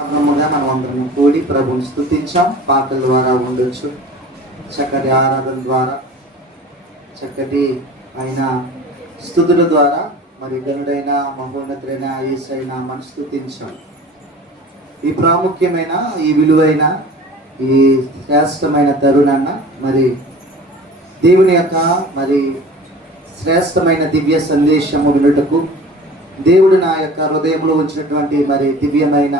కారణముగా మనం అందరం కూడి ప్రభుని స్తుతించాం. పాటల ద్వారా ఉండొచ్చు, చక్కటి ఆరాధన ద్వారా, చక్కటి ఆయన స్తుతుల ద్వారా మరి గనుడైన మహోన్నతుడైన యేసయ్య నామమును స్తుతించాం. ఈ ప్రాముఖ్యమైన, ఈ విలువైన, ఈ శ్రేష్టమైన తరుణాన్న మరి దేవుని యొక్క మరి శ్రేష్టమైన దివ్య సందేశము వినుటకు దేవుడు నా యొక్క హృదయంలో ఉంచినటువంటి మరి దివ్యమైన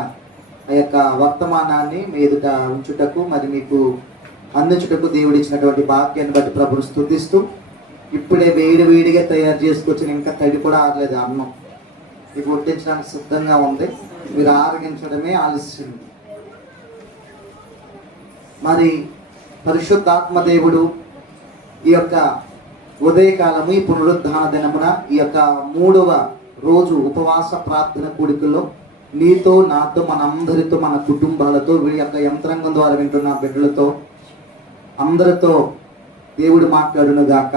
ఆ యొక్క వర్తమానాన్ని మీ ఎదుట ఉంచుటకు మరి మీకు అందించుటకు దేవుడు ఇచ్చినటువంటి భాగ్యాన్ని బట్టి ప్రభుని స్తుతిస్తూ, ఇప్పుడే వేడిగా తయారు చేసుకొచ్చిన ఇంకా తడి కూడా ఆరలేదు అన్నం, మీకు వడ్డించడానికి సిద్ధంగా ఉంది. మీరు ఆరగించడమే ఆలస్యం. మరి పరిశుద్ధాత్మ దేవుడు ఈ యొక్క ఉదయకాలము, ఈ పునరుద్ధాన దినమున, ఈ యొక్క 3వ రోజు ఉపవాస ప్రార్థన కూడికలో నీతో, నాతో, మనందరితో, మన కుటుంబాలతో, వీరి యొక్క యంత్రాంగం ద్వారా వింటున్న బిడ్డలతో అందరితో దేవుడు మాట్లాడును గాక.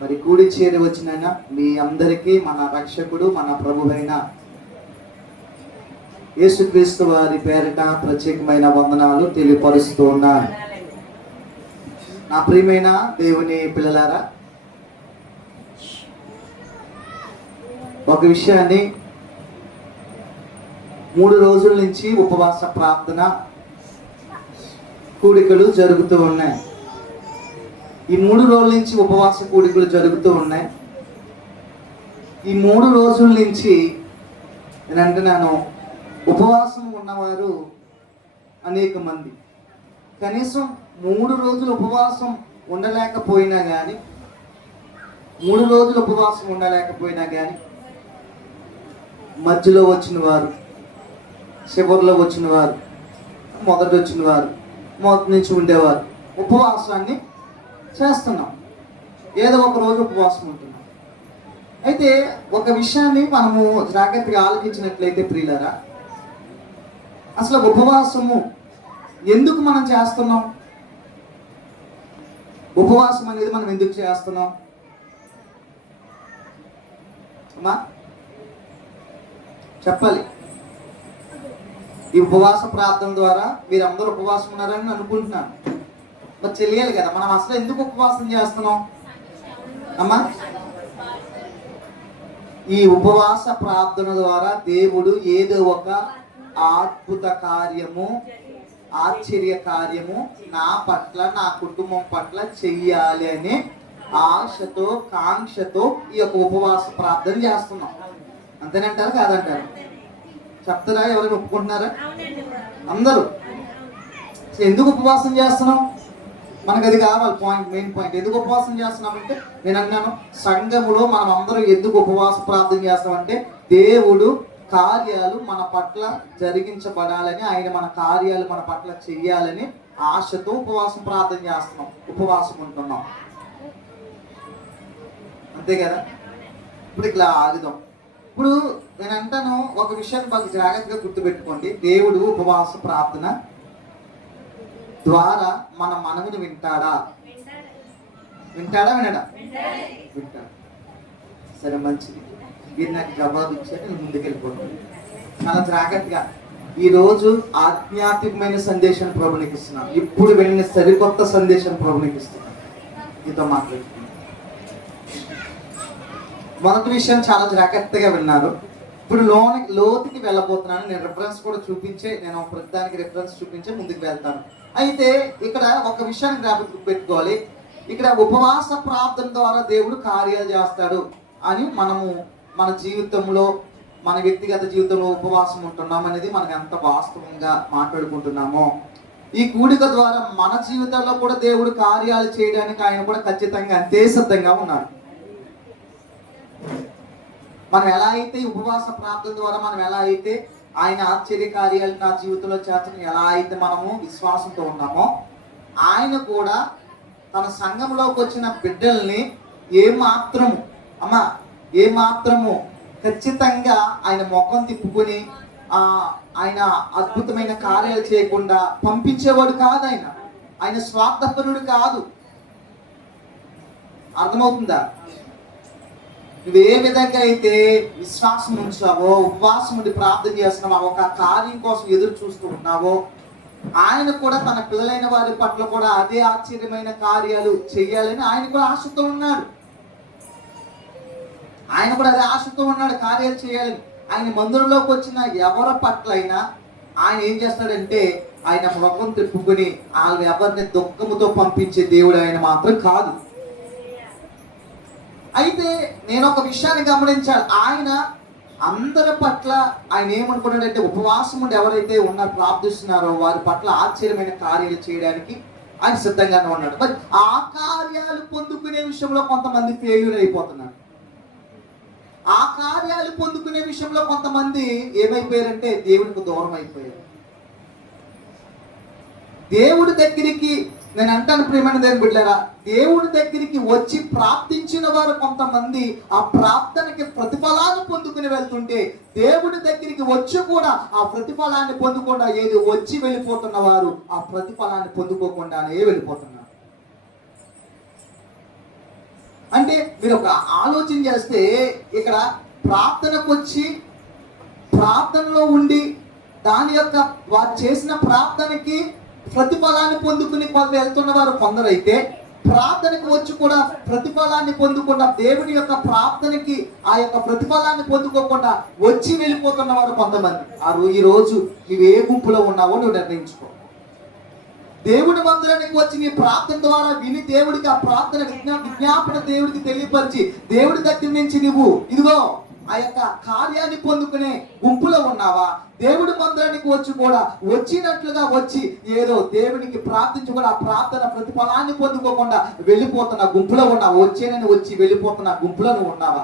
మరి కూడి చేరి వచ్చిన మీ అందరికీ మన రక్షకుడు, మన ప్రభువైన యేసుక్రీస్తు వారి పేరిట ప్రత్యేకమైన వందనాలు తెలియపరుస్తూ ఉన్నాను. నా ప్రియమైన దేవుని పిల్లలారా, ఒక విషయాన్ని 3 రోజుల నుంచి ఉపవాస ప్రార్థన కూడికలు జరుగుతూ ఉన్నాయి. ఈ 3 రోజుల నుంచి ఉపవాస కూడికలు జరుగుతూ ఉన్నాయి. ఈ 3 రోజుల నుంచి నేను అంటున్నాను, ఉపవాసం ఉన్నవారు అనేక మంది. కనీసం 3 రోజులు ఉపవాసం ఉండలేకపోయినా కానీ, 3 రోజులు ఉపవాసం ఉండలేకపోయినా కానీ, మధ్యలో వచ్చిన వారు, చివరిలో వచ్చిన వారు, మొదట వచ్చిన వారు, మొదటి నుంచి ఉండేవారు, ఉపవాసాన్ని చేస్తున్నాం. ఏదో ఒక రోజు ఉపవాసం ఉంటున్నాం. అయితే ఒక విషయాన్ని మనము జాగ్రత్తగా ఆలోచించినట్లయితే ప్రియులారా, అసలు ఉపవాసము ఎందుకు మనం చేస్తున్నాం? ఉపవాసం అనేది మనం ఎందుకు చేస్తున్నాం అమ్మా? చెప్పాలి. ఈ ఉపవాస ప్రార్థన ద్వారా మీరు అందరూ ఉపవాసం ఉన్నారని అనుకుంటున్నాను. మరి తెలియాలి కదా, మనం అసలు ఎందుకు ఉపవాసం చేస్తున్నాం అమ్మా? ఈ ఉపవాస ప్రార్థన ద్వారా దేవుడు ఏదో ఒక అద్భుత కార్యము, ఆశ్చర్య కార్యము నా పట్ల, నా కుటుంబం పట్ల చెయ్యాలి అనే ఆశతో, కాంక్షతో ఈ యొక్క ఉపవాస ప్రార్థన చేస్తున్నాం. అంతేనంటారు కాదంటారు? చెప్తారా? ఎవరైనా ఒప్పుకుంటున్నారా? అందరూ. ఎందుకు ఉపవాసం చేస్తున్నాం? మనకు అది కావాలి. మెయిన్ పాయింట్ ఎందుకు ఉపవాసం చేస్తున్నామంటే, నేను అన్నాను, సంఘములో మనం అందరం ఎందుకు ఉపవాస ప్రార్థన చేస్తామంటే, దేవుడు కార్యాలు మన పట్ల జరిగించబడాలని, ఆయన మన కార్యాలు మన పట్ల చెయ్యాలని ఆశతో ఉపవాసం ప్రార్థన చేస్తున్నాం, ఉపవాసం ఉంటున్నాం. అంతే కదా? ఇప్పుడు ఇట్లా ఆగుదాం. ఇప్పుడు నేను అంటాను, ఒక విషయాన్ని బాగా జాగ్రత్తగా గుర్తుపెట్టుకోండి. దేవుడు ఉపవాస ప్రార్థన ద్వారా మన మనవిని వింటాడా? వింటాడా? వినడా? వింటాడు. సరే, మంచిది. మీరు నాకు జవాబు ఇచ్చారు, నేను ముందుకెళ్ళిపోతాను. చాలా జాగ్రత్తగా ఈరోజు ఆధ్యాత్మికమైన సందేశాన్ని ప్రభునికి ఇస్తున్నాను. ఇప్పుడు వెళ్ళిన సరికొత్త సందేశం ప్రభునికి ఇస్తున్నాను. మీతో మాట్లాడుతున్నాను. మొదటి విషయం చాలా జాగ్రత్తగా విన్నారు. ఇప్పుడు లోతుకి వెళ్ళబోతున్నాను. నేను రిఫరెన్స్ కూడా చూపించే, నేను ప్రతిదానికి రిఫరెన్స్ చూపించే ముందుకు వెళ్తాను. అయితే ఇక్కడ ఒక విషయాన్ని జ్ఞాపకం పెట్టుకోవాలి. ఇక్కడ ఉపవాస ప్రార్థన ద్వారా దేవుడు కార్యాలు చేస్తాడు అని మనము మన జీవితంలో, మన వ్యక్తిగత జీవితంలో ఉపవాసం ఉంటున్నాం అనేది మనకు ఎంత వాస్తవంగా మాట్లాడుకుంటున్నామో, ఈ కూడిక ద్వారా మన జీవితంలో కూడా దేవుడు కార్యాలు చేయడానికి ఆయన కూడా ఖచ్చితంగా అంతే సిద్ధంగా ఉన్నాడు. మనం ఎలా అయితే ఉపవాస ప్రార్థన ద్వారా మనం ఎలా అయితే ఆయన ఆశ్చర్య కార్యాలు నా జీవితంలో చేతను ఎలా అయితే మనము విశ్వాసంతో ఉన్నామో, ఆయన కూడా తన సంఘంలోకి వచ్చిన బిడ్డల్ని ఏమాత్రము ఖచ్చితంగా ఆయన ముఖం తిప్పుకొని ఆయన అద్భుతమైన కార్యాలు చేయకుండా పంపించేవాడు కాదు. ఆయన స్వార్థపరుడు కాదు. అర్థమవుతుందా? నువ్వు ఏ విధంగా అయితే విశ్వాసం ఉంచావో, ఉపవాసం ఉండి ప్రార్థన చేస్తున్నావో, ఒక కార్యం కోసం ఎదురు చూస్తూ ఉన్నావో, ఆయన కూడా తన పిల్లలైన వారి పట్ల కూడా అదే ఆశ్చర్యమైన కార్యాలు చేయాలని ఆయన కూడా ఆశతో ఉన్నాడు. ఆయన కూడా అదే ఆశతో ఉన్నాడు, కార్యాలు చేయాలని. ఆయన మందిరంలోకి వచ్చిన ఎవరి పట్ల అయినా ఆయన ఏం చేస్తాడంటే ఆయన ముఖం తిప్పుకొని వాళ్ళు ఎవరిని దుఃఖముతో పంపించే దేవుడు ఆయన మాత్రం కాదు. అయితే నేను ఒక విషయాన్ని గమనించాను. ఆయన అందరి పట్ల ఆయన ఏమనుకున్నాడంటే ఉపవాసం ఉండి ఎవరైతే ఉన్నారు ప్రార్థిస్తున్నారో వారి పట్ల ఆశ్చర్యమైన కార్యాలు చేయడానికి ఆయన సిద్ధంగానే ఉన్నాడు. మరి ఆ కార్యాలు పొందుకునే విషయంలో కొంతమంది ఫెయిల్యూర్ అయిపోతున్నారు. ఆ కార్యాలు పొందుకునే విషయంలో కొంతమంది ఏమైపోయారంటే దేవునికి దూరం అయిపోయారు. దేవుడి దగ్గరికి నేను అంటాను ప్రియమైన దేవుని బిడ్డలారా, దేవుడి దగ్గరికి వచ్చి ప్రార్థించిన వారు కొంతమంది ఆ ప్రార్థనకి ప్రతిఫలాన్ని పొందుకుని వెళ్తుంటే, దేవుడి దగ్గరికి వచ్చి కూడా ఆ ప్రతిఫలాన్ని పొందకుండా ఏది వచ్చి వెళ్ళిపోతున్న వారు ఆ ప్రతిఫలాన్ని పొందుకోకుండానే వెళ్ళిపోతున్నారు. అంటే మీరు ఒక ఆలోచన చేస్తే ఇక్కడ ప్రార్థనకు వచ్చి ప్రార్థనలో ఉండి దాని యొక్క వారు చేసిన ప్రార్థనకి ప్రతిఫలాన్ని పొందుకుని వెళ్తున్న వారు కొందరైతే, ప్రార్థనకు వచ్చి కూడా ప్రతిఫలాన్ని పొందకుండా దేవుని యొక్క ప్రార్థనకి ఆ యొక్క ప్రతిఫలాన్ని పొందుకోకుండా వచ్చి వెళ్ళిపోతున్న వారు కొంతమంది. ఈ రోజు నువ్వు ఏ గుంపులో ఉన్నావో నువ్వు నిర్ణయించుకో. దేవుడి మందిరానికి వచ్చి నీ ప్రార్థన ద్వారా విని దేవుడికి ఆ ప్రార్థన విజ్ఞాపన దేవుడికి తెలియపరిచి దేవుడి దగ్గర నుంచి నువ్వు ఇదిగో ఆ యొక్క కార్యాన్ని పొందుకునే గుంపులో ఉన్నావా? దేవుడి మందిరానికి వచ్చి కూడా వచ్చినట్లుగా వచ్చి ఏదో దేవునికి ప్రార్థించుకుని ఆ ప్రార్థన ప్రతిఫలాన్ని పొందుకోకుండా వెళ్ళిపోతున్న గుంపులో ఉన్నావా? వచ్చేనని వచ్చి వెళ్ళిపోతున్న గుంపులో నువ్వు ఉన్నావా?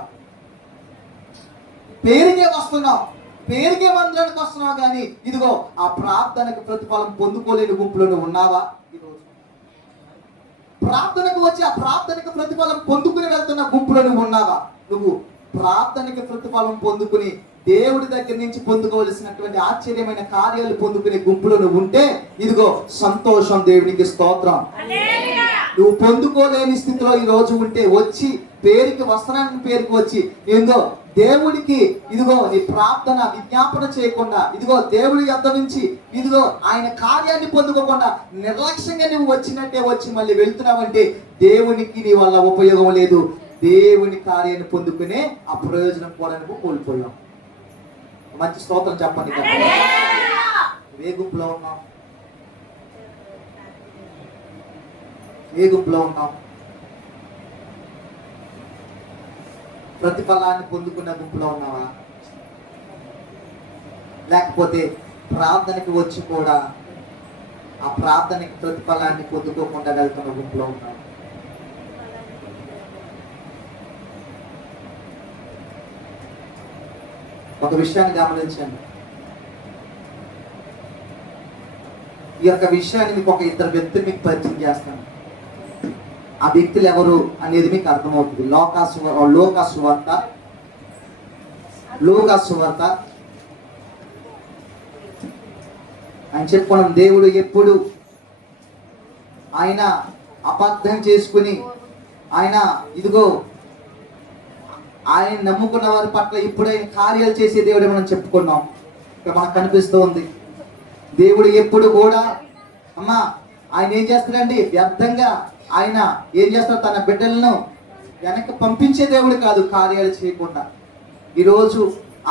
పేరుకే వస్తున్నావు, పేరుకే మందిరానికి వస్తున్నావు, కానీ ఇదిగో ఆ ప్రార్థనకు ప్రతిఫలం పొందుకోలేని గుంపులో నువ్వు ఉన్నావా? ఈరోజు ప్రార్థనకు వచ్చి ఆ ప్రార్థనకు ప్రతిఫలం పొందుకుని వెళ్తున్న గుంపులో నువ్వు ఉన్నావా? నువ్వు ప్రార్థనకి ప్రతిఫలం పొందుకుని దేవుడి దగ్గర నుంచి పొందుకోవలసినటువంటి ఆశ్చర్యమైన కార్యాలు పొందుకునే గుంపులో నువ్వు ఉంటే ఇదిగో సంతోషం, దేవునికి స్తోత్రం. నువ్వు పొందుకోలేని స్థితిలో ఈ రోజు ఉంటే వచ్చి పేరుకి వస్త్రానికి పేరుకి వచ్చి ఏందో దేవుడికి ఇదిగో నీ ప్రార్థన విజ్ఞాపన చేయకుండా ఇదిగో దేవుడి యొద్ద నుంచి ఇదిగో ఆయన కార్యాన్ని పొందుకోకుండా నిర్లక్ష్యంగా నువ్వు వచ్చినట్టే వచ్చి మళ్ళీ వెళ్తున్నావంటే దేవునికి నీ వల్ల ఉపయోగం లేదు. దేవుని కార్యాన్ని పొందుకునే ఆ ప్రయోజనం కూడా నువ్వు కోల్పోయావు. మంచి స్తోత్రం చెప్పండి కదా. ఏ గుంపులో ఉన్నావు? ఏ గుంపులో ఉన్నావు? ప్రతిఫలాన్ని పొందుకున్న గుంపులో ఉన్నావా? లేకపోతే ప్రార్థనకి వచ్చి కూడా ఆ ప్రార్థనకి ప్రతిఫలాన్ని పొందుకోకుండా వెళ్తున్న గుంపులో ఉన్నావా? ఒక విషయాన్ని గమనించండి. ఈ యొక్క విషయాన్ని మీకు ఒక ఇద్దరు వ్యక్తులు మీకు పరిచయం చేస్తాను. ఆ వ్యక్తులు ఎవరు అనేది మీకు అర్థమవుతుంది. లోకాసువార్త అని చెప్పుకోవడం. దేవుడు ఎప్పుడు ఆయన అబద్ధం చేసుకుని ఆయన ఇదిగో ఆయన నమ్ముకున్న వారి పట్ల ఇప్పుడు ఆయన కార్యాలు చేసే దేవుడే మనం చెప్పుకున్నాం. ఇక్కడ మనకు కనిపిస్తూ ఉంది. దేవుడు ఎప్పుడు కూడా అమ్మా ఆయన ఏం చేస్తాడండి, వ్యర్థంగా ఆయన ఏం చేస్తాడు, తన బిడ్డలను వెనక్కి పంపించే దేవుడు కాదు కార్యాలు చేయకుండా. ఈరోజు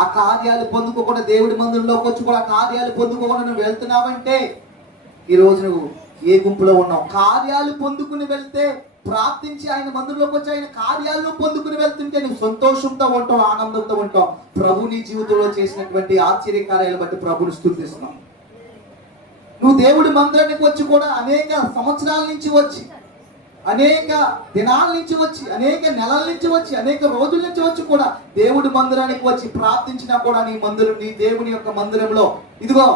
ఆ కార్యాలు పొందుకోకుండా దేవుడి మందిరంలోకి వచ్చి కూడా కార్యాలు పొందుకోకుండా నువ్వు వెళ్తున్నావంటే ఈరోజు నువ్వు ఏ గుంపులో ఉన్నావు? కార్యాలు పొందుకుని వెళ్తే, ప్రార్థించి ఆయన మందిరంలోకి వచ్చి ఆయన కార్యాలను పొందుకుని వెళ్తుంటే నువ్వు సంతోషంతో ఉంటావు, ఆనందంతో ఉంటావు. ప్రభు నీ జీవితంలో చేసినటువంటి ఆశ్చర్య కార్యాలు బట్టి ప్రభుని స్తుతిస్తున్నావు. నువ్వు దేవుడి మందిరానికి వచ్చి కూడా అనేక సంవత్సరాల నుంచి వచ్చి, అనేక దినాల నుంచి వచ్చి, అనేక నెలల నుంచి వచ్చి, అనేక రోజుల నుంచి వచ్చి కూడా దేవుడి మందిరానికి వచ్చి ప్రార్థించినా కూడా నీ దేవుని యొక్క మందిరంలో ఇదిగో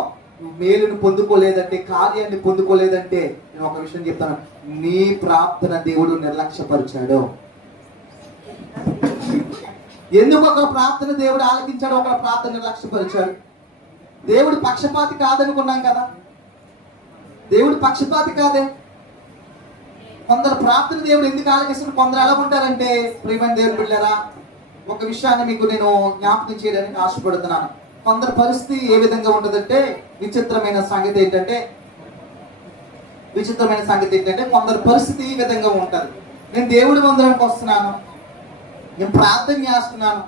నువ్వు మేలును పొందుకోలేదంటే, కార్యాన్ని పొందుకోలేదంటే నేను ఒక విషయం చెప్తాను, నీ ప్రార్థన దేవుడు నిర్లక్ష్యపరిచాడు. ఎందుకు ఒక ప్రార్థన దేవుడు ఆలకించాడు, ఒక ప్రార్థన నిర్లక్ష్యపరిచాడు? దేవుడు పక్షపాతి కాదనుకున్నాం కదా. దేవుడు పక్షపాతి కాదే. కొందరు ప్రార్థన దేవుడు ఎందుకు ఆలకిస్తాడు? కొందరు ఎలా ఉంటారంటే ప్రియమైన దేవుని బిడ్డలారా, ఒక విషయాన్ని మీకు నేను జ్ఞాపకం చేయడానికి ఆశపడుతున్నాను. కొందరి పరిస్థితి ఏ విధంగా ఉంటుందంటే విచిత్రమైన సంగతి ఏంటంటే కొందరి పరిస్థితి ఈ విధంగా ఉంటుంది. నేను దేవుడి మందిరానికి వస్తున్నాను, నేను ప్రార్థన చేస్తున్నాను,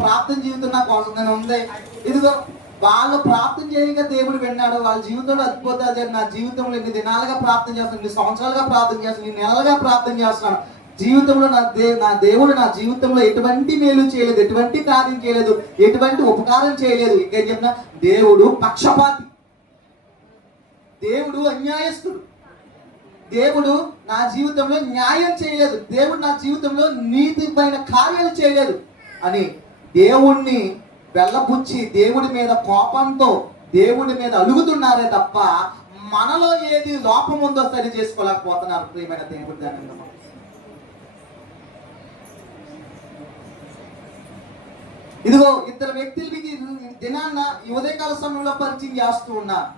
ప్రార్థన జీవితం నాకు అవసరం ఉంది. ఇదిగో వాళ్ళు ప్రార్థన చేయగా దేవుడు విన్నాడు, వాళ్ళ జీవితంలో అద్భుతాలు జరిగి నా జీవితంలో ఇన్ని దినాలుగా ప్రార్థన చేస్తున్నాను, ఇన్ని సంవత్సరాలుగా ప్రార్థన చేస్తున్నాను, ఇన్ని నెలలుగా ప్రార్థన చేస్తున్నాను, జీవితంలో నా దేవుడు నా జీవితంలో ఎటువంటి మేలు చేయలేదు, ఎటువంటి కార్యం చేయలేదు, ఎటువంటి ఉపకారం చేయలేదు. ఇంకేం చెప్పినా దేవుడు పక్షపాతి, దేవుడు అన్యాయస్తుడు, దేవుడు నా జీవితంలో న్యాయం చేయలేదు, దేవుడు నా జీవితంలో నీతిపైన కార్యాలు చేయలేదు అని దేవుణ్ణి వెళ్ళబుచ్చి దేవుడి మీద కోపంతో దేవుడి మీద అలుగుతున్నారే తప్ప మనలో ఏది లోపం ఉందో సరి చేసుకోలేకపోతున్నారు. ప్రియమైన దేవుడి దాని ఇదిగో ఇద్దరు వ్యక్తులకి దినాన్న ఈ ఉదయకాల సమయంలో పరిచయం చేస్తూ ఉన్నారు.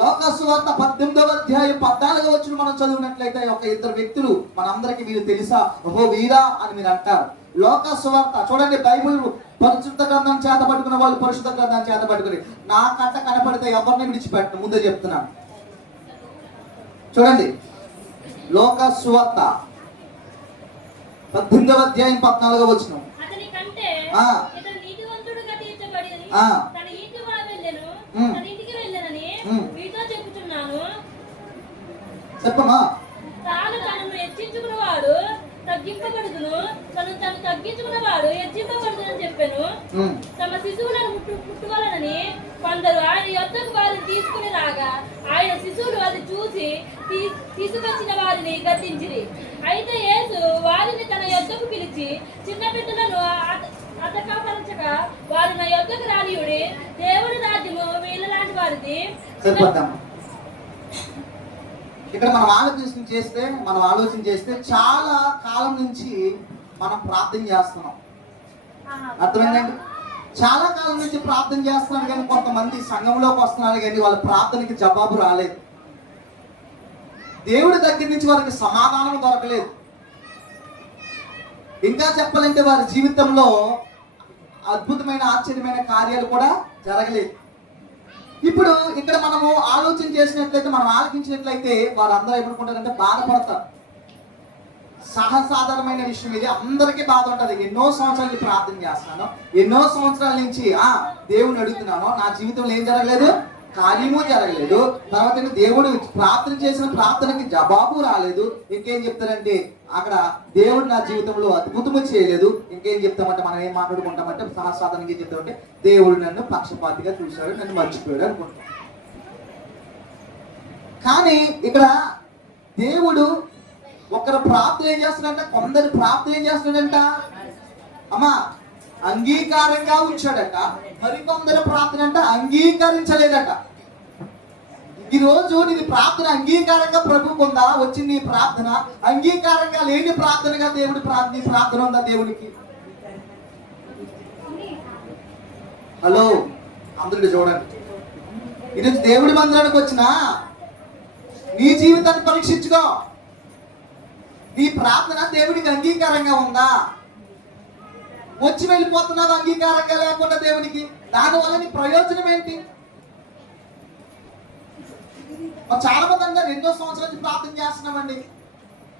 లోకాసు వార్త 18వ అధ్యాయం 14వ వచనం మనం చదివినట్లయితే ఒక ఇద్దరు వ్యక్తులు మనందరికి వీరు తెలుసా, ఓహో వీరా అని మీరు అంటారు. లోకాసు వార్త చూడండి, బైబిల్ పరిశుద్ధ గ్రంథం చేత పట్టుకున్న వాళ్ళు పరిశుద్ధ గ్రంథం చేత పట్టుకుని నా కంట కనపడితే ఎవరిని విడిచిపెట్టను, ముందే చెప్తున్నాను. చూడండి, లోకాసు వార్త 18వ అధ్యాయం 14వ వచనం. చెప్పమా. తాను తనను హెచ్చించుకున్నవాడు తగ్గింపబడుదును, తను తగ్గించుకున్నవాడు హెచ్చింపబడుదునని చెప్పాను. తమ శిశువులను పుట్టువలనని కొందరు ఆయన యొద్దకు వారిని తీసుకుని రాగా ఆయన శిశువులు అది చూసి తీసుకొచ్చిన వారిని గద్దించిరి. అయితే యేసు వారిని తన యొద్దకు పిలిచి చిన్న బిడ్డలను అతకాపరచక వారు నా యొద్దకు రానియుడి, దేవుడి రాజ్యము వీళ్ళలాంటి వారిది. ఇక్కడ మనం ఆలోచన చేస్తే చాలా కాలం నుంచి మనం ప్రార్థన చేస్తున్నాం. అర్థమైందండి? చాలా కాలం నుంచి ప్రార్థన చేస్తున్నారు, కానీ కొంతమంది సంఘంలోకి వస్తున్నారు కానీ వాళ్ళ ప్రార్థనకి జవాబు రాలేదు. దేవుడి దగ్గర నుంచి వారికి సమాధానం దొరకలేదు. ఇంకా చెప్పాలంటే వారి జీవితంలో అద్భుతమైన ఆశ్చర్యమైన కార్యాలు కూడా జరగలేదు. ఇప్పుడు ఇక్కడ మనము ఆలోచన చేసినట్లయితే, మనం ఆలోచించినట్లయితే వారందరూ ఏమనుకుంటారంటే బాధపడతారు. సహసాధారణమైన విషయం ఇది, అందరికీ బాధ ఉంటుంది. ఎన్నో సంవత్సరాల నుంచి ప్రార్థన చేస్తున్నాను, ఎన్నో సంవత్సరాల నుంచి దేవుని అడుగుతున్నాను, నా జీవితంలో ఏం జరగలేదు, కార్యము జరగలేదు. తర్వాత దేవుడు ప్రార్థన చేసిన ప్రార్థనకి జవాబు రాలేదు. ఇంకేం చెప్తారంటే అక్కడ దేవుడు నా జీవితంలో అద్భుతము చేయలేదు. ఇంకేం చెప్తామంటే మనం ఏం మాట్లాడుకుంటామంటే సహసాధారణంగా ఏం చెప్తామంటే దేవుడు నన్ను పక్షపాతిగా చూశాడు, నన్ను మర్చిపోయాడు అనుకుంటాం. కానీ ఇక్కడ దేవుడు ఒకరు ప్రార్థన ఏం చేస్తున్నాడంట, కొందరు ప్రార్థన ఏం చేస్తున్నాడంట అమ్మా అంగీకారంగా ఉంచాడట, మరికొందరు ప్రార్థన అంట అంగీకరించలేదట. ఈ రోజు నీ ప్రార్థన అంగీకారంగా ప్రభువుకు ఉందా? వచ్చింది నీ ప్రార్థన అంగీకారంగా లేని ప్రార్థనగా దేవుడి ప్రార్థన ఉందా దేవుడికి? హలో అందరూ చూడండి, ఈరోజు దేవుడి మందిరానికి వచ్చిన నీ జీవితాన్ని పరీక్షించుకో. నీ ప్రార్థన దేవుడికి అంగీకారంగా ఉందా? వచ్చి వెళ్ళిపోతున్నావు అంగీకారంగా లేకుండా దేవునికి, దానివల్ల నీ ప్రయోజనం ఏంటి? చాలా మంది అన్నారు ఎన్నో సంవత్సరాల నుంచి ప్రార్థన చేస్తున్నామండి,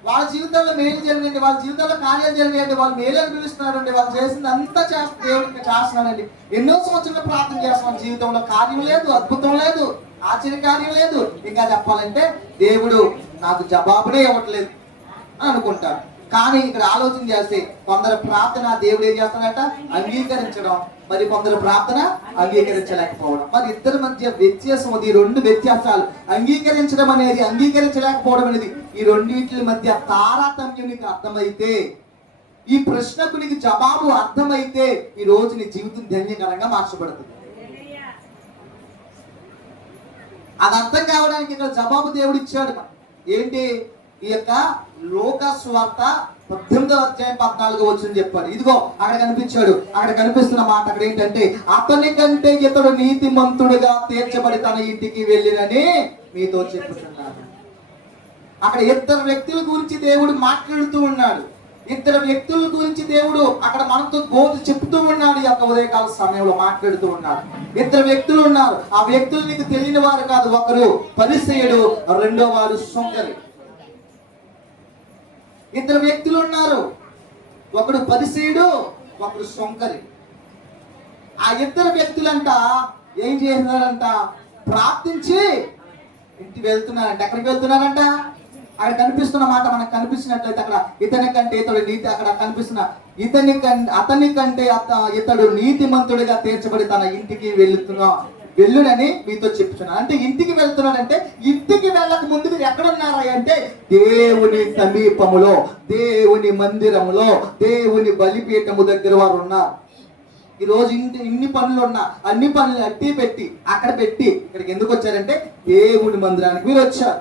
వాళ్ళ జీవితంలో మేలు జరిగింది, వాళ్ళ జీవితంలో కార్యాలు జరిగాయండి, వాళ్ళు మేలు అనుభవిస్తున్నారండి, వాళ్ళు చేసింది అంతా దేవుడికి చేస్తున్నానండి. ఎన్నో సంవత్సరాలు ప్రార్థన చేస్తున్నాం, జీవితంలో కార్యం లేదు, అద్భుతం లేదు, ఆశ్చర్య కార్యం లేదు. ఇంకా చెప్పాలంటే దేవుడు నాకు జవాబునే ఇవ్వట్లేదు అని అనుకుంటారు. కానీ ఇక్కడ ఆలోచన చేస్తే కొందరు ప్రార్థన దేవుడు ఏం చేస్తాడంట అంగీకరించడం, మరి కొందరు ప్రార్థన అంగీకరించలేకపోవడం. మరి ఇద్దరి మధ్య వ్యత్యాసం అది, రెండు వ్యత్యాసాలు. అంగీకరించడం అనేది, అంగీకరించలేకపోవడం అనేది, ఈ రెండింటి మధ్య తారతమ్యం నీకు అర్థమైతే, ఈ ప్రశ్నకు నీకు జవాబు అర్థమైతే ఈ రోజు నీ జీవితం ధన్యకరంగా మార్చబడుతుంది. అది అర్థం కావడానికి ఇక్కడ జవాబు దేవుడు ఇచ్చాడు. ఏంటి? ఈ యొక్క లోకాసు వార్త 18వ అధ్యాయం 14వ వచనం చెప్పాడు. ఇదిగో అక్కడ కనిపించాడు, అక్కడ కనిపిస్తున్న మాట అక్కడ ఏంటంటే అతని కంటే ఇతడు నీతిమంతుడిగా తీర్చబడి తన ఇంటికి వెళ్ళినని మీతో చెప్పుతున్నాను. అక్కడ ఇద్దరు వ్యక్తుల గురించి దేవుడు మాట్లాడుతూ ఉన్నాడు. ఇద్దరు వ్యక్తుల గురించి దేవుడు అక్కడ మనతో చెప్తూ ఉన్నాడు. ఈ యొక్క ఉదయకాల సమయంలో మాట్లాడుతూ ఉన్నాడు. ఇద్దరు వ్యక్తులు ఉన్నారు. ఆ వ్యక్తులు నీకు తెలియని వారు కాదు. ఒకరు పరిసయ్యుడు, రెండో వాడు సొంకరి. ఇద్దరు వ్యక్తులు ఉన్నారు. ఒకడు పరిసయ్యుడు, ఒకడు సొంకరి. ఆ ఇద్దరు వ్యక్తులంట ఏం చేస్తున్నారంట? ప్రార్థించి ఇంటికి వెళ్తున్నారంట. ఎక్కడికి వెళ్తున్నారంట? అక్కడ కనిపిస్తున్న మాట మనకు కనిపిస్తున్నట్లయితే అక్కడ ఇతని కంటే ఇతడు నీతి, అక్కడ కనిపిస్తున్న అతని కంటే ఇతడు నీతిమంతుడిగా తీర్చబడి తన ఇంటికి వెళ్ళునని మీతో చెప్తున్నాను. అంటే ఇంటికి వెళ్తున్నాడంటే ఇంటికి వెళ్ళక ముందు మీరు ఎక్కడున్నారా అంటే దేవుని సమీపములో, దేవుని మందిరములో, దేవుని బలిపీఠము దగ్గర వారు ఉన్నారు. ఈరోజు ఇన్ని పనులు ఉన్నా అన్ని పనులు అట్టి పెట్టి అక్కడ పెట్టి ఇక్కడికి ఎందుకు వచ్చారంటే దేవుని మందిరానికి మీరు వచ్చారు.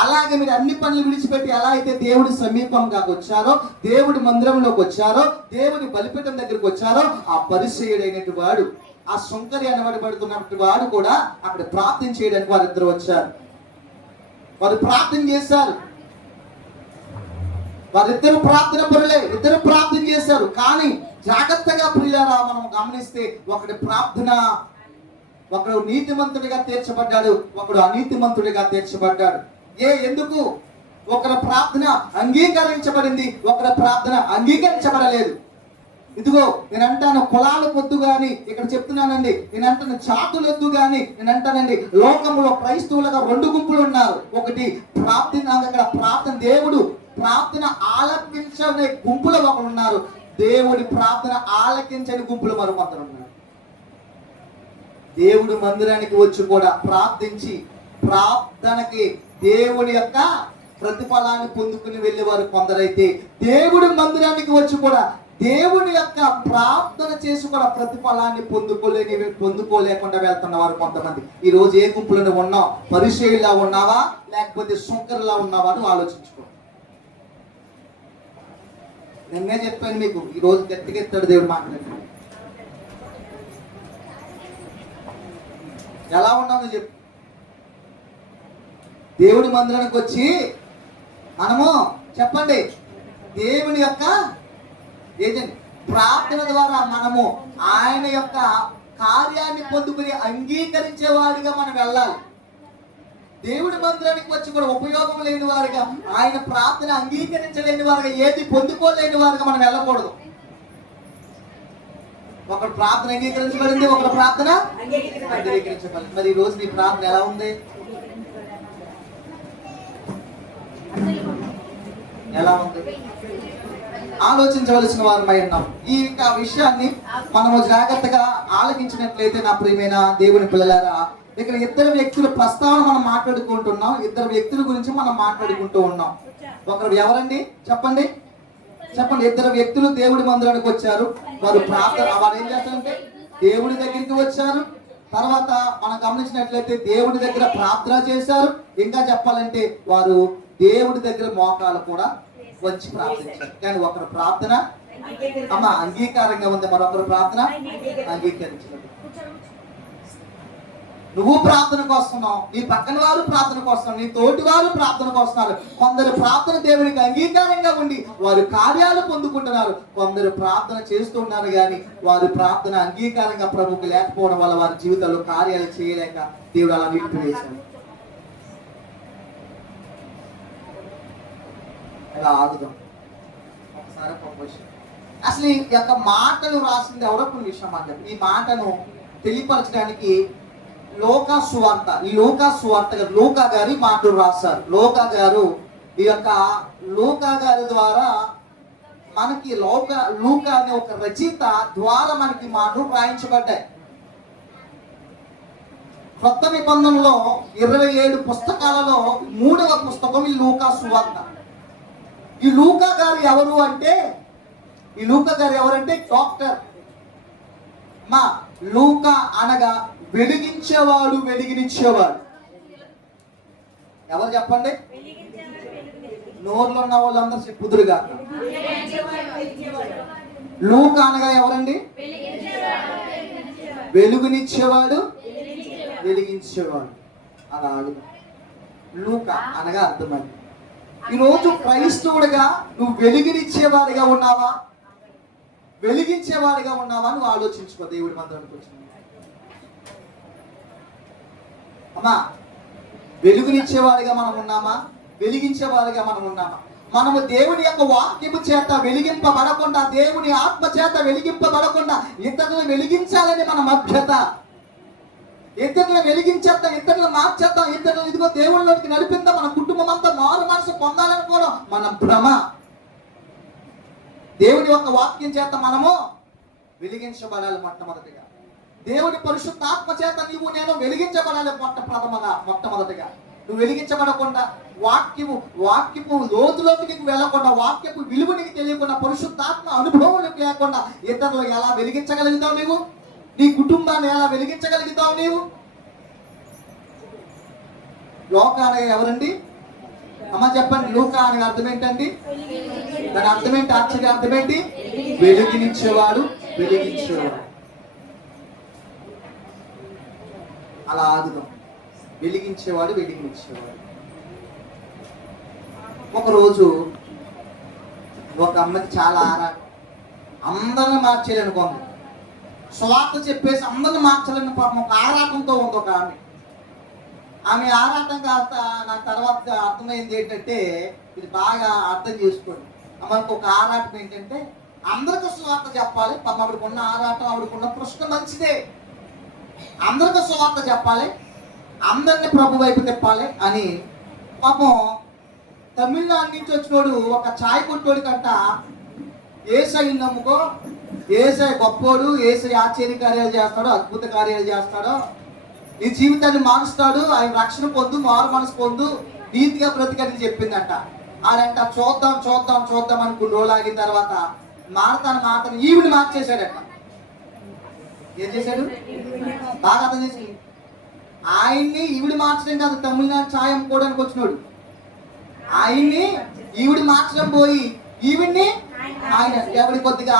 అలాగే మీరు అన్ని పనులు విడిచిపెట్టి ఎలా అయితే దేవుడి సమీపంగా వచ్చారో, దేవుడి మందిరంలోకి వచ్చారో, దేవుని బలిపీఠం దగ్గరికి వచ్చారో, ఆ పరిసయ్యుడైనటువంటి వాడు, ఆ సొంకరి అనబడబడుతున్నటువంటి వాడు కూడా అక్కడ ప్రార్థన చేయడానికి వారిద్దరు వచ్చారు. వారు ప్రార్థన చేశారు. వారిద్దరు ప్రార్థన పరులే, ఇద్దరు ప్రార్థన చేశారు. కానీ జాగ్రత్తగా ప్రియులారా మనం గమనిస్తే ఒకటి ప్రార్థన, ఒకడు నీతిమంతుడిగా తీర్చబడ్డాడు, ఒకడు అనీతిమంతుడిగా తీర్చబడ్డాడు. ఎందుకు? ఒకరి ప్రార్థన అంగీకరించబడింది, ఒకరి ప్రార్థన అంగీకరించబడలేదు. ఇదిగో నేను అంటాను కులాల పొద్దు కానీ ఇక్కడ చెప్తున్నానండి, నేను అంటాను చాతులు వద్దు కానీ నేను అంటానండి లోకంలో క్రైస్తవులుగా రెండు గుంపులు ఉన్నారు. ఒకటి ప్రార్థన, అక్కడ ప్రార్థన దేవుడు ప్రార్థన ఆలకించని గుంపులు ఒకరు ఉన్నారు. దేవుడి ప్రార్థన ఆలకించని గుంపులు మరొకరు ఉన్నారు. దేవుడి మందిరానికి వచ్చి కూడా ప్రార్థించి ప్రార్థనకి దేవుని యొక్క ప్రతిఫలాన్ని పొందుకుని వెళ్ళేవారు కొందరైతే, దేవుడి మందిరానికి వచ్చి కూడా దేవుని యొక్క ప్రార్థన చేసి కూడా ప్రతిఫలాన్ని పొందుకోలేకుండా వెళ్తున్న వారు కొంతమంది. ఈ రోజు ఏ గుంపులను ఉన్నావు? పరిసయ్యులా ఉన్నావా లేకపోతే సొంకరిలా ఉన్నావా అని ఆలోచించుకో. నిన్నే చెప్పాను మీకు, ఈ రోజు గట్టిగా ఎత్తాడు దేవుడు మాట్లాడి. ఎలా ఉన్నావు చెప్పు. దేవుడి మందిరానికి వచ్చి మనము చెప్పండి దేవుని యొక్క ఏజెంట్ ప్రార్థన ద్వారా మనము ఆయన యొక్క కార్యాన్ని పొందుకుని అంగీకరించేవాడిగా మనం వెళ్ళాలి. దేవుడి మందిరానికి వచ్చి కూడా ఉపయోగం లేని వారుగా, ఆయన ప్రార్థన అంగీకరించలేని వారుగా, ఏది పొందుకోలేని వారుగా మనం వెళ్ళకూడదు. ఒకరు ప్రార్థన అంగీకరించబడింది, ఒకరు ప్రార్థన అంగీకరించబడింది. మరి ఈ రోజు నీ ప్రార్థన ఎలా ఉంది? ఎలా ఉంది? ఆలోచించవలసిన వారమై ఉన్నాం. ఈ విషయాన్ని మనము జాగ్రత్తగా ఆలోచించినట్లయితే నా ప్రియమైన దేవుని పిల్లలారా, ఇక్కడ ఇద్దరు వ్యక్తుల ప్రస్తావన మనం మాట్లాడుకుంటున్నాం. ఇద్దరు వ్యక్తుల గురించి మనం మాట్లాడుకుంటూ ఉన్నాం. ఒకరు ఎవరండి చెప్పండి? చెప్పండి. ఇద్దరు వ్యక్తులు దేవుడి మందిరానికి వచ్చారు. వారు ప్రార్థన, వారు ఏం చేస్తారంటే దేవుడి దగ్గరికి వచ్చారు. తర్వాత మనం గమనించినట్లయితే దేవుడి దగ్గర ప్రార్థన చేశారు. ఇంకా చెప్పాలంటే వారు దేవుడి దగ్గర మోకాలు కూడా వచ్చి ప్రార్థించారు. కానీ ఒకరు ప్రార్థన అంగీకారంగా ఉంది, మరొకరు ప్రార్థన అంగీకరించలేదు. నువ్వు ప్రార్థనకు వస్తున్నావు, నీ పక్కన వారు ప్రార్థనకు వస్తున్నారు, నీ తోటి వారు ప్రార్థనకు వస్తున్నారు. కొందరు ప్రార్థన దేవునికి అంగీకారంగా ఉండి వారు కార్యాలు పొందుకుంటున్నారు. కొందరు ప్రార్థన చేస్తున్నారు కానీ వారి ప్రార్థన అంగీకారంగా ప్రభువుకు లేకపోవడం వల్ల వారి జీవితంలో కార్యాలు చేయలేక దేవుడు అలా నిలిపివేశాడు. ఇలా ఆగుదాం ఒకసారి. అసలు ఈ యొక్క మాటలు రాసింది ఎవరో కొన్ని విషయం మాట్లాడు. ఈ మాటను తెలియపరచడానికి లూకా సువార్త గారు లూకా గారి మాటలు రాశారు. లూకా గారి ద్వారా మనకి లూకా అనే ఒక రచయిత ద్వారా మనకి మాటలు రాయించబడ్డాయి. కొత్త నిబంధనలో 27 పుస్తకాలలో 3వ పుస్తకం ఈ లూకా సువార్త. ఈ లూకా గారు ఎవరంటే డాక్టర్. లూకా అనగా వెలిగించేవాడు, వెలిగినిచ్చేవాడు. ఎవరు చెప్పండి? నోర్లో ఉన్న వాళ్ళందరూ చెప్పుదురుగా. లూకా అనగా ఎవరండి? వెలుగునిచ్చేవాడు, వెలిగించేవాడు. అలా లూకా అనగా అర్థమైంది. ఈరోజు క్రైస్తవుడిగా నువ్వు వెలుగునిచ్చేవాడిగా ఉన్నావా, వెలిగించేవాడిగా ఉన్నావా? నువ్వు ఆలోచించుకో. దేవుడి మందిరానికి వచ్చింది అమ్మా, వెలుగునిచ్చేవాడిగా మనం ఉన్నామా, వెలిగించేవాడిగా మనం ఉన్నామా? మనము దేవుని యొక్క వాక్యము చేత వెలిగింపబడకుండా, దేవుని ఆత్మ చేత వెలిగింపబడకుండా ఇతరులను వెలిగించాలని మన మధ్యత. ఇతరులను వెలిగించేద్దాం, ఇతరులను మార్చేద్దాం, ఇతరులను ఇదిగో దేవుళ్ళలోకి నడిపిద్దాం, మన కుటుంబం అంతా మారు మనసు పొందాలనుకోవడం మన భ్రమ. దేవుని యొక్క వాక్యం చేత మనము వెలిగించబడాలి. మొట్టమొదటిగా దేవుని పరిశుద్ధాత్మ చేత నీవు నేను వెలిగించబడాలి. మొట్టమొదటిగా నువ్వు వెలిగించబడకుండా, వాక్యపు లోతులోకి వెళ్ళకుండా, వాక్యపు విలువ నీకు తెలియకుండా, పరిశుద్ధాత్మ అనుభవం లేకుండా ఇతరులు ఎలా వెలిగించగలుగుతావు? నీవు నీ కుటుంబాన్ని ఎలా వెలిగించగలుగుతావు? నీవు లోకా అనగా ఎవరండి అమ్మ చెప్పండి. లోకా అనగా అర్థం ఏంటండి? దాని అర్థం ఏంటి? ఆశ్చర్య అర్థం ఏంటి? వెలిగించేవాడు, వెలిగించేవాడు. అలా ఆదుదాం. వెలిగించేవాడు, వెలిగించేవాడు. ఒకరోజు ఒక అమ్మకి చాలా ఆరాటం, అందరిని మార్చేయాలనుకోండి, స్వార్థ చెప్పేసి అందరిని మార్చాలని పాపం ఒక ఆరాటంతో ఉంది ఒక ఆమె ఆరాటం కాస్త నాకు తర్వాత అర్థమైంది ఏంటంటే, ఇది బాగా అర్థం చేసుకోండి. ఆమెకు ఒక ఆరాటం ఏంటంటే అందరికీ స్వార్థ చెప్పాలి. పాపం ఆవిడకున్న ఆరాటం, ఆవిడకున్న ప్రశ్న మంచిదే, అందరికీ స్వార్థ చెప్పాలి, అందరిని ప్రభు వైపు తిప్పాలి అని. పాపం తమిళనాడు నుంచి వచ్చినోడు ఒక ఛాయ్ కొట్టోడి కంట ఏసై నమ్ముకో, ఏసై గొప్పోడు, ఏసై ఆశ్చర్య కార్యాలు చేస్తాడు, అద్భుత కార్యాలు చేస్తాడు, నీ జీవితాన్ని మారుస్తాడు, ఆయన రక్షణ పొందు, మారు మనసు పొందు, నీతిగా బ్రతికని చెప్పిందంట. ఆడంట చూద్దాం చూద్దాం చూద్దాం అని కొన్ని రోజులు ఆగిన తర్వాత మారతాను ఈవిడ మార్చేశాడట. ఏం చేశాడు? బాగా అర్థం చేసి ఆయన్ని ఈవిడ మార్చడం కాదు, తమిళనాడు ఛాయ్ అమ్ముకోవడానికి వచ్చినాడు. ఆయన్ని ఈవిడ మార్చడం పోయి ఈవిడ్ని ఆయన ఎవరి కొద్దిగా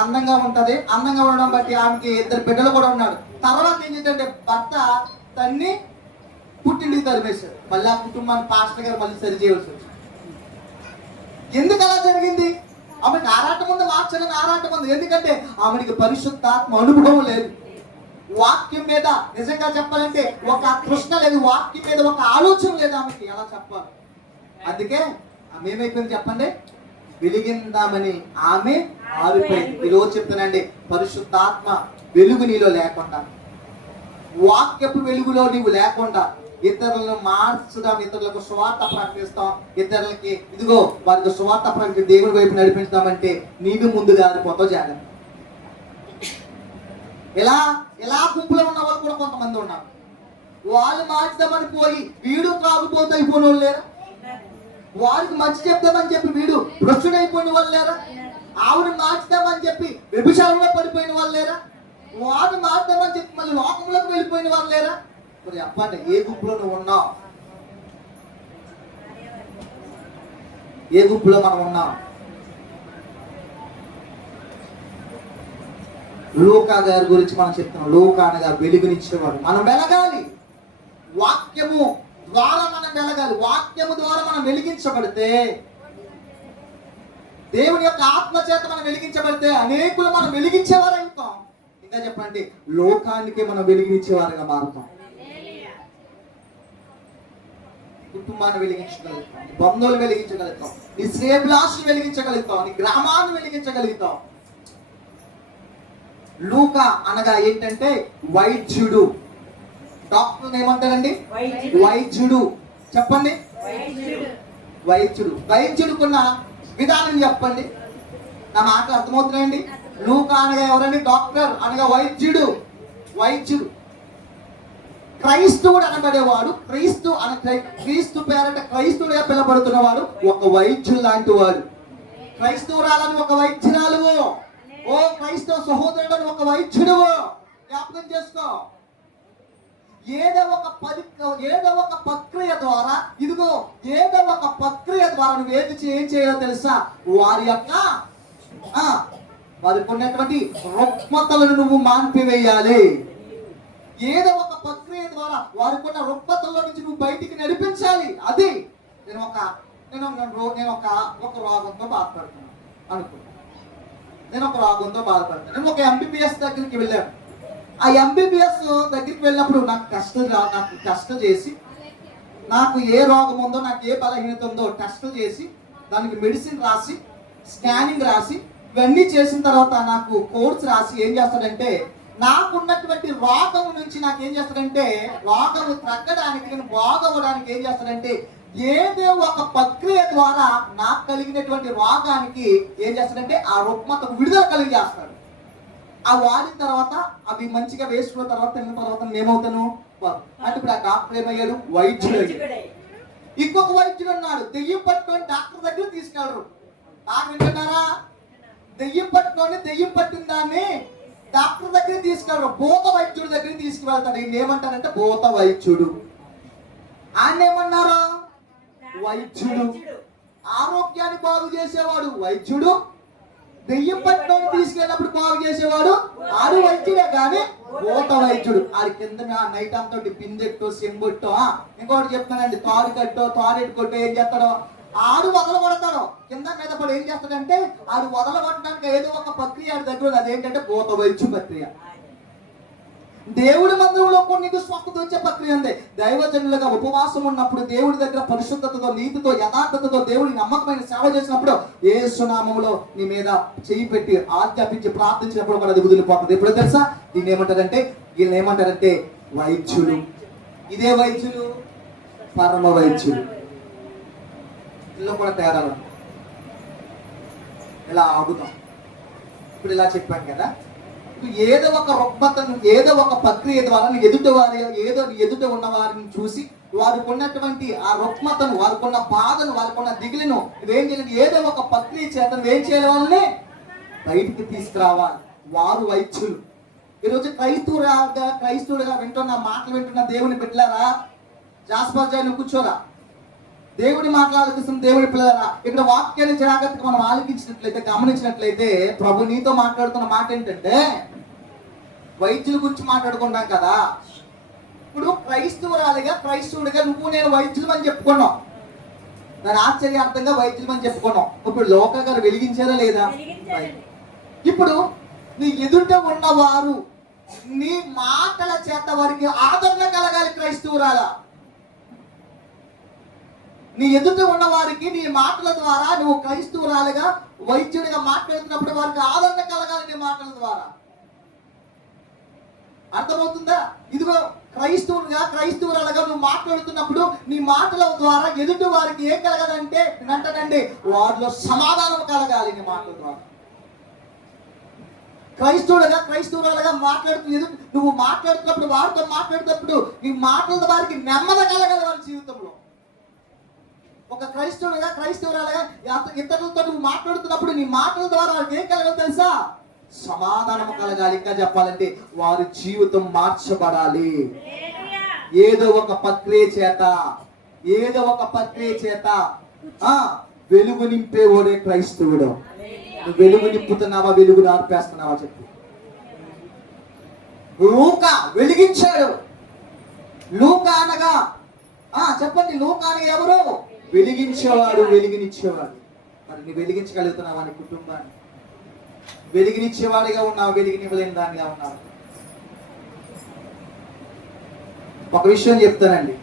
అందంగా ఉంటది, అందంగా ఉండడం బట్టి ఆమెకి 2 బిడ్డలు కూడా ఉన్నాడు. తర్వాత ఏం చేద్దంటే భర్త తన్ని పుట్టింటికి తరిమేశాడు. మళ్ళీ ఆ కుటుంబాన్ని పాస్టర్ గారు మళ్ళీ సరి చేయవలసి వచ్చింది. ఎందుకు అలా జరిగింది? ఆమెకి ఆరాటం ఉంది, మార్చాలని ఆరాటం ఉంది. ఎందుకంటే ఆమెకి పరిశుద్ధాత్మ అనుభవం లేదు, వాక్యం మీద నిజంగా చెప్పాలంటే ఒక ప్రశ్న లేదు, వాక్యం మీద ఒక ఆలోచన లేదు ఆమెకి ఎలా చెప్పాలి. అందుకే ఆమె ఏమైపోయింది చెప్పండి? వెలిగిందామని ఆమె ఆరిపోయింది. ఈరోజు చెప్తానండి, పరిశుద్ధాత్మ వెలుగు నీలో లేకుండా, వాక్యపు వెలుగులో నీవు లేకుండా ఇతరులను మార్చుదాం, ఇతరులకు స్వార్థ ప్రకటిస్తాం, ఇతరులకి ఇదిగో వారికి స్వార్థ ప్రకటి దేవుడి వైపు నడిపిస్తామంటే నీవు ముందుగా ఆరిపోతావు. జాగ్రత్త. ఇలా గుంపులో ఉన్న వాళ్ళు కూడా కొంతమంది ఉన్నారు. వాళ్ళు మార్చుదామని పోయి వీడు త్రాగుపోతే అయిపోయిన వాళ్ళు లేరా? వారికి మంచి చెప్తామని చెప్పి వీడు భ్రష్టుడైపోయిన వాళ్ళు లేరా? ఆవిడ మార్చుదామని చెప్పి వ్యభిచారంలో పడిపోయిన వాళ్ళు లేరా? వాడు మార్చుదామని చెప్పి మళ్ళీ లోకంలోకి వెళ్ళిపోయిన వాళ్ళు లేరా? మరి చెప్పండి, ఏ గుంపులో నువ్వు ఉన్నావు? ఏ గుంపులో మనం ఉన్నాం? లూకా గారి గురించి మనం చెప్తున్నాం. లూకా అనగా వెలుగునిచ్చేవాడు. మనం వెలగాలి, వాక్యము ద్వారా మనం వెలగాలి. వాక్యము ద్వారా మనం వెలిగించబడితే, దేవుని యొక్క ఆత్మ చేత మనం వెలిగించబడితే అనేకులు మనం వెలిగించేవారు అవుతాం. ఇంకా చెప్పండి, లోకానికి మనం వెలిగించేవారుగా మారుతాం. కుటుంబాన్ని వెలిగించగలుగుతాం, నీ బంధువులు వెలిగించగలుగుతాం, నీ శ్రేయభిలాషులు వెలిగించగలుగుతాం, నీ గ్రామాన్ని వెలిగించగలుగుతాం. లూకా అనగా ఏంటంటే వైద్యుడు. డాక్టర్ ఏమంటారండి? వైద్యుడు. చెప్పండి, వైద్యుడు. వైద్యుడుకున్న విధానం చెప్పండి. నా మాట అర్థమవుతున్నాయండి? లూకా అనగా ఎవరండి? డాక్టర్ అనగా వైద్యుడు. వైద్యుడు. క్రైస్తవుడు అనబడేవాడు, క్రీస్తు పేరట క్రైస్తవుడిగా పిలబడుతున్నవాడు ఒక వైద్యుడు లాంటి వాడు. క్రైస్తవురాలని ఒక వైద్యురాలు, ఓ క్రైస్తవ సహోదరుడు ఒక వైద్యుడు. జ్ఞాపకం చేసుకో. ఏదో ఒక ప్రక్రియ ద్వారా నువ్వు ఏం చేయాలో తెలుసా? వారికి ఉన్నటువంటి రుగ్మతలను నువ్వు మాన్పివేయాలి. ఏదో ఒక ప్రక్రియ ద్వారా వారికి ఉన్న రుగ్మతల్లో నుంచి నువ్వు బయటికి నడిపించాలి. అది నేను ఒక నేను ఒక రోగంతో బాధపడుతున్నాను అనుకో. నేను ఒక రోగంతో బాధపడుతున్నాను. నేను ఒక ఎంబీబీఎస్ దగ్గరికి వెళ్ళాను. ఆ ఎంబీబీఎస్ దగ్గరికి వెళ్ళినప్పుడు నాకు టెస్ట్ చేసి నాకు ఏ రోగం ఉందో, నాకు ఏ బలహీనత ఉందో టెస్ట్ చేసి దానికి మెడిసిన్ రాసి స్కానింగ్ రాసి ఇవన్నీ చేసిన తర్వాత నాకు కోర్స్ రాసి ఏం చేస్తాడంటే నాకున్నటువంటి రోగం నుంచి నాకు ఏం చేస్తాడంటే రోగము తగ్గడానికి, నేను బాగవడానికి ఏం చేస్తాడంటే ఏదో ఒక ప్రక్రియ ద్వారా నాకు కలిగినటువంటి రోగానికి ఏం చేస్తాడంటే ఆ రుగ్మతకు విడుదల కలిగేస్తాడు. ఆ వాడిన తర్వాత అవి మంచిగా వేసుకున్న తర్వాత తిన్న తర్వాత ఏమవుతాను అంటే ఇప్పుడు ఆ డాక్టర్ ఏమయ్యాడు? వైద్యుడు అయ్యాడు. ఇంకొక వైద్యుడు ఉన్నాడు, దెయ్యం పట్టుకొని డాక్టర్ దగ్గర తీసుకెళ్ళరు. నాకు వింటున్నారా? దెయ్యం పట్టిన దాన్ని డాక్టర్ దగ్గర తీసుకెళ్ళరు, భూత వైద్యుడి దగ్గర తీసుకువెళ్తాడు. ఈయన ఏమంటారంటే భూత వైద్యుడు. ఆయన ఏమన్నారు? వైద్యుడు. ఆరోగ్యాన్ని బాగు చేసేవాడు వైద్యుడు, దెయ్యం పట్టుకొని తీసుకెళ్ళినప్పుడు బాగు చేసేవాడు ఆడు వైద్యుడే, కానీ భూత వైద్యుడు. ఆడి కింద నైట్ అంతా బిందెట్టో సెంబొట్టో ఇంకోటి చెప్తానండి, తారెట్టు కొట్టో ఏం చేస్తాడో ఆడు వదలగొడతాడు. కింద మీద పడి ఏం చేస్తాడంటే ఆడు వదలగొట్టడానికి ఏదో ఒక ప్రక్రియ ఆడి దగ్గర ఉంది. అదేంటంటే భూత వైద్యు ప్రక్రియ. దేవుడి మందిరంలో నీకు స్వస్థత వచ్చే ప్రక్రియ ఉంది. దైవజనులుగా ఉపవాసం ఉన్నప్పుడు దేవుడి దగ్గర పరిశుద్ధతతో, నీతితో, యథార్థతతో దేవుడి నమ్మకమైన సేవ చేసినప్పుడు యేసునామములో నీ మీద చేయి పెట్టి ఆజ్ఞాపించి ప్రార్థించినప్పుడు కూడా అది వదిలిపోతుంది. ఎప్పుడు తెలుసా? దీన్ని ఏమంటారంటే వీళ్ళని ఏమంటారంటే వైద్యులు. ఇదే వైద్యులు పరమ వైద్యులు. ఇందులో కూడా తేడాలు ఇలా ఆగుతాం. ఇప్పుడు ఇలా చెప్పాను కదా, ఏదో ఒక రుగ్మతను, ఏదో ఒక ప్రక్రియ ద్వారా ఎదుట ఉన్న వారిని చూసి వారికి ఉన్నటువంటి ఆ రుగ్మతను, వారికి ఉన్న బాధను, వారికి ఉన్న దిగులును ఇవేం చేయాలి? ఏదో ఒక ప్రక్రియ చేత ఏం చేయాలి? వాళ్ళని బయటికి తీసుకురావాలి. వారు వైద్యులు. ఈరోజు క్రైస్తవుడుగా వింటున్న మాటలు వింటున్న దేవుని బిడ్డలారా, జాస్పర్జాన్ని కూర్చోరా, దేవుడి మాట్లాడుతున్న దేవుడి పిల్లలారా, ఇక్కడ వాక్యాన్ని జాగ్రత్తగా మనం ఆలోచించినట్లయితే, గమనించినట్లయితే ప్రభు నీతో మాట్లాడుతున్న మాట ఏంటంటే వైద్యుల గురించి మాట్లాడుకుంటాం కదా. ఇప్పుడు క్రైస్తవుడిగా నువ్వు నేను వైద్యులు అని చెప్పుకున్నావు. దాని ఆశ్చర్యార్థంగా వైద్యులు అని చెప్పుకున్నాం. ఇప్పుడు లోక గారు వెలిగించారా లేదా? ఇప్పుడు నీ ఎదుట ఉన్నవారు నీ మాటల చేత వారికి ఆదరణ కలగాలి. క్రైస్తవురాలా, నీ ఎదుట ఉన్న వారికి నీ మాటల ద్వారా నువ్వు క్రైస్తవురాలుగా వైద్యుడిగా మాట్లాడుతున్నప్పుడు వారికి ఆదరణ కలగాలి నీ మాటల ద్వారా. అర్థమవుతుందా? ఇదిగో క్రైస్తవురాలుగా నువ్వు మాట్లాడుతున్నప్పుడు నీ మాటల ద్వారా ఎదుటి వారికి ఏం కలగాలంటే అంటానండి వారిలో సమాధానం కలగాలి నీ మాటల ద్వారా. క్రైస్తవురాలుగా నువ్వు మాట్లాడుతున్నప్పుడు, వారితో మాట్లాడుతున్నప్పుడు నీ మాటల వారికి నెమ్మది కలగాలి వారి జీవితంలో. ఒక క్రైస్తవురాలుగా ఇతరులతో నువ్వు మాట్లాడుతున్నప్పుడు నీ మాటల ద్వారా వారికి ఏం కలగాలి తెలుసా? సమాధానం కలగాలి. ఇంకా చెప్పాలంటే వారి జీవితం మార్చబడాలి. ఏదో ఒక ప్రక్రియ చేత వెలుగు నింపేవాడే క్రైస్తవుడు. నువ్వు వెలుగు నింపుతున్నావా, వెలుగుని ఆర్పేస్తున్నావా చెప్పు. లూకా వెలిగించాడు. లూకా అనగా చెప్పండి, లూకా అనగా ఎవరు? వెలిగించేవాడు, వెలిగినిచ్చేవాడు. మరి నువ్వు వెలిగించగలుగుతున్నావా నీ కుటుంబాన్ని? వెలిగినిచ్చేవాడిగా ఉన్నావు, వెలిగినివ్వలేని దానిగా ఉన్నావు. ఒక విషయం చెప్తానండి.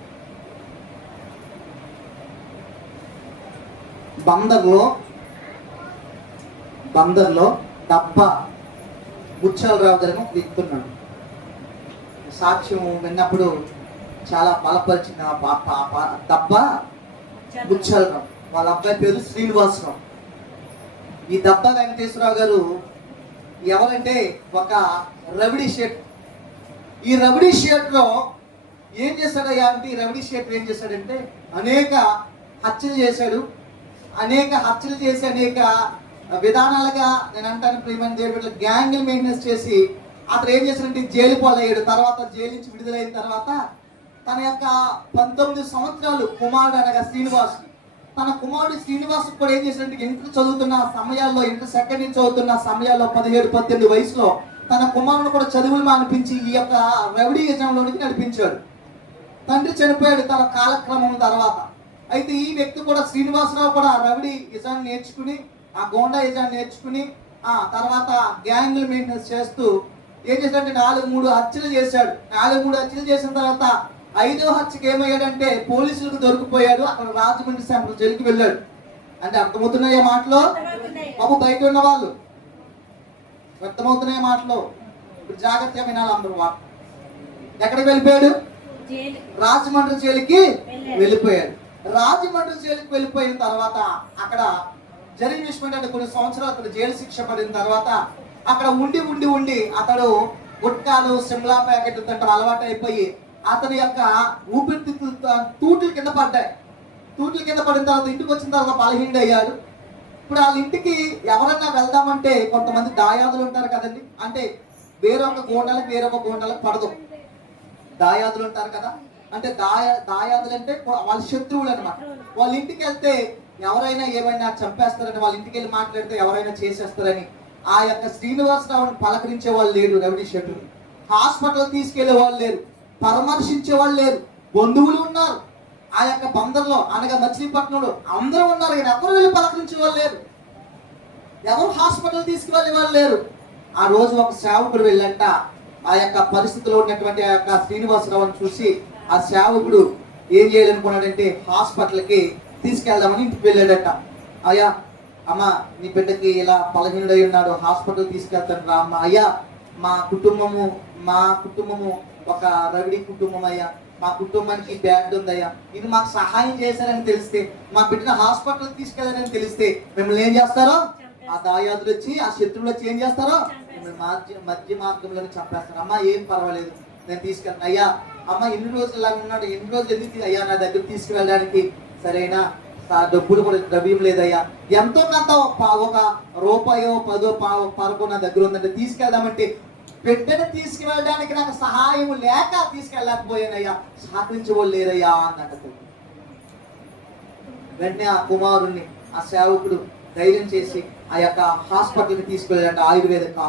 బందర్లో డబ్బా ముచ్చలరావు గారు ఎక్కుతున్నాడు. సాక్ష్యం విన్నప్పుడు చాలా బలపరిచిన డబ్బా ముచ్చలరావు. వాళ్ళ అబ్బాయి పేరు శ్రీనివాసరావు. ఈ దబ్బా వెంకటేశ్వరరావు గారు ఎవరంటే ఒక రవిడి షేట్. ఈ రవిడి షేట్లో ఏం చేశాడయ్యా అంటే, ఈ రవిడి షేట్ ఏం చేశాడంటే అనేక హత్యలు చేశాడు. అనేక విధానాలుగా నేను అంటాను ప్రియమైన దేవుడి గ్యాంగ్ మెయింటెనెన్స్ చేసి అతను ఏం చేశాడంటే జైలు పాలయ్యాడు. తర్వాత జైలు నుంచి విడుదలైన తర్వాత తన యొక్క 19 సంవత్సరాలు కుమారుడు అనగా శ్రీనివాస్, తన కుమారుడు శ్రీనివాస్ కూడా ఏం చేశాడంటే ఇంటర్ చదువుతున్న సమయాల్లో, ఇంటర్ సెకండ్ ఇయర్ చదువుతున్న సమయాల్లో 17-18 వయసులో తన కుమారుడు కూడా చదువులు మానిపించి ఈ యొక్క రౌడీయిజంలోనికి నడిపించాడు. తండ్రి చనిపోయాడు తన కాలక్రమం తర్వాత. అయితే ఈ వ్యక్తి కూడా శ్రీనివాసరావు కూడా రవిడి యజాన్ని నేర్చుకుని, ఆ గోండా యజాన్ని నేర్చుకుని, ఆ తర్వాత గ్యాంగ్లు మెయింటెనెన్స్ చేస్తూ ఏం చేశాడంటే 4-3 హత్యలు చేశాడు. 4-3 హత్యలు చేసిన తర్వాత 5వ హత్యకి ఏమయ్యాడంటే పోలీసులకు దొరికిపోయాడు. అక్కడ రాజమండ్రి సెంట్రల్ జైలుకి వెళ్ళాడు. అంటే అర్థమవుతున్నాయా మాటలో? బాబు బయట ఉన్న వాళ్ళు అర్థమవుతున్నాయి మాటలో? ఇప్పుడు జాగ్రత్తగా వినాలి అందరూ. ఎక్కడికి వెళ్ళిపోయాడు? రాజమండ్రి జైలుకి వెళ్ళిపోయాడు. రాజమండ్రి జైలుకి వెళ్ళిపోయిన తర్వాత అక్కడ జరిగిన విషయం ఏంటంటే కొన్ని సంవత్సరాలు అతను జైలు శిక్ష పడిన తర్వాత అక్కడ ఉండి అతడు గుట్కాలు సిమ్లా ప్యాకెట్లు తింటాం అలవాటు అయిపోయి అతని యొక్క ఊపిరితిత్తులు తూట్ల కింద పడ్డాయి. తూట్ల కింద పడిన తర్వాత ఇంటికి వచ్చిన తర్వాత బలహీనుడు అయ్యాడు. ఇప్పుడు వాళ్ళ ఇంటికి ఎవరన్నా వెళ్దామంటే కొంతమంది దాయాదులు ఉంటారు కదండి, అంటే వేరొక గోండాలకు పడదు. దాయాదులు ఉంటారు కదా, అంటే దాయాదులు అంటే వాళ్ళ శత్రువులు అనమాట. వాళ్ళ ఇంటికి వెళ్తే ఎవరైనా ఏమైనా చంపేస్తారని, వాళ్ళ ఇంటికి వెళ్ళి మాట్లాడితే ఎవరైనా చేసేస్తారని ఆ యొక్క శ్రీనివాసరావుని పలకరించే వాళ్ళు లేరు. రవిడి శెట్టు హాస్పిటల్ తీసుకెళ్లే వాళ్ళు లేరు, పరామర్శించే వాళ్ళు లేరు. బంధువులు ఉన్నారు ఆ యొక్క బందర్లో, అనగా మచిలీపట్నంలో అందరూ ఉన్నారు, కానీ ఎవరు వెళ్ళి పలకరించే వాళ్ళు లేరు, ఎవరు హాస్పిటల్ తీసుకువెళ్ళే వాళ్ళు లేరు. ఆ రోజు ఒక సేవకుడు వెళ్ళంట ఆ యొక్క పరిస్థితిలో ఉన్నటువంటి ఆ యొక్క శ్రీనివాసరావుని చూసి ఆ సేవకుడు ఏం చేయాలనుకున్నాడంటే హాస్పిటల్కి తీసుకెళ్దామని ఇంటికి వెళ్ళాడట. అయ్యా అమ్మ నీ బిడ్డకి ఇలా బలహీనుడై ఉన్నాడు, హాస్పిటల్ తీసుకెళ్తాను రా అమ్మ. అయ్యా మా కుటుంబము ఒక రవిడి కుటుంబం అయ్యా, మా కుటుంబానికి బ్యాడ్ ఉందయ్యా, ఇది మాకు సహాయం చేశారని తెలిస్తే, మా బిడ్డను హాస్పిటల్ తీసుకెళ్ళారని తెలిస్తే మిమ్మల్ని ఏం చేస్తారో, ఆ దాయాదులు వచ్చి ఆ శత్రువులు వచ్చి ఏం చేస్తారో మధ్య మార్గంలో చంపేస్తారు. అమ్మ ఏం పర్వాలేదు నేను తీసుకెళ్తాను. అయ్యా అమ్మ ఎన్ని రోజులు ఇలా ఉన్నాడు, ఎన్ని రోజులు ఎందుకు అయ్యా నా దగ్గర తీసుకువెళ్ళడానికి సరైన డబ్బులు కూడా ద్రవ్యం లేదయ్యా, ఎంతో కొంత ఒక రూపాయో 10 పరకు నా దగ్గర ఉందంటే తీసుకెళ్దామంటే బిడ్డను తీసుకువెళ్ళడానికి నాకు సహాయం లేక తీసుకెళ్ళలేకపోయానయ్యా, సహకరించవాళ్ళు లేరయ్యా అన్నట్టు. వెంటనే ఆ కుమారుణ్ణి ఆ సేవకుడు ధైర్యం చేసి ఆ యొక్క హాస్పిటల్కి తీసుకెళ్ళాడంటే ఆయుర్వేదిక్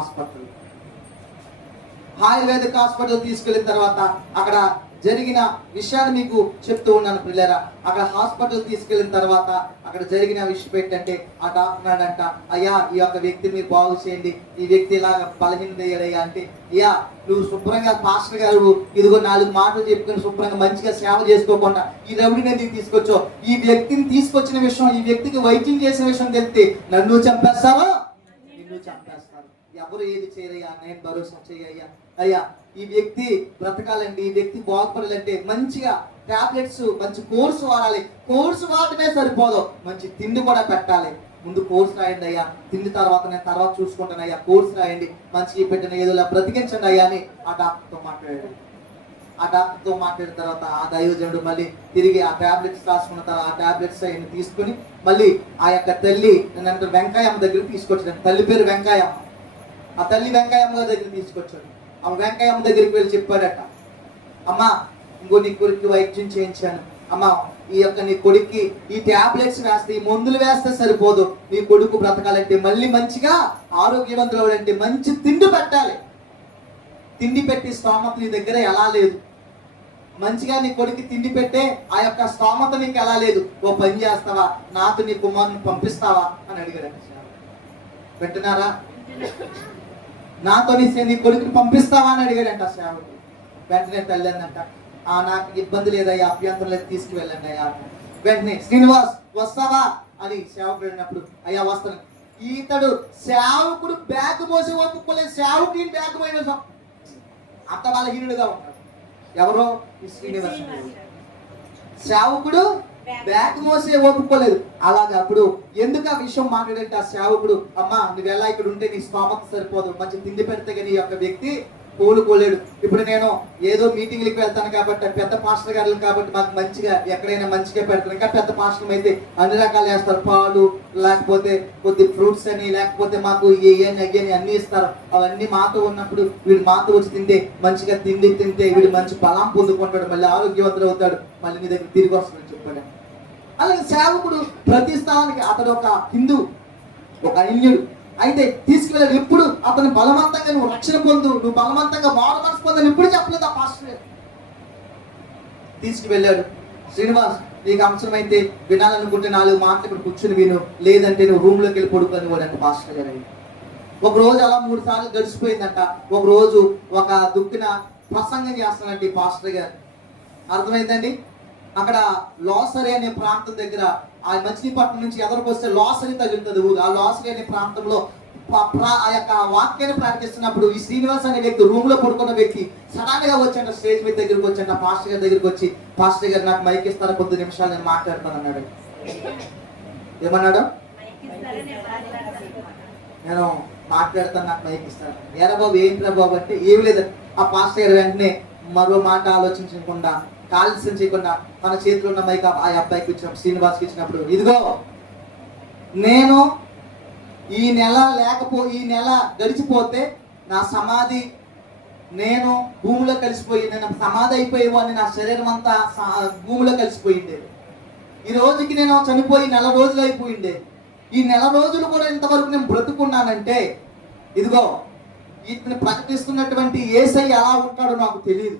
హాస్పిటల్ తీసుకెళ్ళిన తర్వాత అక్కడ జరిగిన విషయాన్ని మీకు చెప్తూ ఉన్నాను పిల్లరా. అక్కడ హాస్పిటల్ తీసుకెళ్ళిన తర్వాత అక్కడ జరిగిన విషయం ఏంటంటే ఆ డాక్టర్ అంట, అయ్యా ఈ యొక్క వ్యక్తిని మీరు బాగు చేయండి, ఈ వ్యక్తి ఇలాగా బలహీనయ్యాడయ్యా అంటే, అయ్యా నువ్వు శుభ్రంగా పాస్టర్ గారు ఇదిగో 4 మాటలు చెప్పుకొని శుభ్రంగా మంచిగా సేవ చేసుకోకుండా ఈ రవిడిని ఎందుకు తీసుకొచ్చో, ఈ వ్యక్తిని తీసుకొచ్చిన విషయం, ఈ వ్యక్తికి వైద్యం చేసిన విషయం తెలిస్తే నన్ను చంపేస్తారో నిన్ను చంపేస్తారు, ఎవరు ఏది చేయరయ్యా, నేను భరోసా చేయయ్యా. అయ్యా ఈ వ్యక్తి బ్రతకాలండి, ఈ వ్యక్తి బాగుపడాలంటే మంచిగా టాబ్లెట్స్ మంచి కోర్సు వాడాలి, కోర్సు వాడటమే సరిపోదు, మంచి తిండి కూడా పెట్టాలి. ముందు కోర్సు రాయండి అయ్యా, తిండి తర్వాత నేను తర్వాత చూసుకుంటాను అయ్యా, కోర్సు రాయండి, మంచిగా పెట్టిన ఏదోలా బ్రతికించండి అయ్యా అని ఆ డాక్టర్తో మాట్లాడాడు. ఆ డాక్టర్తో మాట్లాడిన తర్వాత ఆ దైవజనుడు మళ్ళీ తిరిగి ఆ టాబ్లెట్స్ రాసుకున్న తర్వాత ఆ టాబ్లెట్స్ ఆయన తీసుకుని మళ్ళీ ఆ యొక్క తల్లి నేనంటే వెంకయ్యమ్మ దగ్గరికి తీసుకొచ్చాను. తల్లి పేరు వెంకయ్యమ్మ. ఆ తల్లి వెంకయ్యమ్మ దగ్గర తీసుకొచ్చాడు. ఆ వెంకయ్యమ్మ దగ్గరికి వెళ్ళి చెప్పాడట, అమ్మా ఇంకో నీ కొడుక్కి వైద్యం చేయించాను, అమ్మా ఈ యొక్క నీ కొడుక్కి ఈ టాబ్లెట్స్ వేస్తే, ఈ మందులు వేస్తే సరిపోదు, నీ కొడుకు బ్రతకాలంటే మళ్ళీ మంచిగా ఆరోగ్యవంతులు అవ్వాలంటే మంచి తిండి పెట్టాలి, తిండి పెట్టి స్తోమత నీ దగ్గర ఎలా లేదు, మంచిగా నీ కొడుకు తిండి పెట్టే ఆ యొక్క స్తోమత నీకు ఎలా లేదు, ఓ పని చేస్తావా, నాతో నీ కుమారుని పంపిస్తావా అని అడిగాడు. పెట్టినారా? నాతో నీ కొడుకుని పంపిస్తావా అని అడిగాడంట సేవకుడు. వెంటనే తల్లి అందంట, నాకు ఇబ్బంది లేదయ్యా, అభ్యంతరం లేదు, తీసుకువెళ్ళండి అయ్యా. వెంటనే శ్రీనివాస్ వస్తావా అని సేవకుడు అడిగినప్పుడు అయ్యా వస్తాను. ఈతడు సేవకుడు బ్యాగ్ మోసి ఒప్పుకోలేదు, సేవకుడు బ్యాగ్ మోసి అంత బలహీనుడుగా ఉంటాడు. ఎవరో ఈ శ్రీనివాస్ సేవకుడు బ్యాగ్ మోసే ఒప్పుకోలేదు. అలాగే అప్పుడు ఎందుకు ఆ విషయం మాట్లాడంటే ఆ సేవకుడు, అమ్మా నువ్వు ఎలా ఇక్కడ ఉంటే నీ స్తోమత సరిపోదు, మంచి తిండి పెడితే కానీ ఈ యొక్క వ్యక్తి కోలుకోలేడు. ఇప్పుడు నేను ఏదో మీటింగ్లకు వెళ్తాను కాబట్టి పెద్ద పాస్టర్ గారు కాబట్టి మాకు మంచిగా ఎక్కడైనా మంచిగా పెడతాను. ఇంకా పెద్ద పాస్టర్ అయితే అన్ని రకాలు వేస్తారు, పాలు లేకపోతే కొద్ది ఫ్రూట్స్ అని లేకపోతే మాకు అయ్యని అన్ని ఇస్తారు. అవన్నీ మాతో ఉన్నప్పుడు వీడు మాతో వచ్చి తింటే మంచిగా తింటే వీడు మంచి బలం పొందుకుంటాడు, మళ్ళీ ఆరోగ్యవంతుడు అవుతాడు, మళ్ళీ నీ దగ్గర తిరిగి వస్తాడని చెప్పాడు. అలాగే సేవకుడు ప్రతి స్థానానికి అతడు ఒక హిందూ, ఒక అన్యుడు అయితే తీసుకువెళ్ళాడు. ఎప్పుడు అతను బలవంతంగా నువ్వు రక్షణ పొందు, నువ్వు బలవంతంగా మారు మనసు పొందని ఎప్పుడు చెప్పలేదు ఆ పాస్టర్. తీసుకువెళ్ళాడు. శ్రీనివాస్ నీకు అవసరమైతే వినాలనుకుంటే 4 మాటలు ఇక్కడ కూర్చుని విను, లేదంటే నువ్వు రూమ్లోకి వెళ్ళి పడుకొని పోడంట పాస్టర్ గారు. ఒక రోజు అలా 3 సార్లు గడిచిపోయిందంట. ఒక రోజు ఒక దుక్కిన ప్రసంగం చేస్తానండి పాస్టర్ గారు. అర్థమైందండి. అక్కడ లోసరి అనే ప్రాంతం దగ్గర, ఆ మచిలీపట్నం నుంచి ఎదరికొస్తే లోసరి తగులుతుంది ఊరు. ఆ లోసరి అనే ప్రాంతంలో ఆ యొక్క వాక్యాన్ని ప్రకటిస్తున్నప్పుడు ఈ శ్రీనివాస్ అనే వ్యక్తి, రూమ్ లో పడుకున్న వ్యక్తి సడన్ గా వచ్చాడు, స్టేజ్ మీద దగ్గరికి వచ్చాడు, పాస్టర్ గారి దగ్గరికి వచ్చి, పాస్టర్ గారు నాకు మైక్ ఇస్తారా, కొద్ది నిమిషాలు నేను మాట్లాడతాను అన్నాడు. ఏమన్నాడు? నేను మాట్లాడతాను, నాకు మైక్ ఇస్తాను. ఎరా బాబు, ఏంట్రా బాబు అంటే, ఏమి లేదు. ఆ పాస్టర్ గారు వెంటనే మరో మాట ఆలోచించకుండా, ఆలస్యం చేయకుండా తన చేతిలో ఉన్న మైక్ ఆ అబ్బాయికి ఇచ్చినప్పుడు, శ్రీనివాస్కి ఇచ్చినప్పుడు, ఇదిగో నేను ఈ నెల గడిచిపోతే నా సమాధి, నేను భూమిలో కలిసిపోయి, నేను సమాధి అయిపోయేవాడిని, నా శరీరం అంతా భూమిలో కలిసిపోయింది. ఈ రోజుకి నేను చనిపోయి 4 రోజులు అయిపోయింది. ఈ 4 రోజులు కూడా ఇంతవరకు నేను బ్రతుకున్నానంటే, ఇదిగో ఇతను ప్రకటిస్తున్నటువంటి యేసయ్య ఎలా ఉంటాడో నాకు తెలియదు.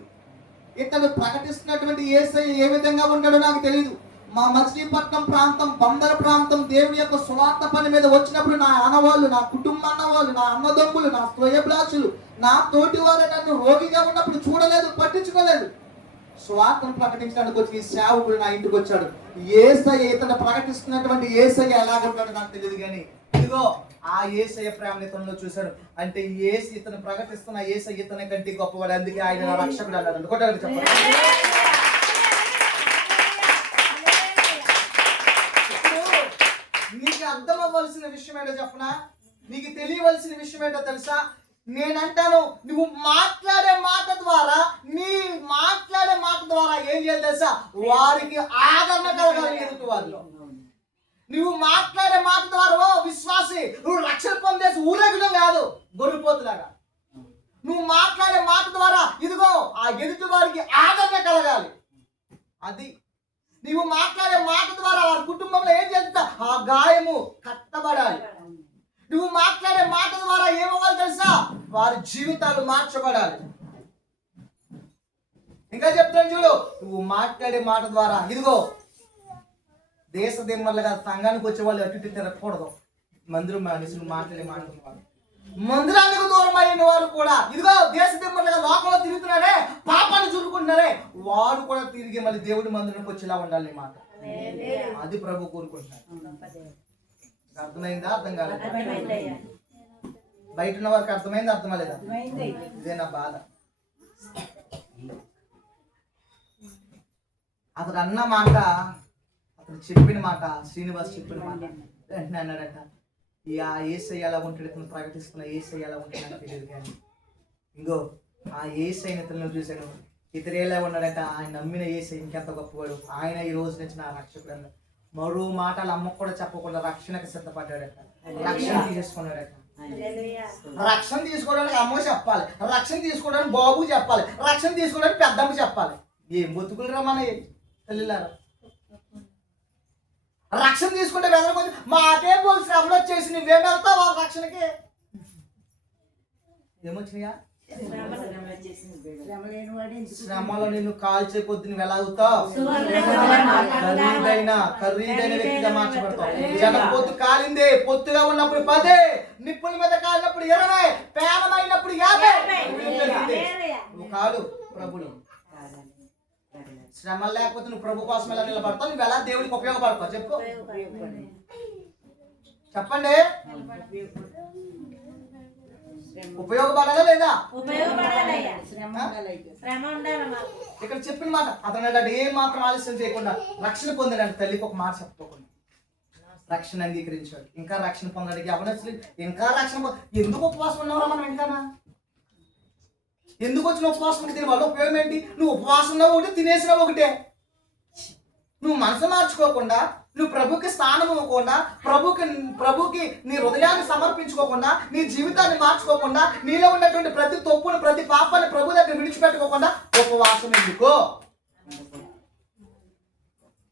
ఇతను ప్రకటిస్తున్నటువంటి యేసయ్య ఏ విధంగా ఉంటాడో నాకు తెలియదు. మా మచిలీపట్నం ప్రాంతం, బందర ప్రాంతం దేవుని యొక్క సువార్త పని మీద వచ్చినప్పుడు నా ఆనవాళ్ళు, నా కుటుంబ అన్నవాళ్ళు, నా అన్నదమ్ములు, నా శ్రేయభిలాషులు, నా తోటి వారు నన్ను రోగిగా ఉన్నప్పుడు చూడలేదు, పట్టించుకోలేదు. సువార్తను ప్రకటించడానికి వచ్చి ఈ సేవకుడు నా ఇంటికి వచ్చాడు. యేసయ్య, ఇతను ప్రకటిస్తున్నటువంటి యేసయ్య ఎలాగుంటాడో నాకు తెలియదు, కానీ ఇదిగో ఆ యేసయ్య ప్రేమని ఇతనిలో చూశాడు. అంటే ఇతను ప్రకటిస్తున్న యేసయ్య ఇతని కంటే గొప్పవాడు, అందుకే ఆయన నా రక్షకుడు అన్నాడు. కొట్టాడు చెప్పండి. నీకు అర్థం అవ్వాల్సిన విషయం ఏంటో చెప్పనా, నీకు తెలియవలసిన విషయం ఏంటో తెలుసా? నేనంటాను, నువ్వు మాట్లాడే మాట ద్వారా ఏం చేయాలి తెలుసా? వారికి ఆదరణ కలగాలి ఎదుటి వారిలో. నువ్వు మాట్లాడే మాట ద్వారా విశ్వాసి, నువ్వు రక్షణ పొందేసి ఊరేగడం కాదు గొర్రెపోతులాగా. నువ్వు మాట్లాడే మాట ద్వారా ఇదిగో ఆ ఎదుటి వారికి ఆదరణ కలగాలి. అది నీవు మాట్లాడే మాట ద్వారా వారి కుటుంబంలో ఏం చేస్తా, ఆ గాయము కట్టబడాలి. నువ్వు మాట్లాడే మాట ద్వారా ఏమవ్వాలి తెలుసా? వారి జీవితాలు మార్చబడాలి. ఇంకా చెప్తాను చూడు, నువ్వు మాట్లాడే మాట ద్వారా ఇదిగో దేశ దిమ్మలుగా సంఘానికి వచ్చే వాళ్ళు అటు ఇటు తిరగకూడదు. మందిరం మనుషులు మాట్లాడే మాట, మందిరానికి దూరం అయిన వారు కూడా ఇదిగో దేశ దిమ్మలుగా లోకంలో తిరుగుతున్నారే, పాపాన్ని చూరుకుంటున్నారే, వాడు కూడా తిరిగి మళ్ళీ దేవుడి మందిరానికి వచ్చేలా ఉండాలి మాట. అది ప్రభు కోరుకుంటున్నాడు. అర్థమైందా? అర్థం కాలేదు? బయట ఉన్న వారికి అర్థమైంది, అర్థమలేదా? ఇదే నా బాధ. అతడు అన్న మాట, అతను చెప్పిన మాట, శ్రీనివాస్ చెప్పిన మాట వెంటనే అన్నాడట, ఆ యేసయ్య ఎలా ఉంటాడు, ఇతను ప్రకటిస్తున్న యేసయ్య ఎలా ఉంటాడు నాకు తెలియదు, కానీ ఇంకో ఆ యేసయ్యని ఇతను చూశాను, ఇతరు ఎలా ఉన్నాడట, ఆయన నమ్మిన యేసయ్య ఇంకెంత గొప్పవాడు, ఆయన ఈ రోజు నుంచి నా రక్షకుడు అన్నాడు. మరో మాటలు అమ్మకు కూడా చెప్పకుండా రక్షణకు సిద్ధపడ్డాడట, రక్షణ తీసుకున్నాడట. రక్షణ తీసుకోవడానికి అమ్మ చెప్పాలి, రక్షణ తీసుకోవడానికి బాబు చెప్పాలి, రక్షణ తీసుకోవడానికి పెద్దమ్మ చెప్పాలి. ఏం బతుకులు రమ్మని తల్లిలారా. రక్షణ తీసుకుంటే వెళ్ళకొచ్చి మాకేం పోలు శ్రమలు వచ్చేసి నువ్వేం వెళ్తావు ఆ రక్షణకి? ఏమొచ్చినాయా? శ్రమలో నిన్ను కాల్చే కొద్ది నువ్వు ఎలా అవుతావు? ఖరీదైన వ్యక్తిగా మార్చబడతావు. జనం పొత్తు కాలిందే, పొత్తుగా ఉన్నప్పుడు 10, నిప్పుల మీద కాలినప్పుడు 20, పేనమైనప్పుడు 50. నువ్వు కాదు ప్రభుడు. శ్రమ లేకపోతే నువ్వు ప్రభు కోసం ఎలా నిలబడతావు? నువ్వు ఎలా దేవుడికి ఉపయోగపడతావు చెప్పు, చెప్పండి. ఉపయోగపడాలా లేదా? ఇక్కడ చెప్పిన మాట అతను ఏం మాత్రం ఆలస్యం చేయకుండా రక్షణ పొందాడు. తల్లికి ఒక మాట చెప్పుకోకుండా రక్షణ అంగీకరించాడు. ఇంకా రక్షణ పొందడానికి అవనసులు ఇంకా రక్షణ. ఎందుకు ఉపవాసం ఉన్నావురా మనం? ఇంకానా ఎందుకు వచ్చిన ఉపవాసం? దీని వల్ల ఉపయోగం ఏంటి? నువ్వు ఉపవాసం ఉన్నావు ఒకటి, తినేసినావు ఒకటే. నువ్వు మనసు మార్చుకోకుండా, నువ్వు ప్రభుకి స్థానం ఇవ్వకుండా, ప్రభుకి నీ హృదయాన్ని సమర్పించుకోకుండా, నీ జీవితాన్ని మార్చుకోకుండా, నీలో ఉన్నటువంటి ప్రతి తప్పును, ప్రతి పాపాన్ని ప్రభు దగ్గర విడిచిపెట్టుకోకుండా ఉపవాసం ఎందుకు?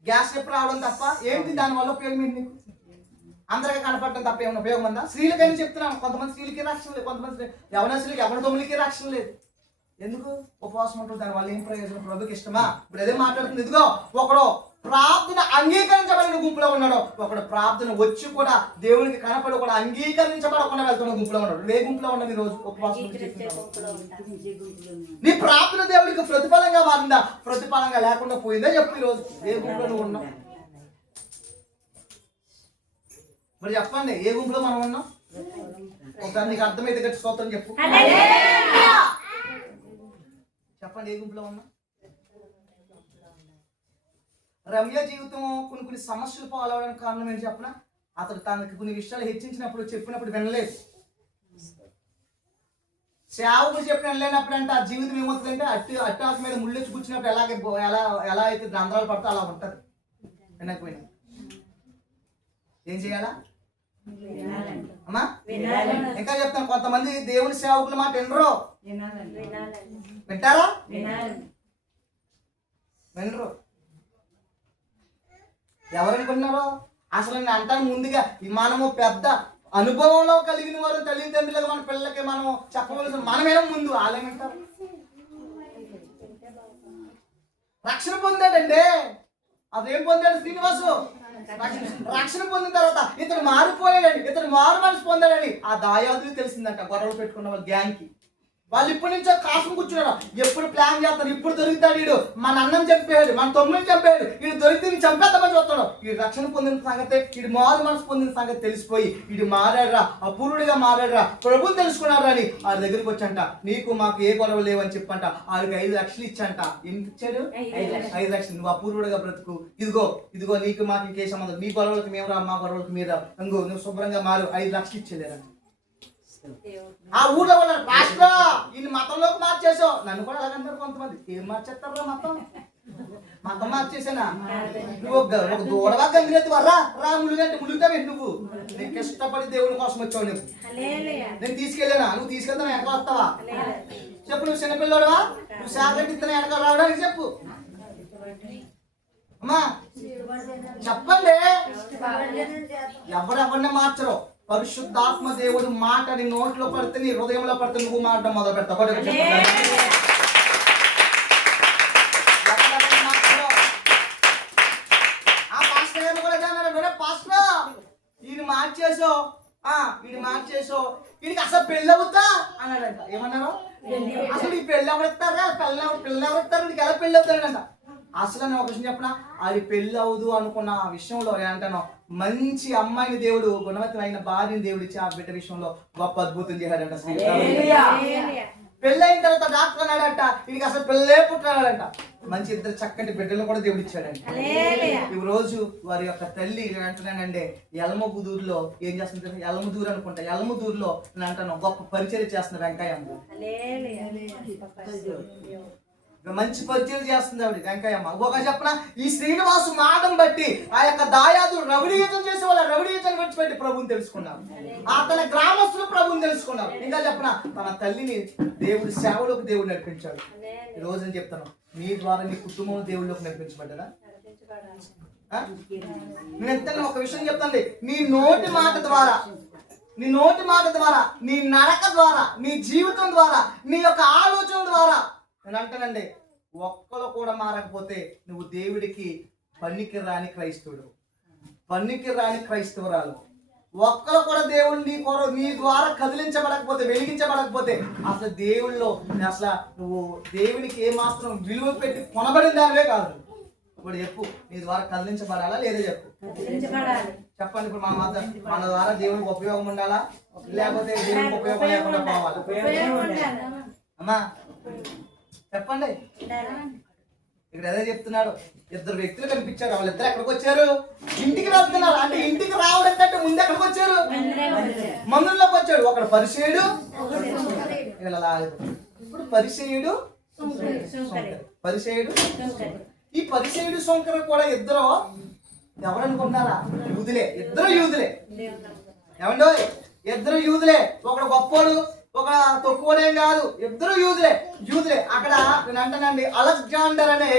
గ్యాస్ ఎప్పుడు రావడం తప్ప ఏంటి దానివల్ల ఉపయోగం ఏంటి? నీకు అందరికీ కనపడటం తప్ప ఏమైనా ఉపయోగం ఉందా? స్త్రీలకైనా చెప్తున్నాను, కొంతమంది స్త్రీలకి రక్షణ లేదు, కొంతమంది యవనస్తులకి, యవన తొమ్మిదికి రక్షణ లేదు. ఎందుకు ఉపవాసం ఉంటుంది? దానివల్ల ఏం ప్రయోజనం? ప్రభుకి ఇష్టమా? ఇప్పుడు అదే మాట్లాడుతుంది. ఇదిగో ఒకడో ప్రార్థన అంగీకరించబడిన గుంపులో ఉన్నాడు, ఒకడు ప్రార్థన వచ్చి కూడా దేవునికి కనపడి కూడా అంగీకరించబడకుండా వెళ్తున్న గుంపులో ఉన్నాడు. ఏ గుంపులో ఉన్నది రోజు ఉపవాసం నీ ప్రార్థన దేవుడికి ప్రతిఫలంగా మారిందా, ప్రతిఫలంగా లేకుండా పోయిందా చెప్పు. ఈ రోజు ఏ గుంపులో నువ్వు ఉన్నావు? మరి చెప్పండి, ఏ గుంపులో మనం ఉన్నాం? ఒకసారి నీకు అర్థమైతే గట్టి స్తోత్రం చెప్పు. చెప్పండి, ఏ గుంపులో ఉన్నాం? రమ్య జీవితం కొన్ని సమస్యలు పాలవడానికి కారణం ఏంటి చెప్పిన? అతడు తనకి కొన్ని విషయాలు హెచ్చించినప్పుడు చెప్పినప్పుడు వినలేదు. సేవకుడు చెప్పిన వినలేనప్పుడు అంటే ఆ జీవితం ఏమవుతుందంటే అట్టాకు మీద ముళ్ళెచ్చి కూర్చున్నప్పుడు ఎలా అయితే రంధ్రాలు పడతా అలా ఉంటుంది. వినకపోయినా ఏం చేయాలా అమ్మా? ఇంకా చెప్తాను, కొంతమంది దేవుని సేవకుల మాట వినరు. వింటారా? వినరు. ఎవరనుకున్నారో అసలు నేను అంటాను ముందుగా, మనము పెద్ద అనుభవంలో కలిగిన వారు తల్లిదండ్రులుగా మన పిల్లలకి మనం చెప్పవలసిన మనమేమో ముందు వాళ్ళేమంటారు. రక్షణ పొందాడండి, అదేం పొందాడు శ్రీనివాసు? రక్షణ పొందిన తర్వాత ఇతను మారిపోయాడండి, ఇతను మారు మనసు పొందాడని ఆ దాయాదులు తెలిసిందంట. గొడవలు పెట్టుకున్న వాళ్ళ గ్యాంగ్కి వాళ్ళు ఇప్పటి నుంచో కాసం కూర్చున్నాడు. ఎప్పుడు ప్లాన్ చేస్తాడు, ఇప్పుడు దొరుకుతాడు వీడు, మన అన్నం చంపేయాడు, మన తమ్ముడిని చంపేయాడు, వీడు దొరికితే చంపేద్దామని చూస్తాడు. వీడు రక్షణ పొందిన సంగతి, వీడు మారు మనసు పొందిన సంగతి తెలిసిపోయి వీడు మారాడురా, అపూర్వుడిగా మారాడురా, ప్రభుని తెలుసుకున్నాడు అని వాడి దగ్గరికి వచ్చంట. నీకు మాకు ఏ గొడవ లేవని చెప్పంట. వాడికి 5 లక్షలు ఇచ్చంట. ఎందుకు ఇచ్చాడు? 5 లక్షలు. నువ్వు అపూర్వుడిగా బ్రతుకు, ఇదిగో నీకు మాకు ఇంకే సంబంధం, నీ గొడవలకు మేము రా, మా గొడవలకు మీరు రా, నువ్వు శుభ్రంగా మారు. 5 లక్షలు ఇచ్చేలేరా? ఆ ఊర్లో ఉన్న రాష్ట్ర ఈయన మతంలోకి మార్చేసావు. నన్ను కూడా అలాగంటారు కొంతమంది. ఏం మార్చేస్తారా? మతం మార్చేసానా? నువ్వు ఒక దూడగా గంగిరెత్తి రా ములుగంటే ములుగుతావు. నువ్వు నీకు ఇష్టపడి దేవుని కోసం వచ్చావు. నువ్వు నేను తీసుకెళ్ళానా? నువ్వు తీసుకెళ్తాను వెనక వస్తావా చెప్పు. నువ్వు చిన్నపిల్లడువా? నువ్వు శాఖకి ఇతను వెనక రావడానికి చెప్పు అమ్మా. చెప్పండి, ఎవరెవరిని మార్చరు. పరిశుద్ధాత్మ దేవుడు మాట నీ నోట్లో పడితే, నీ హృదయంలో పడితే నువ్వు మాట్లాడడం మొదలు పెడతావు. ఆ పాస్టర్ ఏమో కూడా అన్నాడు, పాస్టర్ వీడిని మార్చేసో వీడికి అసలు పెళ్ళి అవుతా అన్నాడంట. ఏమన్నారు? అసలు ఈ పెళ్ళి ఎవరిస్తారా? పిల్లలు ఎవరిస్తారు? వీడికి ఎలా పెళ్ళి అవుతాడంట. అసలు నేను ఒక విషయం చెప్పిన, అది పెళ్ళి అవదు అనుకున్న ఆ విషయంలో ఏంటనో మంచి అమ్మాయిని దేవుడు, గుణవత్తమైన భార్యని దేవుడు ఇచ్చి ఆ బిడ్డ విషయంలో గొప్ప అద్భుతం చేశాడంట. పెళ్ళి అయిన తర్వాత డాక్టర్ అన్నాడట, వీడికి అసలు పెళ్ళే పుట్టాడంట. మంచి 2 చక్కటి బిడ్డలు కూడా దేవుడు ఇచ్చాడంట. ఈ రోజు వారి యొక్క తల్లి అంటున్నానండి, ఎలమగుదూరులో ఏం చేస్తుంది? ఎలమదూరు అనుకుంటా, ఎలమదూరులో నేను అంటాను గొప్ప పరిచయం చేస్తున్న వెంకయ్యమ్మ. మంచి పరిచయం చేస్తుంది ఆవిడ వెంకయ్యమ్మ. ఒక చెప్పన, ఈ శ్రీనివాసు మాటను బట్టి ఆ యొక్క దాయాదులు రవిడీయుతం చేసే వాళ్ళ రవిడీయుతం విడిచిపెట్టి ప్రభుని తెలుసుకున్నారు. ఆ తన గ్రామస్తులు ప్రభుని తెలుసుకున్నారు. ఇంకా చెప్పన, తన తల్లిని దేవుడి సేవలోకి దేవుడు నడిపించాడు. ఈ రోజు నేను చెప్తాను, నీ ద్వారా నీ కుటుంబం దేవుళ్ళలోకి నడిపించబడ్డా? నేను ఎంత ఒక విషయం చెప్తాను, నీ నోటి మాట ద్వారా, నీ నడక ద్వారా, నీ జీవితం ద్వారా, నీ యొక్క ఆలోచన ద్వారా నేను అంటానండి, ఒక్కరు కూడా మారకపోతే నువ్వు దేవుడికి పనికి రాని క్రైస్తవురాలు. ఒక్కరు కూడా దేవుడు నీ ద్వారా కదిలించబడకపోతే, వెలిగించబడకపోతే అసలు దేవుళ్ళో అసలు నువ్వు దేవునికి ఏమాత్రం విలువ పెట్టి కొనబడిన దానివే కాదు. ఇప్పుడు చెప్పు, నీ ద్వారా కదిలించబడాలా లేదా చెప్పు. చెప్పండి. ఇప్పుడు మన ద్వారా దేవునికి ఉపయోగం ఉండాలా, లేకపోతే దేవునికి ఉపయోగం లేకుండా పోవాలా? అమ్మా చెప్పండి. ఇక్కడ అదే చెప్తున్నాడు, 2 వ్యక్తులు కనిపించారు. వాళ్ళిద్దరు ఎక్కడికి వచ్చారు? ఇంటికి వెళ్తున్నారు. అంటే ఇంటికి రావడం కంటే ముందు ఎక్కడికి వచ్చారు? మందిరంలోకి వచ్చాడు. ఒకడు పరిసయ్యుడు, ఇప్పుడు పరిసయ్యుడు, ఈ పరిసయ్యుడు శంకరు కూడా ఇద్దరు ఎవరనుకుంటున్నారా? ఇద్దరు యూదులే. ఏమండో, ఇద్దరు యూదులే. ఒకడు గొప్పోడు, ఒక తక్కువనేం కాదు, ఇద్దరు యూదులే. అక్కడ నేను అంటానండి, అలెగ్జాండర్ అనే